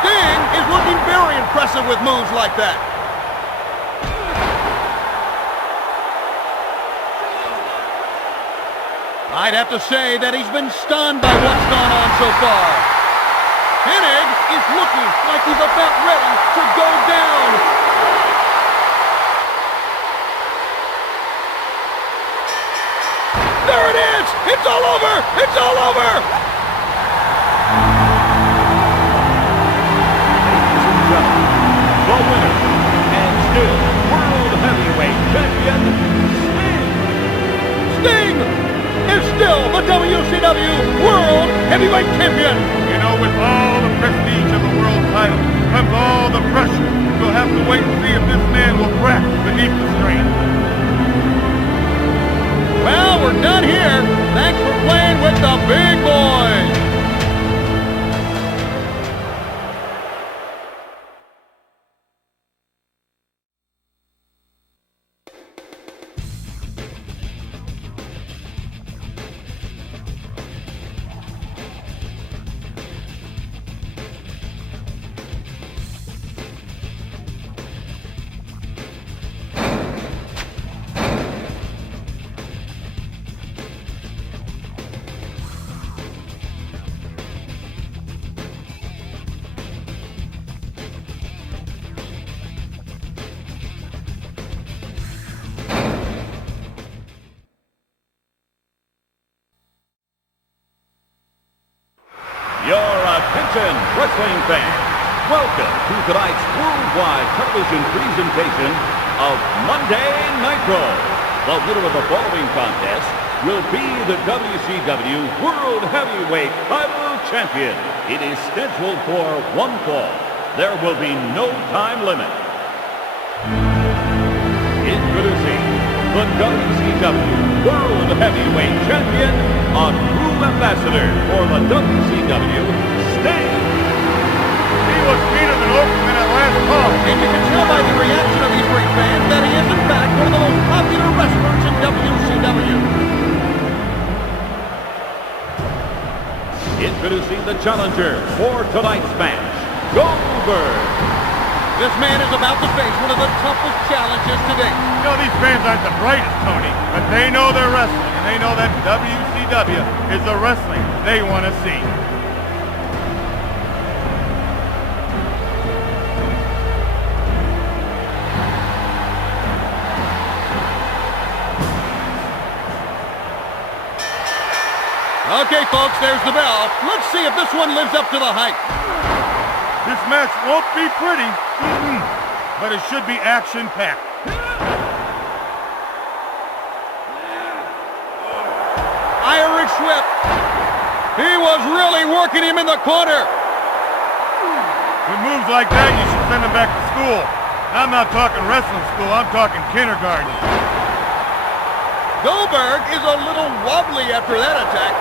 Sting is looking very impressive with moves like that. I'd have to say that he's been stunned by what's gone on so far. Hennig is looking like he's about ready to go down. There it is! It's all over! It's all over! The winner, and still World Heavyweight Champion, Sting! Sting is still the WCW World Heavyweight Champion! You know, with all the prestige of the world title comes all the pressure. We'll have to wait and see if this man will crack beneath the strain. Well, we're done here. Thanks for playing with the big boys. wrestling fans, welcome to tonight's worldwide television presentation of Monday Nitro. The winner of the following contest will be the WCW World Heavyweight Title Champion. It is scheduled for one fall. There will be no time limit. Introducing the WCW World Heavyweight Champion, a true ambassador for the WCW, Sting. He was meaner than Oakland in that last call. And you can tell by the reaction of these ring fans that he is in fact one of the most popular wrestlers in WCW. Introducing the challenger for tonight's match, Goldberg. This man is about to face one of the toughest challenges today. You know, these fans aren't the brightest, Tony, but they know they're wrestling, and they know that WCW is the wrestling they want to see. Okay, folks, there's the bell. Let's see if this one lives up to the hype. This match won't be pretty, but it should be action-packed. Irish whip. He was really working him in the corner. With moves like that, you should send him back to school. I'm not talking wrestling school, I'm talking kindergarten. Goldberg is a little wobbly after that attack.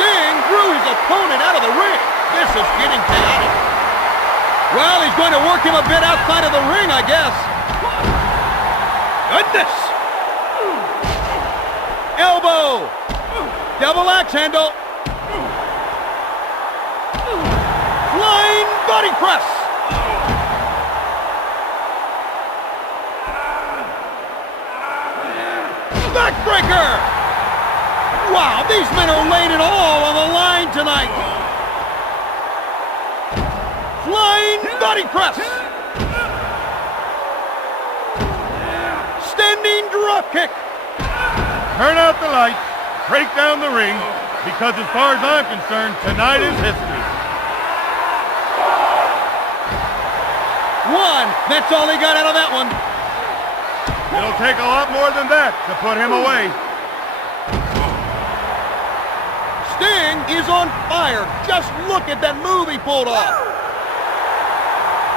Sting threw his opponent out of the ring. This is getting chaotic. Well, he's going to work him a bit outside of the ring, I guess. Goodness! Elbow! Double axe handle! Flying body press! Backbreaker! Wow, these men are laying it all on the line tonight! Flying body press! Standing drop kick! Turn out the lights, break down the ring, because as far as I'm concerned, tonight is history. One, that's all he got out of that one. It'll take a lot more than that to put him away. Sting is on fire. Just look at that move he pulled off.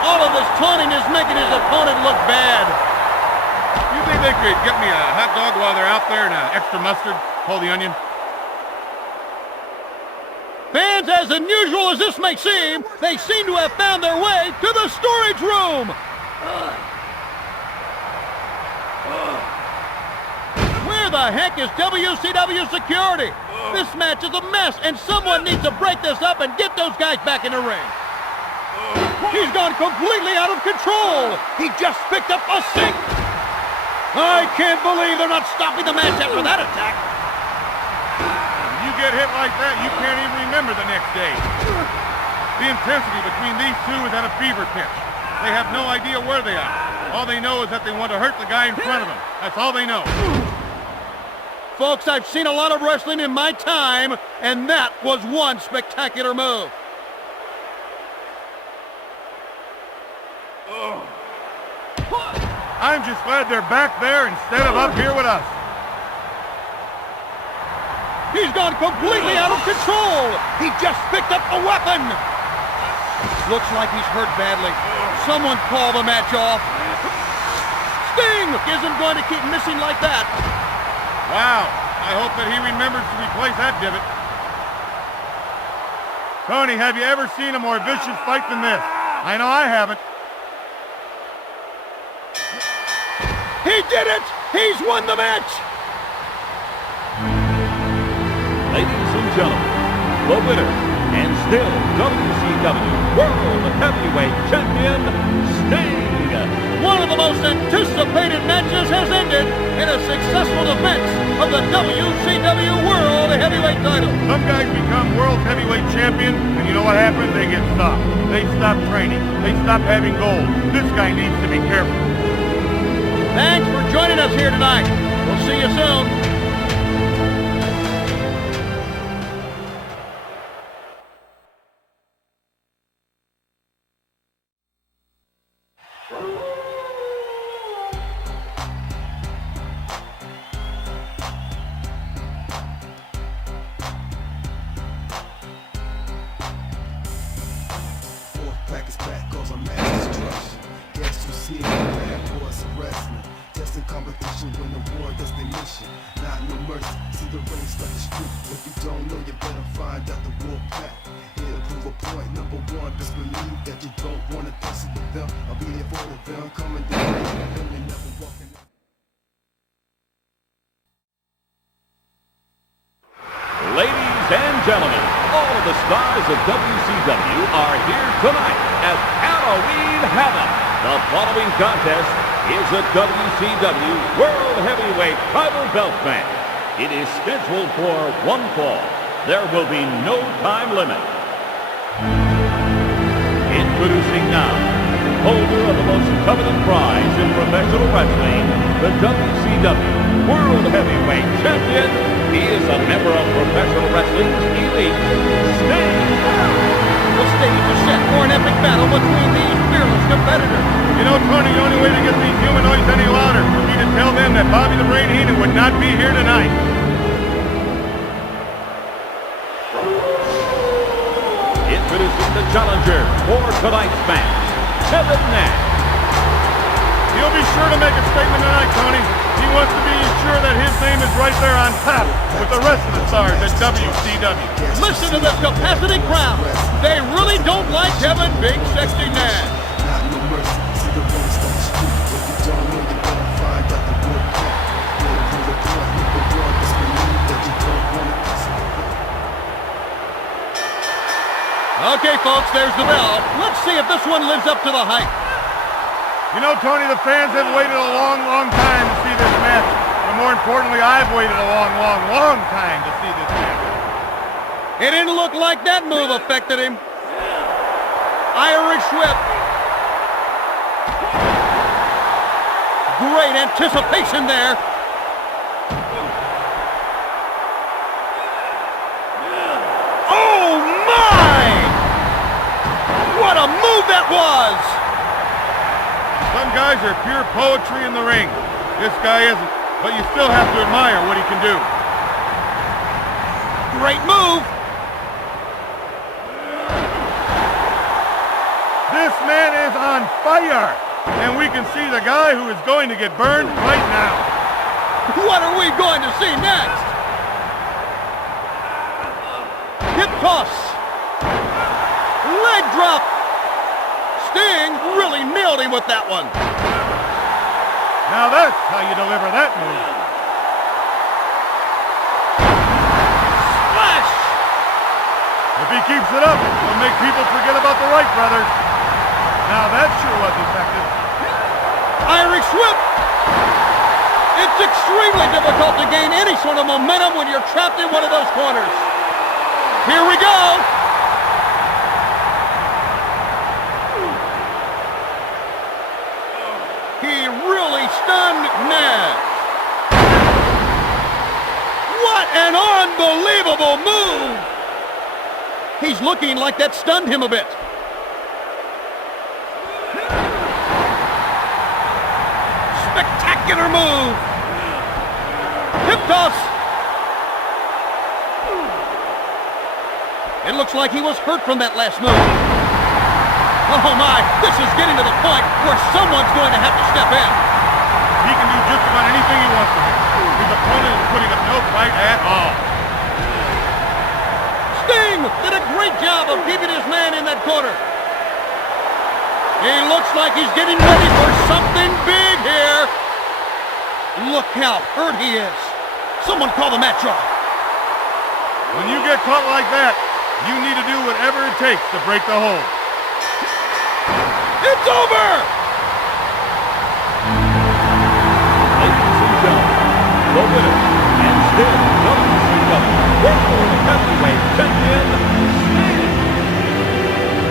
All of this taunting is making his opponent look bad. You think they could get me a hot dog while they're out there and extra mustard? Pull the onion? Fans, as unusual as this may seem, they seem to have found their way to the storage room. Where the heck is WCW security? This match is a mess, and someone needs to break this up and get those guys back in the ring. He's gone completely out of control. He just picked up a sink. I can't believe they're not stopping the match after that attack. You get hit like that, you can't even remember the next day. The intensity between these two is at a fever pitch. They have no idea where they are. All they know is that they want to hurt the guy in front of them. That's all they know. Folks, I've seen a lot of wrestling in my time, and that was one spectacular move. I'm just glad they're back there instead of up here with us. He's gone completely out of control. He just picked up a weapon. Looks like he's hurt badly. Someone call the match off. Sting isn't going to keep missing like that. Wow, I hope that he remembers to replace that divot. Tony, have you ever seen a more vicious fight than this? I know I haven't. He did it! He's won the match! Ladies and gentlemen, the winner and still WCW World Heavyweight Champion, Sting. One of the most anticipated matches has ended in a successful defense of the WCW World Heavyweight Title. Some guys become World Heavyweight Champion, and you know what happens? They get stopped. They stop training. They stop having goals. This guy needs to be careful. Thanks for joining us here tonight. We'll see you soon. Fourth pack is back, cause I'm mass destruction. Guess you see it, bad boys of wrestling. Testing competition when the war does their mission. Not no mercy, see the rain start the street. If you don't know, you better find out the wolf pack. Here to prove a point, number one, just believe that you don't want to tussle with them. I'll be there for them, coming down, and never walking. Ladies and gentlemen, all of the stars of WCW are here tonight at Halloween Havoc. The following contest is a WCW World Heavyweight Title Belt match. It is scheduled for one fall. There will be no time limit. Introducing now, holder of the most coveted prize in professional wrestling, the WCW World Heavyweight Champion. He is a member of professional wrestling's elite, Sting. The stage is set for an epic battle between these fearless competitors. You know, Tony, the only way to get these humanoids any louder would be to tell them that Bobby the Brain Heenan would not be here tonight. Introducing the challenger for tonight's match, Kevin Nash. He'll be sure to make a statement tonight, Tony. He wants to be sure that his name is right there on top with the rest of the stars at WCW. Listen to this capacity crowd. They really don't like Kevin Big Sexy Nash. Not no mercy, see the rain start the street. If you don't know, you better find out the wolf pack. Here to prove a point, number one, just believe that you don't want to tussle with them. Okay, folks, there's the bell. Let's see if this one lives up to the hype. You know, Tony, the fans have waited a long, long time to see this match. But more importantly, I've waited a long, long, long time to see this match. It didn't look like that move affected him. Irish whip. Great anticipation there. Oh, my! What a move that was! Some guys are pure poetry in the ring. This guy isn't, but you still have to admire what he can do. Great move! This man is on fire, and we can see the guy who is going to get burned right now. What are we going to see next? Hip toss. Leg drop. Sting really nailed him with that one. Now that's how you deliver that move. Splash! If he keeps it up, he'll make people forget about the Wright brothers. Now that sure was effective. Irish whip. It's extremely difficult to gain any sort of momentum when you're trapped in one of those corners. Here we go. He really stunned Nash. What an unbelievable move! He's looking like that stunned him a bit. Spectacular move! Hip toss! It looks like he was hurt from that last move. Oh my, this is getting to the point where someone's going to have to step in. He can do just about anything he wants to do. His opponent is putting up no fight at all. Sting did a great job of keeping his man in that corner. He looks like he's getting ready for something big here. Look how hurt he is. Someone call the match off. When you get caught like that, you need to do whatever it takes to break the hold. It's over! Ladies and gentlemen, the winner and still WCW World Heavyweight Champion, Sting.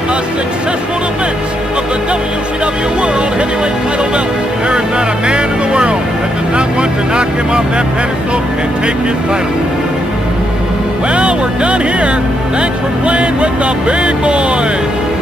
A successful defense of the WCW World Heavyweight Title belt. There is not a man in the world that does not want to knock him off that pedestal and take his title. Well, we're done here. Thanks for playing with the big boys.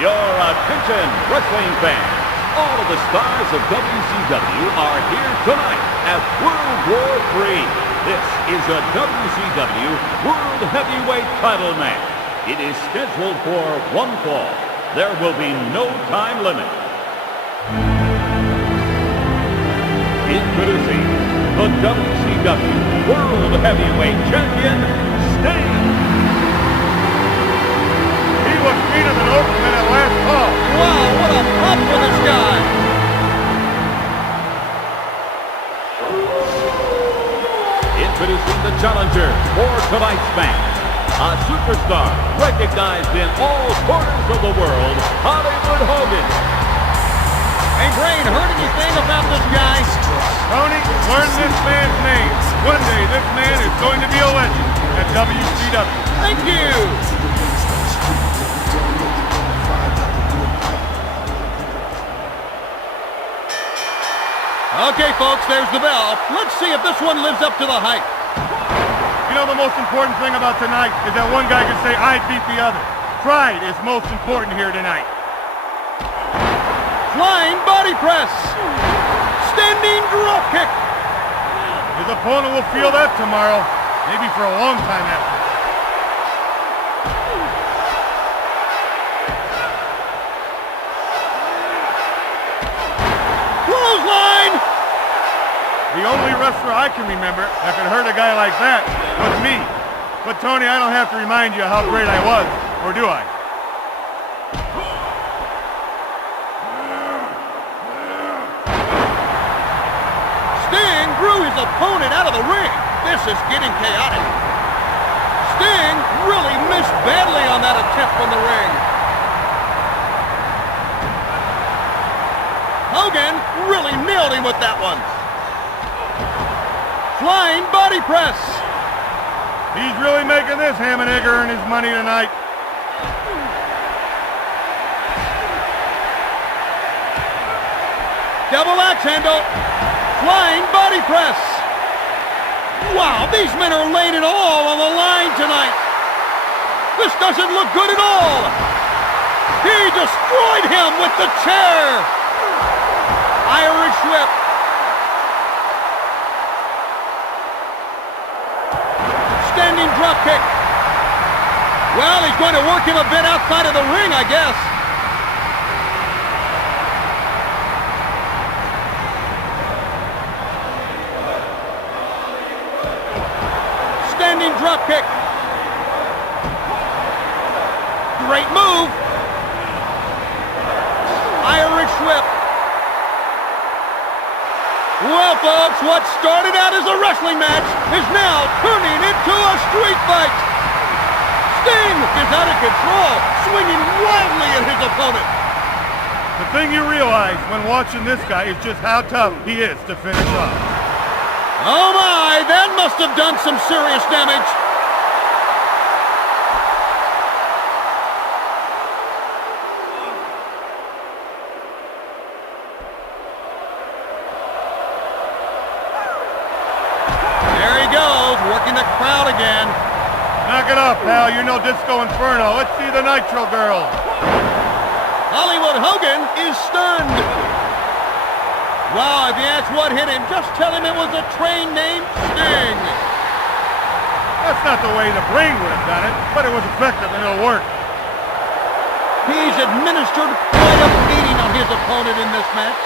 Your attention, wrestling fans. All of the stars of WCW are here tonight at World War III. This is a WCW World Heavyweight Title match. It is scheduled for one fall. There will be no time limit. Introducing the WCW World Heavyweight Champion, Sting. He was beaten an Oakman at last call. Wow, what a pump for this guy. Introducing the challenger for tonight's match. A superstar recognized in all corners of the world, Hollywood Hogan. Hey, Brain, heard anything about this guy? Tony, learn this man's name. One day, this man is going to be a legend at WCW. Thank you. Okay, folks, there's the bell. Let's see if this one lives up to the hype. You know, the most important thing about tonight is that one guy can say, I beat the other. Pride is most important here tonight. Flying body press. Standing drop kick. His opponent will feel that tomorrow, maybe for a long time after. Clothesline. The only wrestler I can remember that could hurt a guy like that was me. But Tony, I don't have to remind you how great I was, or do I? Sting drew his opponent out of the ring. This is getting chaotic. Sting really missed badly on that attempt from the ring. Hogan really nailed him with that one. Flying body press. He's really making this ham and egg earn his money tonight. Double axe handle. Flying body press. Wow, these men are laying it all on the line tonight. This doesn't look good at all. He destroyed him with the chair. Irish whip. Standing drop kick. Well, he's going to work him a bit outside of the ring, I guess. Standing drop kick. Great move. Irish whip. Well, folks, what started out as a wrestling match is now turning into a street fight. Sting is out of control, swinging wildly at his opponent. The thing you realize when watching this guy is just how tough he is to finish off. Oh my, that must have done some serious damage. There he goes, working the crowd again. Knock it off, pal. You're no Disco Inferno. Let's see the Nitro Girl. Hollywood Hogan is stunned. Wow, if you ask what hit him, just tell him it was a train named Sting. That's not the way the brain would have done it, but it was effective and it'll work. He's administered quite a beating on his opponent in this match.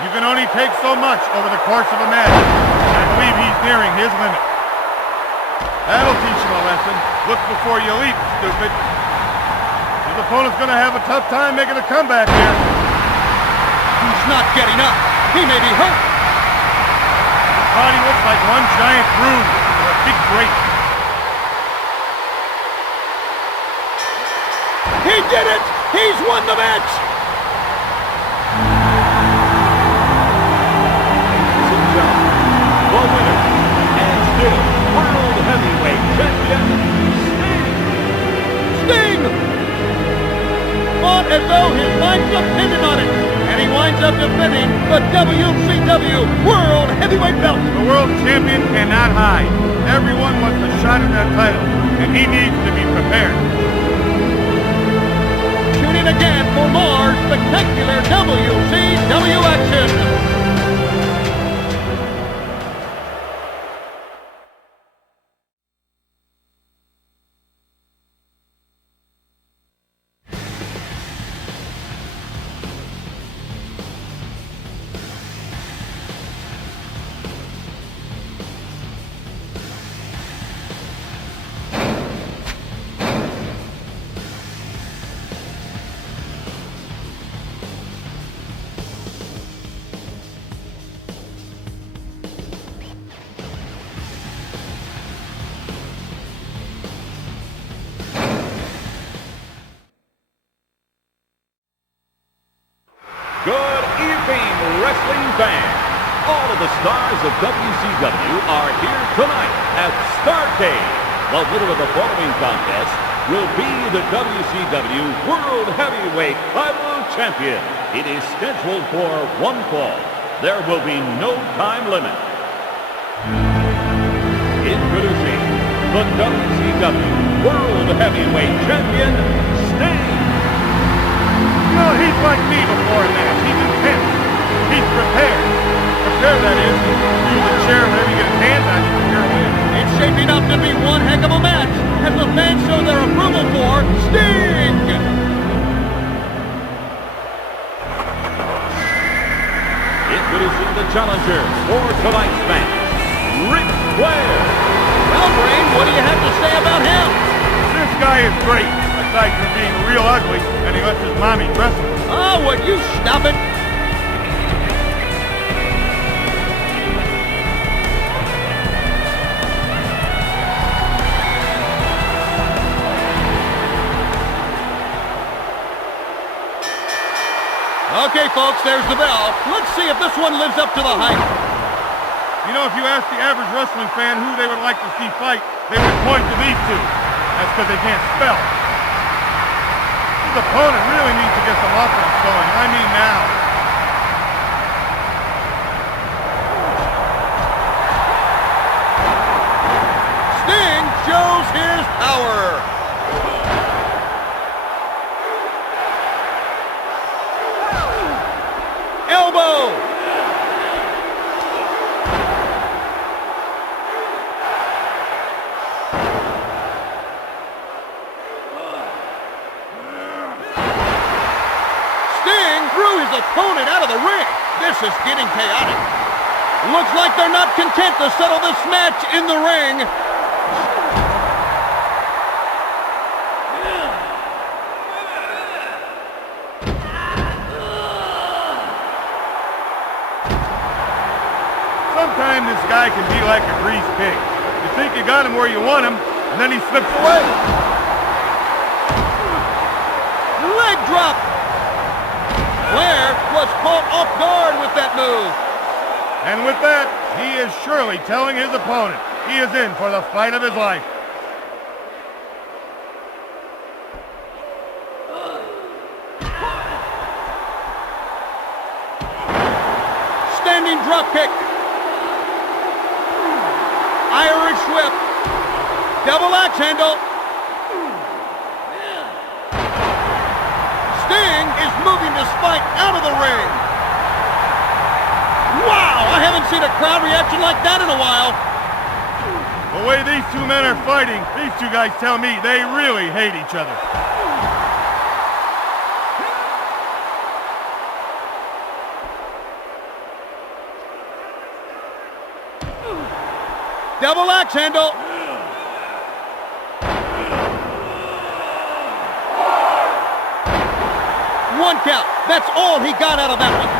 You can only take so much over the course of a match. I believe he's nearing his limit. That'll teach him a lesson. Look before you leap, stupid. His opponent's going to have a tough time making a comeback here. He's not getting up. He may be hurt. His body looks like one giant bruise or a big break. He did it! He's won the match! Ladies and gentlemen, the winner and still World Heavyweight Champion, Sting! Fought as though his life depended on it, and he winds up defending the WCW World Heavyweight Belt. The world champion cannot hide. Everyone wants a shot at that title, and he needs to be prepared. Tune in again for more spectacular WCW action. Good evening, wrestling fans. All of the stars of WCW are here tonight at Starrcade. The winner of the following contest will be the WCW World Heavyweight Title Champion. It is scheduled for one fall. There will be no time limit. Introducing the WCW World Heavyweight Champion, Sting. You know, he's like me before a match. He's intense. He's prepared. Prepared, that is. Use the chair whenever you get his hands on you. Prepare to win. It's shaping up to be one heck of a match as the fans show their approval for Sting. Introducing the challenger for tonight's match, Ric Flair. Well, Brain, what do you have to say about him? This guy is great. Aside from being real ugly, and he lets his mommy dress him. Oh, would you stop it? Okay, folks, there's the bell. Let's see if this one lives up to the hype. You know, if you ask the average wrestling fan who they would like to see fight, they would point to these two. That's because they can't spell. His opponent really needs to get some offense going. I mean now. Sting shows his power. Elbow. Opponent out of the ring. This is getting chaotic. Looks like they're not content to settle this match in the ring. Sometimes this guy can be like a greased pig. You think you got him where you want him, and then he slips away. Leg drop. Flair was caught off guard with that move. And with that, he is surely telling his opponent he is in for the fight of his life. Standing drop kick. Irish whip. Double axe handle. Sting is moving to Spike out of the ring. Wow, I haven't seen a crowd reaction like that in a while. The way these two men are fighting, these two guys tell me they really hate each other. Double axe handle. One count. That's all he got out of that one.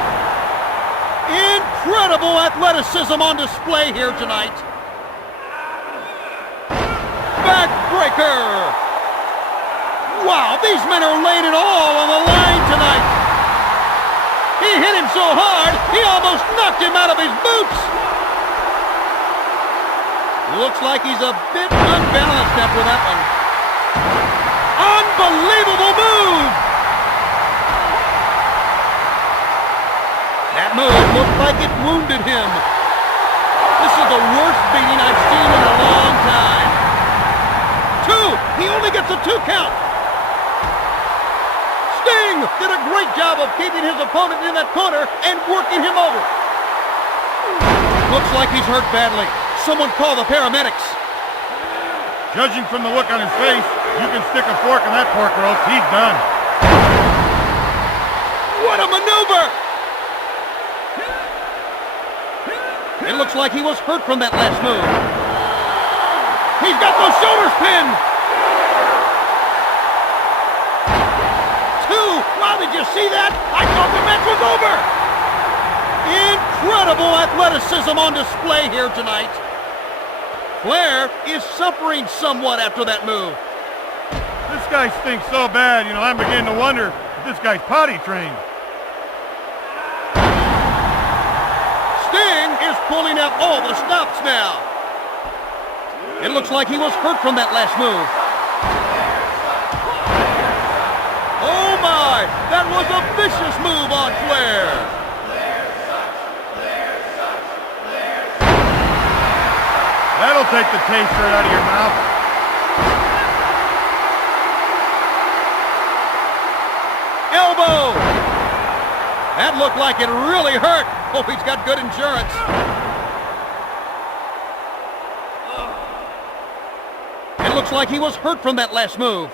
Incredible athleticism on display here tonight. Backbreaker. Wow, these men are laying it all on the line tonight. He hit him so hard, he almost knocked him out of his boots. Looks like he's a bit unbalanced after that one. Unbelievable move. That move looked like it wounded him. This is the worst beating I've seen in a long time. 2. He only gets a 2 count. Sting did a great job of keeping his opponent in that corner and working him over. Looks like he's hurt badly. Someone call the paramedics. Judging from the look on his face, you can stick a fork in that pork roast. He's done. What a maneuver! It looks like he was hurt from that last move. He's got those shoulders pinned. 2. Wow, did you see that? I thought the match was over. Incredible athleticism on display here tonight. Flair is suffering somewhat after that move. This guy stinks so bad, I'm beginning to wonder if this guy's potty trained. Sting is pulling out all the stops now. It looks like he was hurt from that last move. Oh my, that was a vicious move on Flair. That'll take the taste right out of your mouth. Elbow. That looked like it really hurt. Hope he's got good insurance. It looks like he was hurt from that last move.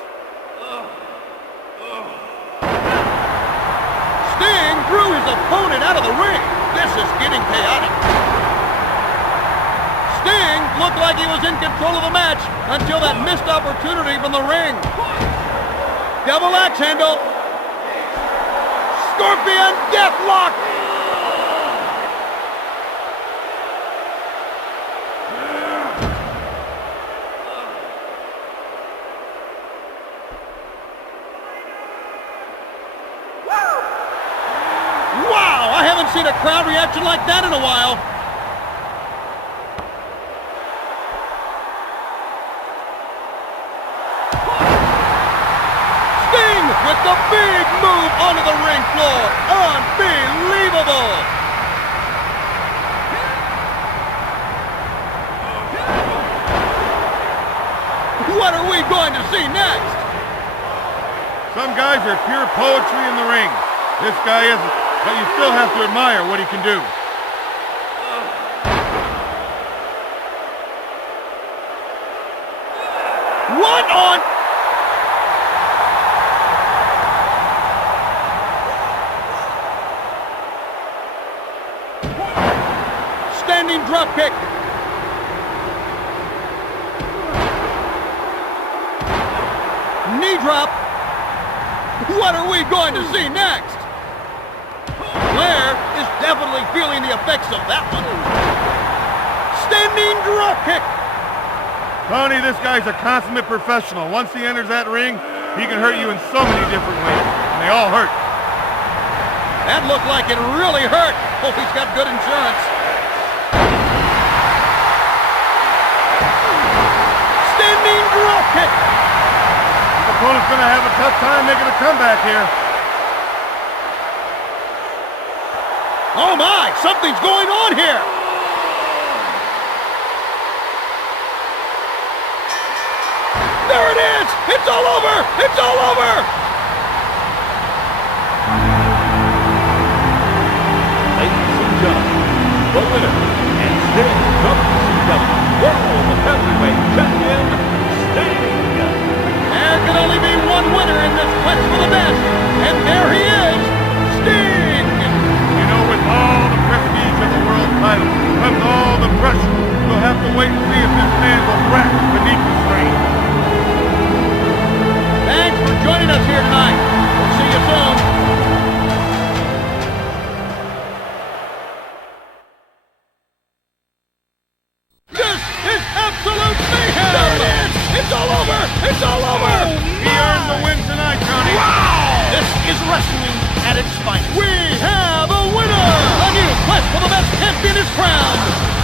Sting drew his opponent out of the ring. This is getting chaotic. Sting looked like he was in control of the match until that missed opportunity from the ring. Double axe handle. Scorpion Deathlock. Wow, I haven't seen a crowd reaction like that in a while. Sting with the big move onto the ring floor. Unbelievable. What are we going to see next? Some guys are pure poetry in the ring. This guy isn't, but you still have to admire what he can do. What on? Standing drop kick. Knee drop. What are we going to see next? Flair is definitely feeling the effects of that one. Standing drop kick. Tony, this guy's a consummate professional. Once he enters that ring, he can hurt you in so many different ways, and they all hurt. That looked like it really hurt. Hope he's got good insurance. Standing drop kick. The opponent's going to have a tough time making a comeback here. Oh my, something's going on here. There it is! It's all over! It's all over! Ladies and gentlemen, the winner and still WCW World Heavyweight Champion, Sting. There can only be one winner in this quest for the best, and there he is, Sting! With all the prestige of the world title, with all the pressure, you'll have to wait and see if this man will crack beneath the strain. Thanks for joining us here tonight. We'll see you soon. This is absolute mayhem! There it is! It's all over! It's all over! He earned the win tonight, Johnny. Wow! This is wrestling at its finest. We have a winner! A new quest for the best champion is crowned!